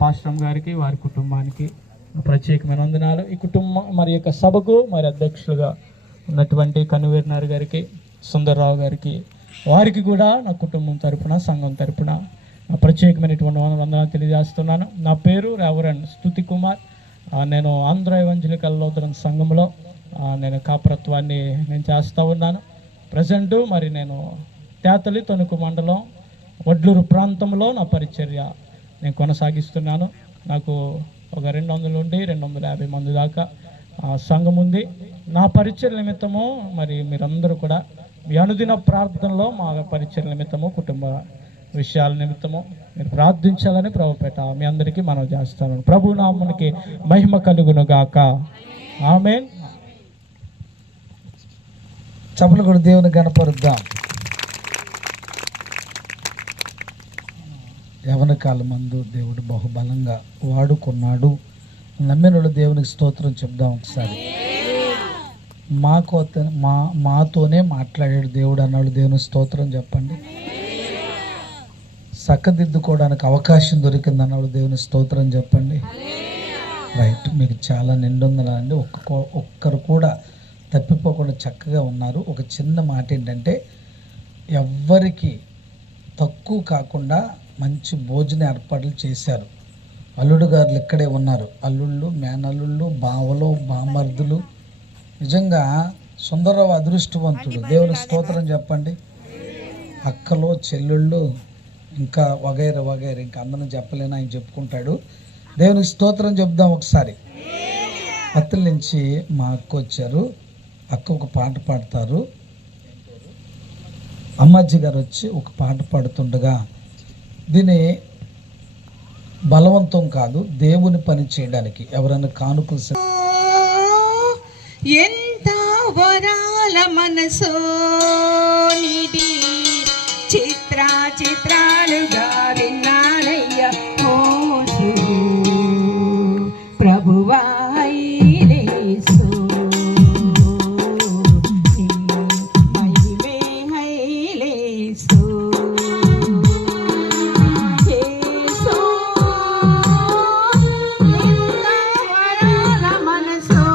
పాస్టమ్ గారికి, వారి కుటుంబానికి ప్రత్యేకమైన వందనాలు. ఈ కుటుంబం మరి యొక్క సభకు మరి అధ్యక్షులుగా ఉన్నటువంటి కనువీరనారు గారికి, సుందర్రావు గారికి, వారికి కూడా నా కుటుంబం తరపున, సంఘం తరపున ప్రత్యేకమైనటువంటి వందనాలు తెలియజేస్తున్నాను. నా పేరు రెవరెండ్ స్తుతి కుమార్. నేను ఆంధ్ర ఎవెంజలికల్ లూథరన్ సంఘంలో నేను కాపరత్వాన్ని నేను చేస్తూ ఉన్నాను. ప్రజెంటు మరి నేను తేతలి తణుకు మండలం వడ్లూరు ప్రాంతంలో నా పరిచర్య నేను కొనసాగిస్తున్నాను. నాకు ఒక 200 నుండి 250 మంది దాకా సంఘం ఉంది. నా పరిచర్య నిమిత్తము మరి మీరందరూ కూడా మీ అనుదిన ప్రార్థనలో మా పరిచర్య నిమిత్తము, కుటుంబ విషయాల నిమిత్తము మీరు ప్రార్థించాలని ప్రభుపేట మీ అందరికీ మనం చేస్తాను. ప్రభు నామమునికి మహిమ కలుగును గాక. ఆమేన్. చప్పలు కూడా దేవుని గణపరుద్దాం. యవన కాలమందు దేవుడు బహుబలంగా వాడుకున్నాడు. నమ్మినోళ్ళు దేవునికి స్తోత్రం చెప్దాం ఒకసారి. మాతోనే మాట్లాడాడు దేవుడు అన్నాడు. దేవుని స్తోత్రం చెప్పండి. చక్కదిద్దుకోవడానికి అవకాశం దొరికింది అన్నాడు. దేవుని స్తోత్రం చెప్పండి. రైట్, మీకు చాలా నిండుందండి. ఒక్కరు కూడా తప్పిపోకుండా చక్కగా ఉన్నారు. ఒక చిన్న మాట ఏంటంటే, ఎవ్వరికి తక్కువ కాకుండా మంచి భోజన ఏర్పాట్లు చేశారు. అల్లుడు గారులు ఇక్కడే ఉన్నారు. అల్లుళ్ళు, మేనల్లుళ్ళు, బావలు, బామర్దులు. నిజంగా సుందరరావు అదృష్టవంతుడు. దేవుని స్తోత్రం చెప్పండి. అక్కలు, చెల్లుళ్ళు, ఇంకా వగైరా వగైరా, ఇంకా అందరం చెప్పలేని ఆయన చెప్పుకుంటాడు. దేవునికి స్తోత్రం చెప్దాం ఒకసారి. అత్తల నుంచి మా అక్క వచ్చారు. అక్క ఒక పాట పాడతారు. అమ్మాజీ గారు వచ్చి ఒక పాట పాడుతుండగా, దీని బలవంతం కాదు, దేవుని పని చేయడానికి ఎవరైనా కానుకలు. ఎంత వరాల మనసో నిధి చిత్ర చిత్రాలుగా విన్నానయ్య ఓసు ప్రభువా హైలేసు మహిమే హైలేసు యేసు ఎంత వరాల మనసో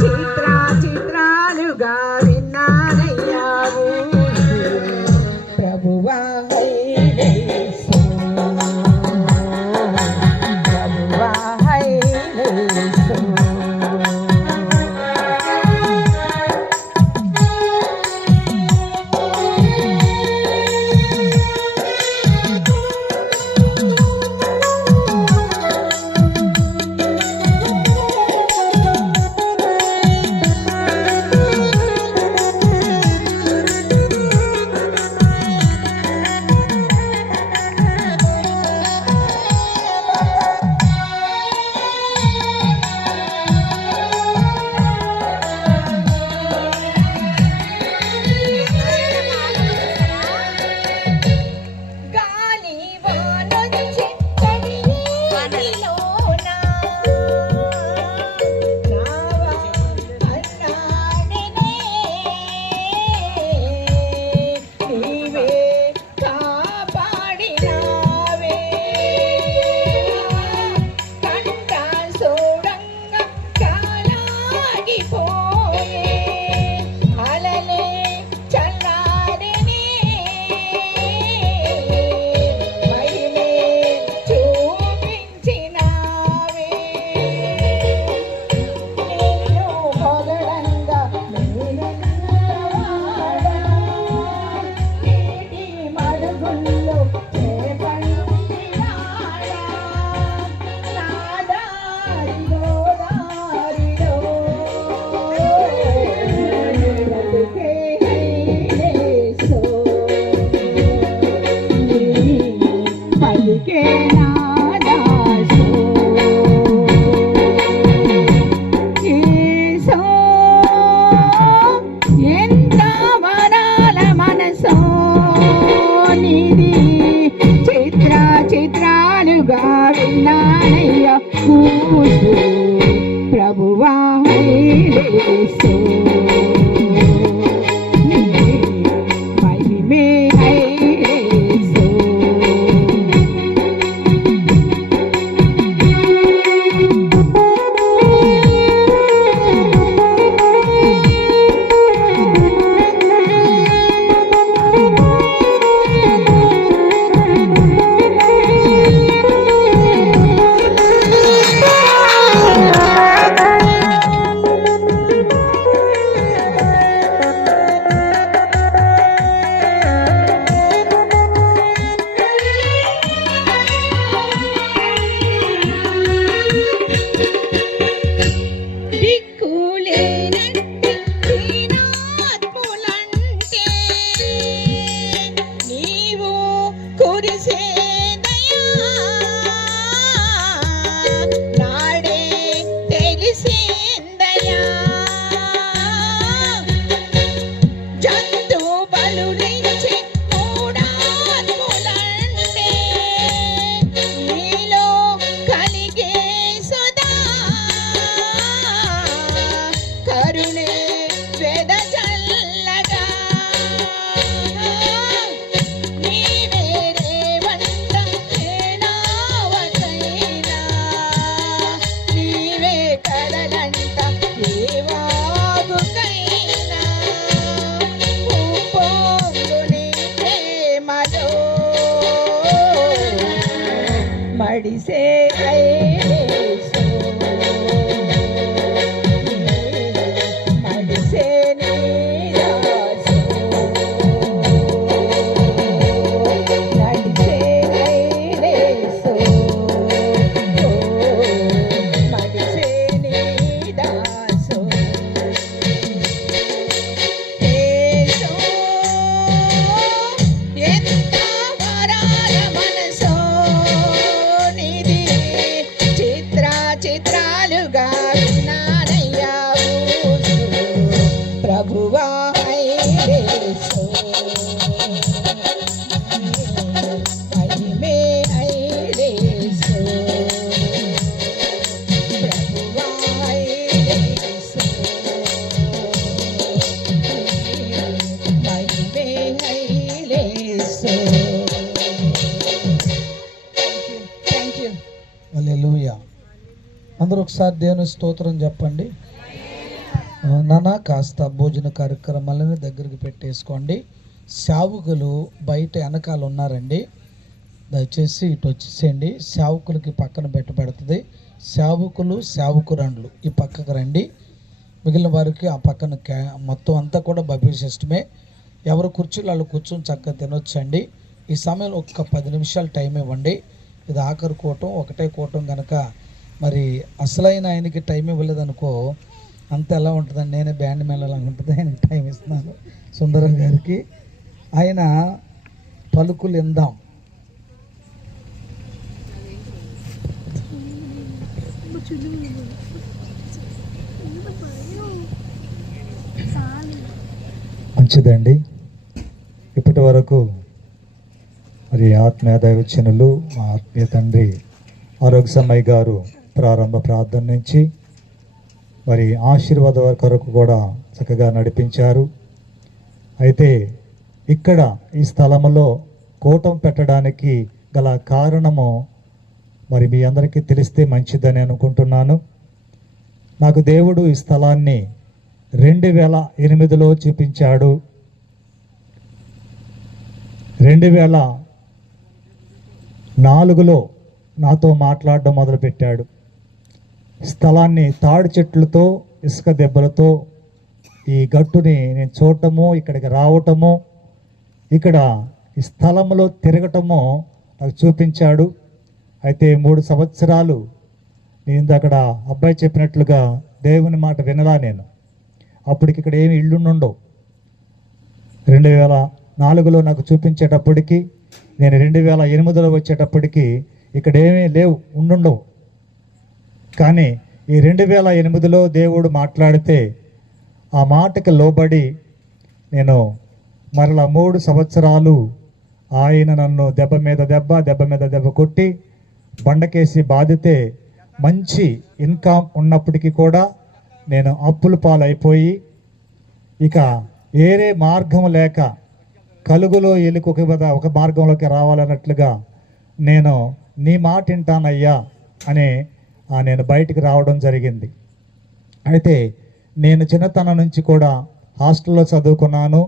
చిత్ర చిత్రాలుగా విన్నానయ్యా ప్రభువా హైలేసు ప్రభువా హైలేసు మడిసే ఐలేసు మడిసే నీరాసు నడిసే ఐలేసు మడిసే నీరాసు యేసు ఎంత వరాల మనసో నిధి చిత్రాలుగా విన్నానయ్యా ఊసు ప్రభువా ఐలేసు మహిమే ఐలేసు ప్రభువా ఐలేసు మహిమే ఐలేసు థ్యాంక్ యూ హల్లెలూయా. అందరూ ఒకసారి దేవుని స్తోత్రం చెప్పండి. నాన్న కాస్త భోజన కార్యక్రమాలను దగ్గరికి పెట్టేసుకోండి. సేవకులు బయట వెనకాల ఉన్నారండి, దయచేసి ఇటు వచ్చేసేయండి. సేవకులకి పక్కన పెట్టబడుతుంది. సేవకులు సేవకురండ్లు ఈ పక్కకు రండి. మిగిలిన వారికి ఆ పక్కన మొత్తం అంతా కూడా బఫే సిస్టమే. ఎవరు కుర్చీలు వాళ్ళు కూర్చొని చక్కగా తినొచ్చండి. ఈ సమయంలో ఒక్క 10 నిమిషాలు టైం ఇవ్వండి. ఇది ఆఖరి కూటం, ఒకటే కూటం కనుక మరి అసలైన ఆయనకి టైం ఇవ్వలేదనుకో అంత ఎలా ఉంటుందని నేనే బ్యాండ్ మేళలాగా ఉంటుంది. ఆయనకి టైం ఇస్తున్నాను సుందరం గారికి. ఆయన పలుకులు ఇందాం. మంచిదండి. ఇప్పటి వరకు మరి ఆత్మీయ దైవజనులు మా ఆత్మీయ తండ్రి ఆరోగ్యమయ్య గారు ప్రారంభ ప్రార్థన నుంచి మరి ఆశీర్వాద కొరకు కూడా చక్కగా నడిపించారు. అయితే ఇక్కడ ఈ స్థలంలో కూటం పెట్టడానికి గల కారణము మరి మీ అందరికీ తెలిస్తే మంచిదని అనుకుంటున్నాను. నాకు దేవుడు ఈ స్థలాన్ని 2008లో చూపించాడు. 2004లో నాతో మాట్లాడడం మొదలుపెట్టాడు. స్థలాన్ని తాడి చెట్లతో ఇసుక దెబ్బలతో ఈ గట్టుని నేను చూడటము, ఇక్కడికి రావటము, ఇక్కడ ఈ స్థలంలో తిరగటము నాకు చూపించాడు. అయితే 3 సంవత్సరాలు నేను అక్కడ అబ్బాయి చెప్పినట్లుగా దేవుని మాట వినలా. నేను అప్పటికి ఇక్కడ ఏమి ఇళ్ళుండవు. 2004లో నాకు చూపించేటప్పటికి, నేను 2008లో వచ్చేటప్పటికి ఇక్కడ ఏమీ లేవు, ఉండుండవు. కానీ ఈ 2008లో దేవుడు మాట్లాడితే ఆ మాటకి లోబడి నేను మరలా 3 సంవత్సరాలు ఆయన నన్ను దెబ్బ మీద దెబ్బ కొట్టి బండకేసి బాధితే మంచి ఇన్కమ్ ఉన్నప్పటికీ కూడా నేను అప్పుల పాలైపోయి ఇక వేరే మార్గం లేక కలుగులో ఎలుక ఒక మార్గంలోకి రావాలన్నట్లుగా నేను నీ మాట వింటానయ్యా అని నేను బయటికి రావడం జరిగింది. అయితే నేను చిన్నతనం నుంచి కూడా హాస్టల్లో చదువుకున్నాను,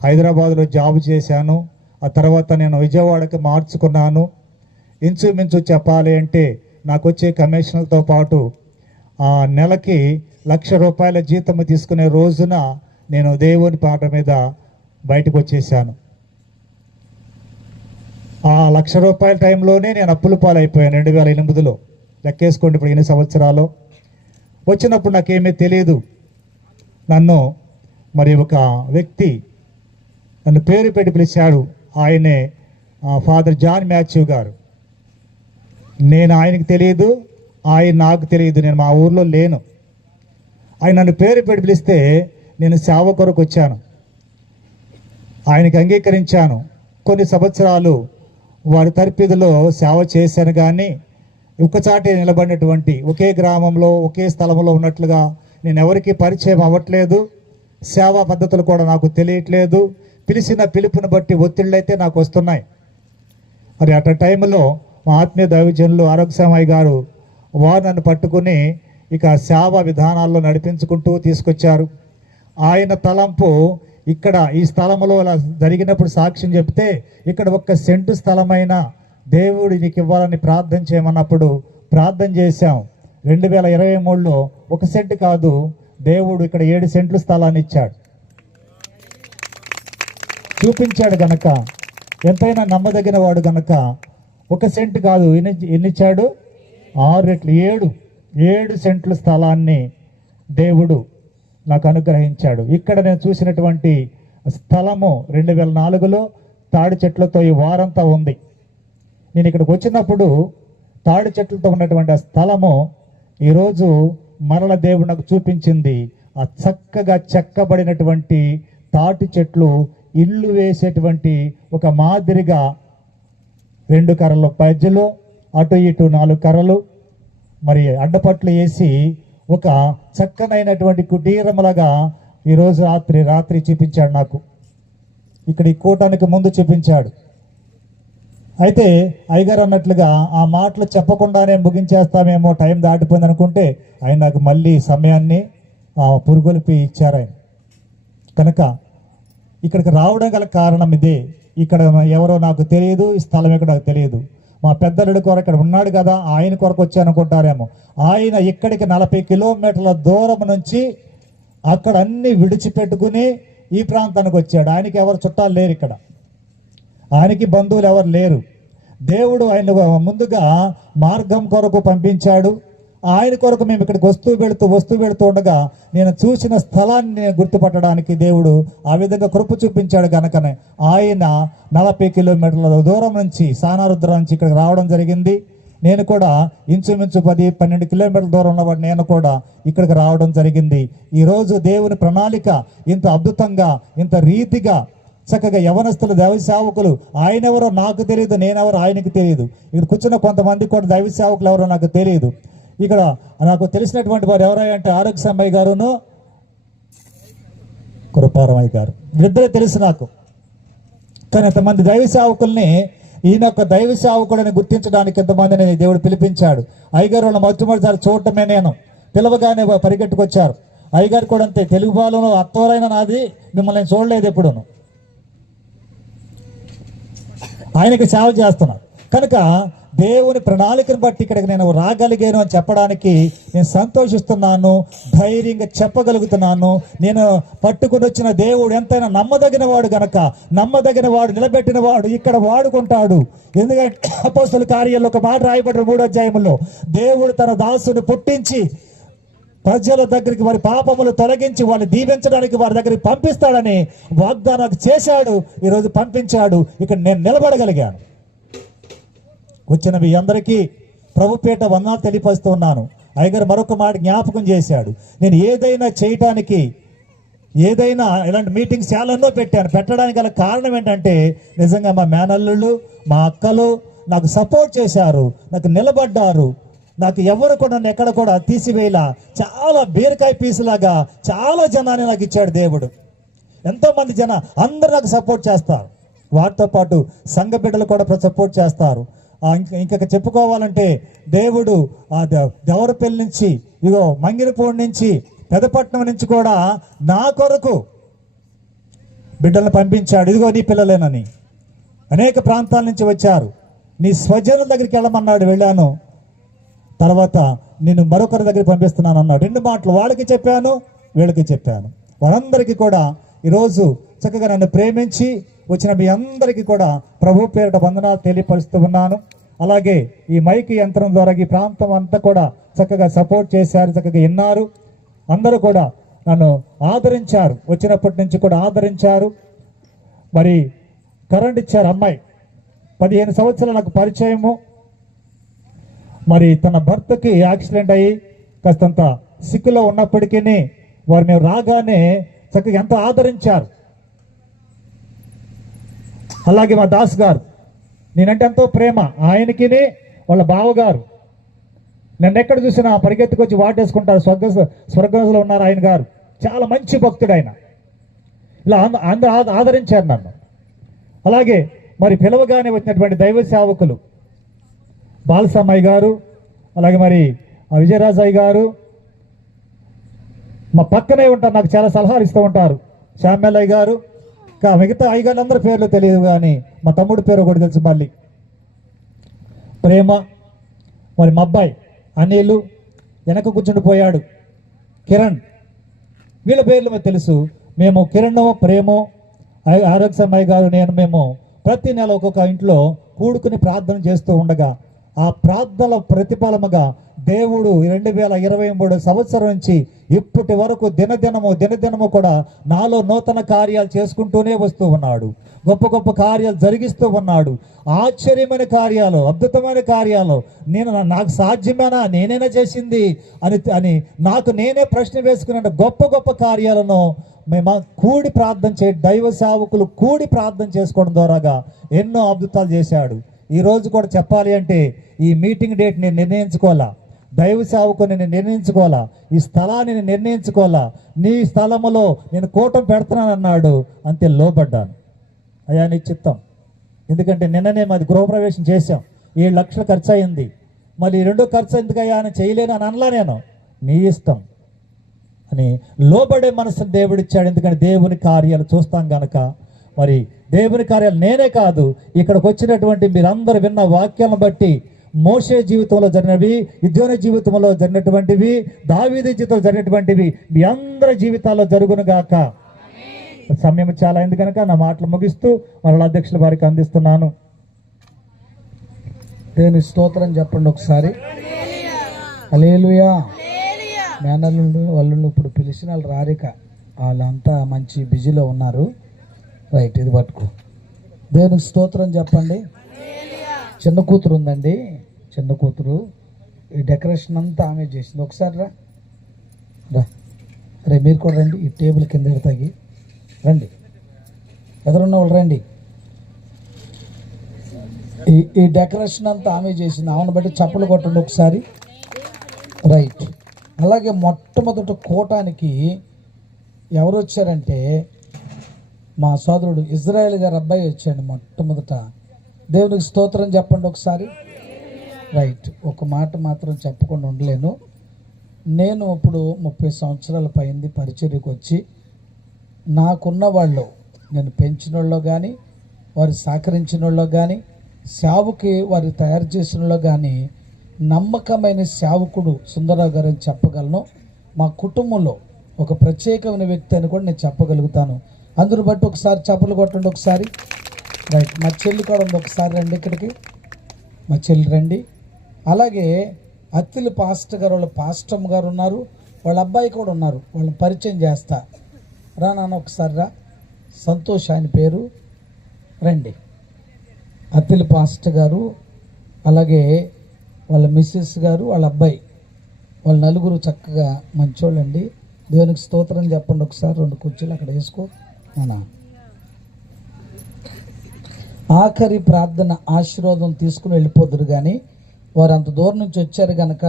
హైదరాబాద్లో జాబ్ చేశాను. ఆ తర్వాత నేను విజయవాడకి మార్చుకున్నాను. ఇంచుమించు చెప్పాలి అంటే నాకు వచ్చే కమిషన్లతో పాటు నెలకి ₹1,00,000 జీతం తీసుకునే రోజున నేను దేవుని పాట మీద బయటకు వచ్చేసాను. ఆ ₹1,00,000 టైంలోనే నేను అప్పుల పాలైపోయాను. 2008లో లెక్కేసుకోండి, ఇప్పుడు ఎన్ని సంవత్సరాలు. వచ్చినప్పుడు నాకేమీ తెలియదు. నన్ను మరి ఒక వ్యక్తి నన్ను పేరు పెట్టి పిలిచాడు. ఆయనే ఫాదర్ జాన్ మాథ్యూ గారు. నేను ఆయనకు తెలియదు, ఆయన నాకు తెలియదు, నేను మా ఊర్లో లేను. ఆయన నన్ను పేరు పెట్టి పిలిస్తే నేను సేవ కొరకు వచ్చాను. ఆయనకి అంగీకరించాను. కొన్ని సంవత్సరాలు వారి తరపిదిలో సేవ చేశాను. కానీ ఒక్కచాటే నిలబడినటువంటి ఒకే గ్రామంలో ఒకే స్థలంలో ఉన్నట్లుగా నేను ఎవరికి పరిచయం అవ్వట్లేదు. సేవా పద్ధతులు కూడా నాకు తెలియట్లేదు. పిలిచిన పిలుపుని బట్టి ఒత్తిళ్ళు అయితే నాకు వస్తున్నాయి. మరి అట టైంలో మా ఆత్మీయ దైవజనులు ఆరోగ్యమయ్య గారు వారు నన్ను పట్టుకుని ఇక సేవా విధానాల్లో నడిపించుకుంటూ తీసుకొచ్చారు. ఆయన తలంపు ఇక్కడ ఈ స్థలంలో అలా జరిగినప్పుడు సాక్ష్యం చెప్తే ఇక్కడ 1 సెంటు స్థలమైన దేవుడు నీకు ఇవ్వాలని ప్రార్థన చేయమన్నప్పుడు ప్రార్థన చేశాం. 2023లో 1 సెంటు కాదు, దేవుడు ఇక్కడ 7 సెంట్లు స్థలాన్ని ఇచ్చాడు, చూపించాడు గనక, ఎంతైనా నమ్మదగిన వాడు గనక 1 సెంటు కాదు, ఎన్ని ఇచ్చాడు? 6 రెట్లు, 7 సెంట్లు స్థలాన్ని దేవుడు నాకు అనుగ్రహించాడు. ఇక్కడ నేను చూసినటువంటి స్థలము 2004లో తాడి చెట్లతో ఈ వారంతా ఉంది. నేను ఇక్కడికి వచ్చినప్పుడు తాడి చెట్లతో ఉన్నటువంటి ఆ స్థలము ఈరోజు మరల దేవుడు నాకు చూపించింది. ఆ చక్కగా చెక్కబడినటువంటి తాటి చెట్లు, ఇల్లు వేసేటువంటి ఒక మాదిరిగా 2 కర్రలు పజ్జలు, అటు ఇటు 4 కర్రలు, మరి అడ్డపట్లు వేసి ఒక చక్కనైనటువంటి కుటీరములాగా ఈరోజు రాత్రి చూపించాడు నాకు. ఇక్కడ ఈ కూటానికి ముందు చూపించాడు. అయితే అయ్యగారు అన్నట్లుగా ఆ మాటలు చెప్పకుండానే ముగించేస్తామేమో, టైం దాటిపోయింది అనుకుంటే ఆయన నాకు మళ్ళీ సమయాన్ని పురుగొలిపి ఇచ్చారు ఆయన. కనుక ఇక్కడికి రావడం గల కారణం ఇదే. ఇక్కడ ఎవరో నాకు తెలియదు, ఈ స్థలం ఎక్కడ నాకు తెలియదు. మా పెద్దలుడి కొరకు ఇక్కడ ఉన్నాడు కదా, ఆయన కొరకు వచ్చానుకుంటారేమో. ఆయన ఇక్కడికి 40 కిలోమీటర్ల దూరం నుంచి అక్కడ అన్ని విడిచిపెట్టుకుని ఈ ప్రాంతానికి వచ్చాడు. ఆయనకి ఎవరు చుట్టాలు లేరు, ఇక్కడ ఆయనకి బంధువులు ఎవరు లేరు. దేవుడు ఆయన ముందుగా మార్గం కొరకు పంపించాడు. ఆయన కొరకు మేము ఇక్కడికి వస్తూ వెళుతూ ఉండగా నేను చూసిన స్థలాన్ని నేను గుర్తుపట్టడానికి దేవుడు ఆ విధంగా కృప చూపించాడు. కనుకనే ఆయన 40 కిలోమీటర్ల దూరం నుంచి, సానారుద్ర నుంచి ఇక్కడికి రావడం జరిగింది. నేను కూడా ఇంచుమించు 10-12 కిలోమీటర్ల దూరం ఉన్నవాడు నేను కూడా ఇక్కడికి రావడం జరిగింది. ఈరోజు దేవుని ప్రణాళిక ఇంత అద్భుతంగా, ఇంత రీతిగా చక్కగా యవనస్తులు, దైవ సేవకులు, ఆయన ఎవరో నాకు తెలియదు, నేనెవరో ఆయనకు తెలియదు. ఇక్కడ కూర్చున్న కొంతమంది కూడా దైవ సేవకులు ఎవరో నాకు తెలియదు. ఇక్కడ నాకు తెలిసినటువంటి వారు ఎవరంటే ఆరోగ్యమయ్య గారును కృపారమయ్య గారు, ఇద్దరే తెలుసు నాకు. కానీ ఎంతమంది దైవ సేవకుల్ని, ఈయన యొక్క దైవ సేవకుడిని గుర్తించడానికి ఎంతమందిని దేవుడు పిలిపించాడు. అయ్యగారు వాళ్ళ మొట్టమొదటిసారి చూడటమే నేను, పిలవగానే పరిగెట్టుకొచ్చారు. అయ్యగారు కూడా అంతే, తెలుగు పాలనలో అత్తవరైన నాది, మిమ్మల్ని చూడలేదు ఎప్పుడును, ఆయనకి సేవ చేస్తున్నారు. కనుక దేవుని ప్రణాళికను బట్టి ఇక్కడికి నేను రాగలిగాను అని చెప్పడానికి నేను సంతోషిస్తున్నాను, ధైర్యంగా చెప్పగలుగుతున్నాను. నేను పట్టుకుని వచ్చిన దేవుడు ఎంతైనా నమ్మదగిన వాడు గనక, నమ్మదగిన వాడు, నిలబెట్టిన వాడు ఇక్కడ వాడుకుంటాడు. ఎందుకంటే అపోస్తలుల కార్యాల్లో ఒక మాట రాయబడిన 3వ అధ్యాయంలో, దేవుడు తన దాసుని పుట్టించి ప్రజల దగ్గరికి వారి పాపములు తొలగించి వాళ్ళని దీవించడానికి వారి దగ్గరికి పంపిస్తాడని వాగ్దానం చేశాడు. ఈరోజు పంపించాడు. ఇక్కడ నేను నిలబడగలిగాను. వచ్చిన మీ అందరికీ ప్రభుపేట వందనాలు తెలియపరుస్తున్నాను. అయ్యగారు మరొక మాట జ్ఞాపకం చేశాడు. నేను ఏదైనా చేయటానికి, ఏదైనా ఇలాంటి మీటింగ్స్ చాలా ఎన్నో పెట్టడానికి గల కారణం ఏంటంటే, నిజంగా మా మేనల్లుళ్ళు, మా అక్కలు నాకు సపోర్ట్ చేశారు, నాకు నిలబడ్డారు. నాకు ఎవరు కూడా నన్ను ఎక్కడ కూడా తీసివేయలా. చాలా బీరకాయ పీసులాగా చాలా జనాన్ని నాకు ఇచ్చాడు దేవుడు. ఎంతోమంది అందరూ నాకు సపోర్ట్ చేస్తారు. వాటితో పాటు సంఘ బిడ్డలు కూడా సపోర్ట్ చేస్తారు. ఇంకా చెప్పుకోవాలంటే దేవుడు దేవరపల్లి నుంచి, ఇగో మంగినపూడి నుంచి, పెదపట్నం నుంచి కూడా నా కొరకు బిడ్డలను పంపించాడు. ఇదిగో నీ పిల్లలేనని. అనేక ప్రాంతాల నుంచి వచ్చారు. నీ స్వజనుల దగ్గరికి వెళ్ళమన్నాడు, వెళ్ళాను. తర్వాత నేను మరొకరి దగ్గరికి పంపిస్తున్నాను అన్నాడు. 2 మాటలు వాళ్ళకి చెప్పాను, వీళ్ళకి చెప్పాను. వారందరికీ కూడా ఈరోజు చక్కగా నన్ను ప్రేమించి వచ్చిన మీ అందరికీ కూడా ప్రభు పేరిట వందనాలు తెలియపరుస్తూ ఉన్నాను. అలాగే ఈ మైక్ యంత్రం ద్వారా ఈ ప్రాంతం అంతా కూడా చక్కగా సపోర్ట్ చేశారు, చక్కగా విన్నారు. అందరూ కూడా నన్ను ఆదరించారు, వచ్చినప్పటి నుంచి కూడా ఆదరించారు. మరి కరెంట్ ఇచ్చారు. అమ్మాయి 15 సంవత్సరాలు నాకు పరిచయము. మరి తన భర్తకి యాక్సిడెంట్ అయ్యి కాస్తంత సిక్కులో ఉన్నప్పటికీ వారు మేము రాగానే చక్కగా ఎంతో ఆదరించారు. అలాగే మా దాస్ గారు, నేనంటే ఎంతో ప్రేమ ఆయనకి, వాళ్ళ బావగారు. నన్ను ఎక్కడ చూసినా పరిగెత్తుకొచ్చి వాటేసుకుంటారు. స్వర్గంలో ఉన్నారు ఆయన గారు. చాలా మంచి భక్తుడు ఆయన. ఇలా అందరూ ఆదరించారు నన్ను. అలాగే మరి పిలవగానే వచ్చినటువంటి దైవ సేవకులు బాలసమ్మయ్య గారు, అలాగే మరి విజయరాజయ్య గారు మా పక్కనే ఉంటారు, నాకు చాలా సలహాలు ఇస్తూ ఉంటారు. శ్యామలయ్య గారు, మిగతా అయ్యగారు అందరి పేర్లు తెలియదు, కానీ మా తమ్ముడి పేరు కూడా తెలుసు. మళ్ళీ ప్రేమ, మరి మా అబ్బాయి అనిలు, వెనక కూర్చుండిపోయాడు కిరణ్. వీళ్ళ పేర్లు మీకు తెలుసు. మేము కిరణ్, ప్రేమ, ఆరోగ్యమయ్య గారు, మేము ప్రతి నెల ఒక్కొక్క ఇంట్లో కూడుకుని ప్రార్థన చేస్తూ ఉండగా ఆ ప్రార్థనల ప్రతిఫలముగా దేవుడు 2023 సంవత్సరం నుంచి ఇప్పటి వరకు దినదినము కూడా నాలో నూతన కార్యాలు చేసుకుంటూనే వస్తూ ఉన్నాడు. గొప్ప గొప్ప కార్యాలు జరిగిస్తూ ఉన్నాడు. ఆశ్చర్యమైన కార్యాలు, అద్భుతమైన కార్యాలు. నాకు సాధ్యమేనా, నేనైనా చేసింది అని నాకు నేనే ప్రశ్న వేసుకునే గొప్ప గొప్ప కార్యాలను మేము కూడి ప్రార్థన దైవ సేవకులు కూడి ప్రార్థన చేసుకోవడం ద్వారాగా ఎన్నో అద్భుతాలు చేశాడు. ఈరోజు కూడా చెప్పాలి అంటే ఈ మీటింగ్ డేట్ నేను నిర్ణయించుకోవాలా, దైవ సేవకుని నేను నిర్ణయించుకోవాలా, ఈ స్థలాన్ని నేను నిర్ణయించుకోవాలా. నీ స్థలములో నేను కూటం పెడుతున్నాను అన్నాడు. అంతే లోబడ్డాను. అయ్యా నీ చిత్తం. ఎందుకంటే నిన్ననే మాది గృహప్రవేశం చేశాం, 7 లక్షలు ఖర్చు అయింది. మళ్ళీ 2 ఖర్చు ఎందుకయ్యా అని చేయలేను అని అనలా. నేను నీ ఇష్టం అని లోబడే మనసును దేవుడిచ్చాడు. ఎందుకంటే దేవుని కార్యాలు చూస్తాం గనక. మరి దేవుని కార్యాలు నేనే కాదు, ఇక్కడికి వచ్చినటువంటి మీరందరూ విన్న వాక్యాలను బట్టి మోషే జీవితంలో జరిగినవి, గిద్యోని జీవితంలో జరిగినటువంటివి, దావీదు జీవితంలో జరిగినటువంటివి మీ అందరి జీవితాల్లో జరుగునుగాక. సమయం చాలా అయింది కనుక నా మాటలు ముగిస్తూ మరల అధ్యక్షుల వారికి అందిస్తున్నాను. దేవుని స్తోత్రం చెప్పండి ఒకసారి. హల్లెలూయా. మేనల్లుండు వాళ్ళు ఇప్పుడు పిలిచిన వాళ్ళు రారిక, వాళ్ళంతా మంచి బిజీలో ఉన్నారు. రైట్, ఇది పట్టుకో. దేవునికి స్తోత్రం చెప్పండి. చిన్న కూతురు ఉందండి, చిన్న కూతురు. ఈ డెకరేషన్ అంతా ఆమె చేసింది. ఒకసారి రా రా, రే మీరు కూడా రండి. ఈ టేబుల్ కింద తగి రండి, ఎదురున్న వాళ్ళు రండి. ఈ డెకరేషన్ అంతా ఆమె చేసింది. ఆమెను బట్టి చప్పలు కొట్టండి ఒకసారి. రైట్. అలాగే మొట్టమొదటి కూటానికి ఎవరు వచ్చారంటే మా సోదరుడు ఇజ్రాయేల్ గారు అబ్బాయి వచ్చాడు మొట్టమొదట. దేవునికి స్తోత్రం చెప్పండి ఒకసారి. రైట్. ఒక మాట మాత్రం చెప్పకుండా ఉండలేను. నేను ఇప్పుడు 30 సంవత్సరాల పైంది పరిచర్యకు వచ్చి, నాకున్న వాళ్ళు, నేను పెంచిన వాళ్ళు కానీ, వారు సహకరించిన వాళ్ళు కానీ, సేవకి వారు తయారు చేసిన వాళ్ళు కానీ నమ్మకమైన సేవకుడు సుందరరావు గారు అని చెప్పగలను. మా కుటుంబంలో ఒక ప్రత్యేకమైన వ్యక్తి అని కూడా నేను చెప్పగలుగుతాను. అందును బట్టి ఒకసారి చప్పలు కొట్టండి ఒకసారి. రైట్. మా చెల్లి కూడా ఉంది, ఒకసారి రండి ఇక్కడికి. మా చెల్లి రండి. అలాగే అత్తిలి పాస్టర్ గారు, వాళ్ళ పాస్టమ్ గారు ఉన్నారు, వాళ్ళ అబ్బాయి కూడా ఉన్నారు. వాళ్ళని పరిచయం చేస్తా. రా నాన్న ఒకసారి రా. సంతోష్ ఆయన పేరు. రండి. అత్తిలి పాస్టర్ గారు, అలాగే వాళ్ళ మిస్సెస్ గారు, వాళ్ళ అబ్బాయి, వాళ్ళ నలుగురు చక్కగా మంచోళ్ళండి. దేవునికి స్తోత్రం చెప్పండి ఒకసారి. 2 కుర్చీలు అక్కడ వేసుకో మన ఆఖరి ప్రార్థన ఆశీర్వాదం తీసుకుని వెళ్ళిపోదురు. కానీ వారు అంత దూరం నుంచి వచ్చారు కనుక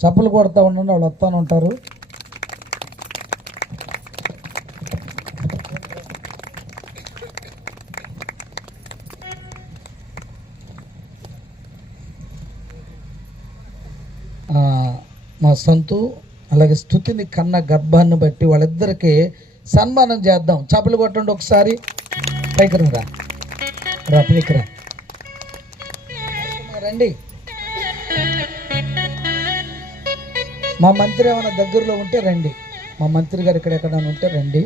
చప్పలు కొడతా ఉండండి, వాళ్ళు వస్తాను ఉంటారు. మా సంతు అలాగే స్తుతిని కన్న గర్భాన్ని బట్టి వాళ్ళిద్దరికి సన్మానం చేద్దాం. చప్పలు కొట్టండి ఒకసారి. పైకి రా, పైకి రా, రండి. మా మంత్రి ఏమైనా దగ్గరలో ఉంటే రండి. మా మంత్రి గారు ఎక్కడెక్కడైనా ఉంటే రండి.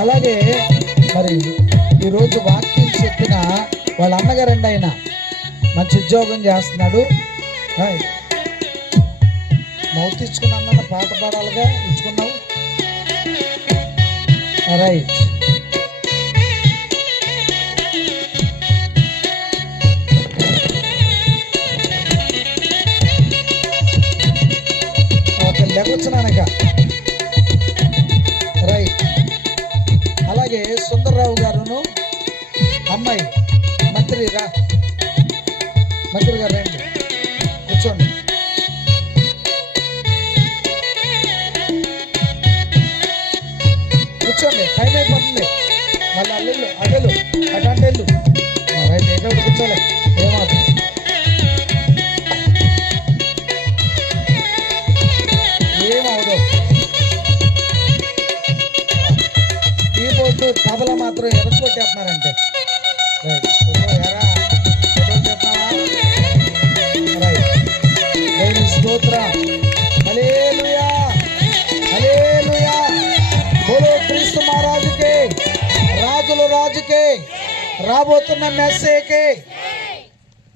అలాగే మరి ఈరోజు వాక్యం చెప్పిన వాళ్ళ అన్నగారండి, ఆయన మంచి ఉద్యోగం చేస్తున్నాడు. మౌత్ ఇచ్చుకున్నా, పాట పాడాలిగా ఇచ్చుకున్నావు. రైట్. ఓకే, లెగొచ్చునానక. రైట్. అలాగే సుందర్రావు గారును అమ్మాయి మంత్రి రా, మంత్రి గారు రండి, కూర్చోండి. కూర్చోండి, టైం అయిపోతుంది. మళ్ళీ అల్లెళ్ళు అటెళ్ళు అటు రైట్. ఎక్కడ కూర్చోండి. కూర్చోలే ఏమాత్రం. ఏమవదు. కీబోర్డు తబలా మాత్రం ఎరగొట్టేస్తున్నారంటే రైట్. ఎరా ఫోటో చేస్తున్నావా? రైట్. దేవుని స్తోత్రం. హల్లెలూయా హల్లెలూయా. బోలో క్రీస్తు మహారాజుకే, రాజుల రాజుకే, రాబోతున్న మెస్సేకే.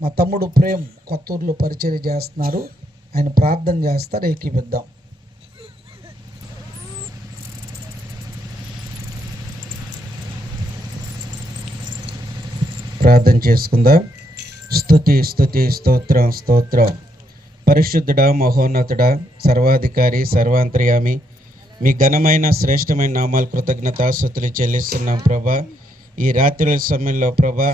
మా తమ్ముడు ప్రేమ్ కొత్తూరులో పరిచయం చేస్తున్నారు, ఆయన ప్రార్థన చేస్తారు, ఏకీపిద్దాం. ప్రార్థన చేసుకుందాం. స్తుతి స్తుతి స్తోత్రం స్తోత్రం. పరిశుద్ధుడా, మహోన్నతుడా, సర్వాధికారి, సర్వాంతర్యామి, మీ ఘనమైన శ్రేష్టమైన నామాలు కృతజ్ఞతాస్తుతులు చెల్లిస్తున్నాం ప్రభా. ఈ రాత్రి సమయంలో ప్రభా,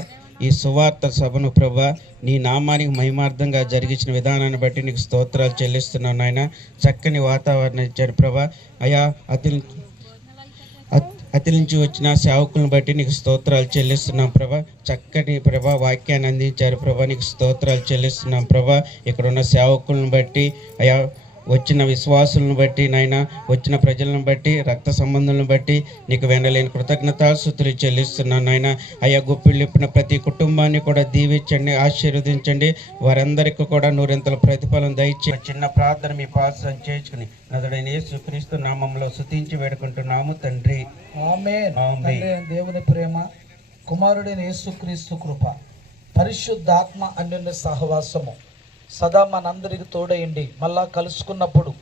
ఈ సువార్త సభను ప్రభా నీ నామానికి మహిమార్థంగా జరిగించిన విధానాన్ని బట్టి నీకు స్తోత్రాలు చెల్లిస్తున్నాను నాయన. చక్కని వాతావరణం ఇచ్చాడు ప్రభా. అయా అతి నుంచి వచ్చిన సేవకులను బట్టి నీకు స్తోత్రాలు చెల్లిస్తున్నాం ప్రభా. చక్కటి ప్రభా వాక్యాన్ని అందించారు ప్రభా, నీకు స్తోత్రాలు చెల్లిస్తున్నాం ప్రభా. ఇక్కడ ఉన్న సేవకులను బట్టి, అయా వచ్చిన విశ్వాసులను బట్టి నాయన, వచ్చిన ప్రజలను బట్టి, రక్త సంబంధులను బట్టి నీకు వెనలేని కృతజ్ఞతాస్తుతులు చెల్లిస్తున్నాను నాయన. అయ్యా గుప్పిళ్ళు ఇప్పిన ప్రతి కుటుంబాన్ని కూడా దీవించండి, ఆశీర్వదించండి. వారందరికీ కూడా నూరింతల ప్రతిఫలం దయచి చిన్న ప్రార్థన మీ పాసం చేసుకుని నదుడైన యేసుక్రీస్తు నామంలో స్తుతించి వేడుకుంటున్నాము తండ్రి. ఆమేన్. ఆమేన్. తండ్రి దేవుని ప్రేమ, కుమారుడైన యేసుక్రీస్తు కృప, పరిశుద్ధాత్మ అన్యోన్య సహవాసము సదా మనందరికి తోడయండి. మళ్ళా కలుసుకున్నప్పుడు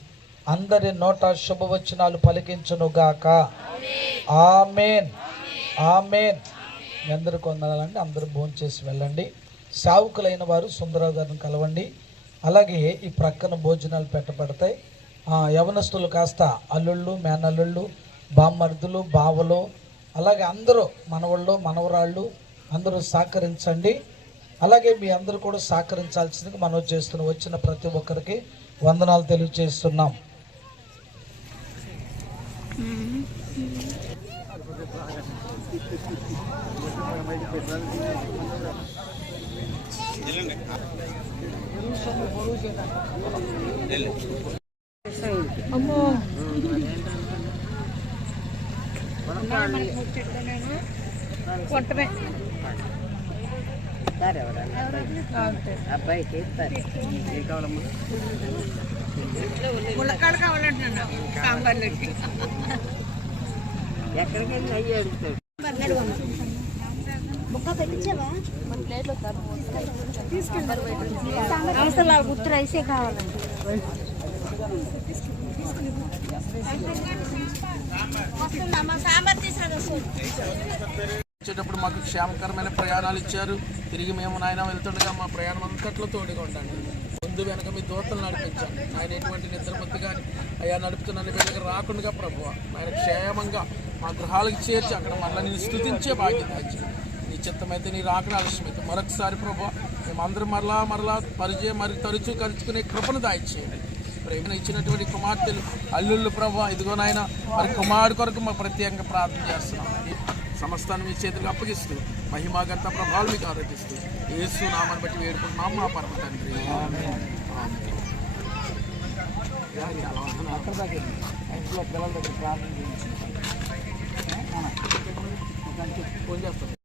అందరి నోట శుభవచనాలు పలికించునుగాక. ఆమేన్ ఆమేన్. మీ అందరికి వందనాలండి. అందరూ భోంచేసి వెళ్ళండి. సావుకులైన వారు సుందరరావు గారిని కలవండి. అలాగే ఈ ప్రక్కన భోజనాలు పెట్టబడతాయి. యవనస్తులు కాస్త అల్లుళ్ళు, మేనల్లుళ్ళు, బామ్మర్దులు, బావలు, అలాగే అందరూ మనవాళ్ళు, మనవరాళ్ళు అందరూ సహకరించండి. అలాగే మీ అందరూ కూడా సహకరించాల్సిందిగా మనం చేస్తున్నాం. వచ్చిన ప్రతి ఒక్కరికి వందనాలు తెలియజేస్తున్నాం. ములక్కాడ కావాలంటున్నా సాంబార్లోకి. అవసరం గుర్తు రైసే కావాలండి. సాంబార్ వచ్చేటప్పుడు మాకు క్షేమకరమైన ప్రయాణాలు ఇచ్చారు. తిరిగి మేము నాయన వెళ్తుండగా మా ప్రయాణం అంతట్లో తోడుగా ఉండండి. ముందు వెనక మీ దూతలు నడిపించండి ఆయన. ఎటువంటి నిద్రపొత్తు కానీ అయ్యా నడుపుతున్న బిడ్డగా రాకుండా ప్రభు ఆయన క్షేమంగా మా గృహాలకు చేర్చి అక్కడ మళ్ళీ నేను స్తుతించే బాధ్యత ఇచ్చింది. నీ చిత్తమైతే నీ రాకడ ఆలస్యమైతే మరొకసారి ప్రభు మేమందరం మరలా మరి తరచూ కలుసుకునే కృపను దాయిచేయండి. ప్రేమ ఇచ్చినటువంటి కుమార్తెలు, అల్లుళ్ళు ప్రభు ఇదిగో నాయన మరి కుమారుడు కొరకు మా ప్రత్యేకంగా ప్రార్థన చేస్తున్నాం. సమస్తాన్ని మీ చేతులకు అప్పగిస్తూ మహిమాగంత ప్రభావాలు మీకు ఆరోపిస్తూ యేసు నామాన్ని బట్టి వేడుకుంటున్నాం మా పరమ తండ్రి. ఇంట్లో పిల్లల దగ్గర ప్రార్థన చేయించి ఫోన్ చేస్తాను.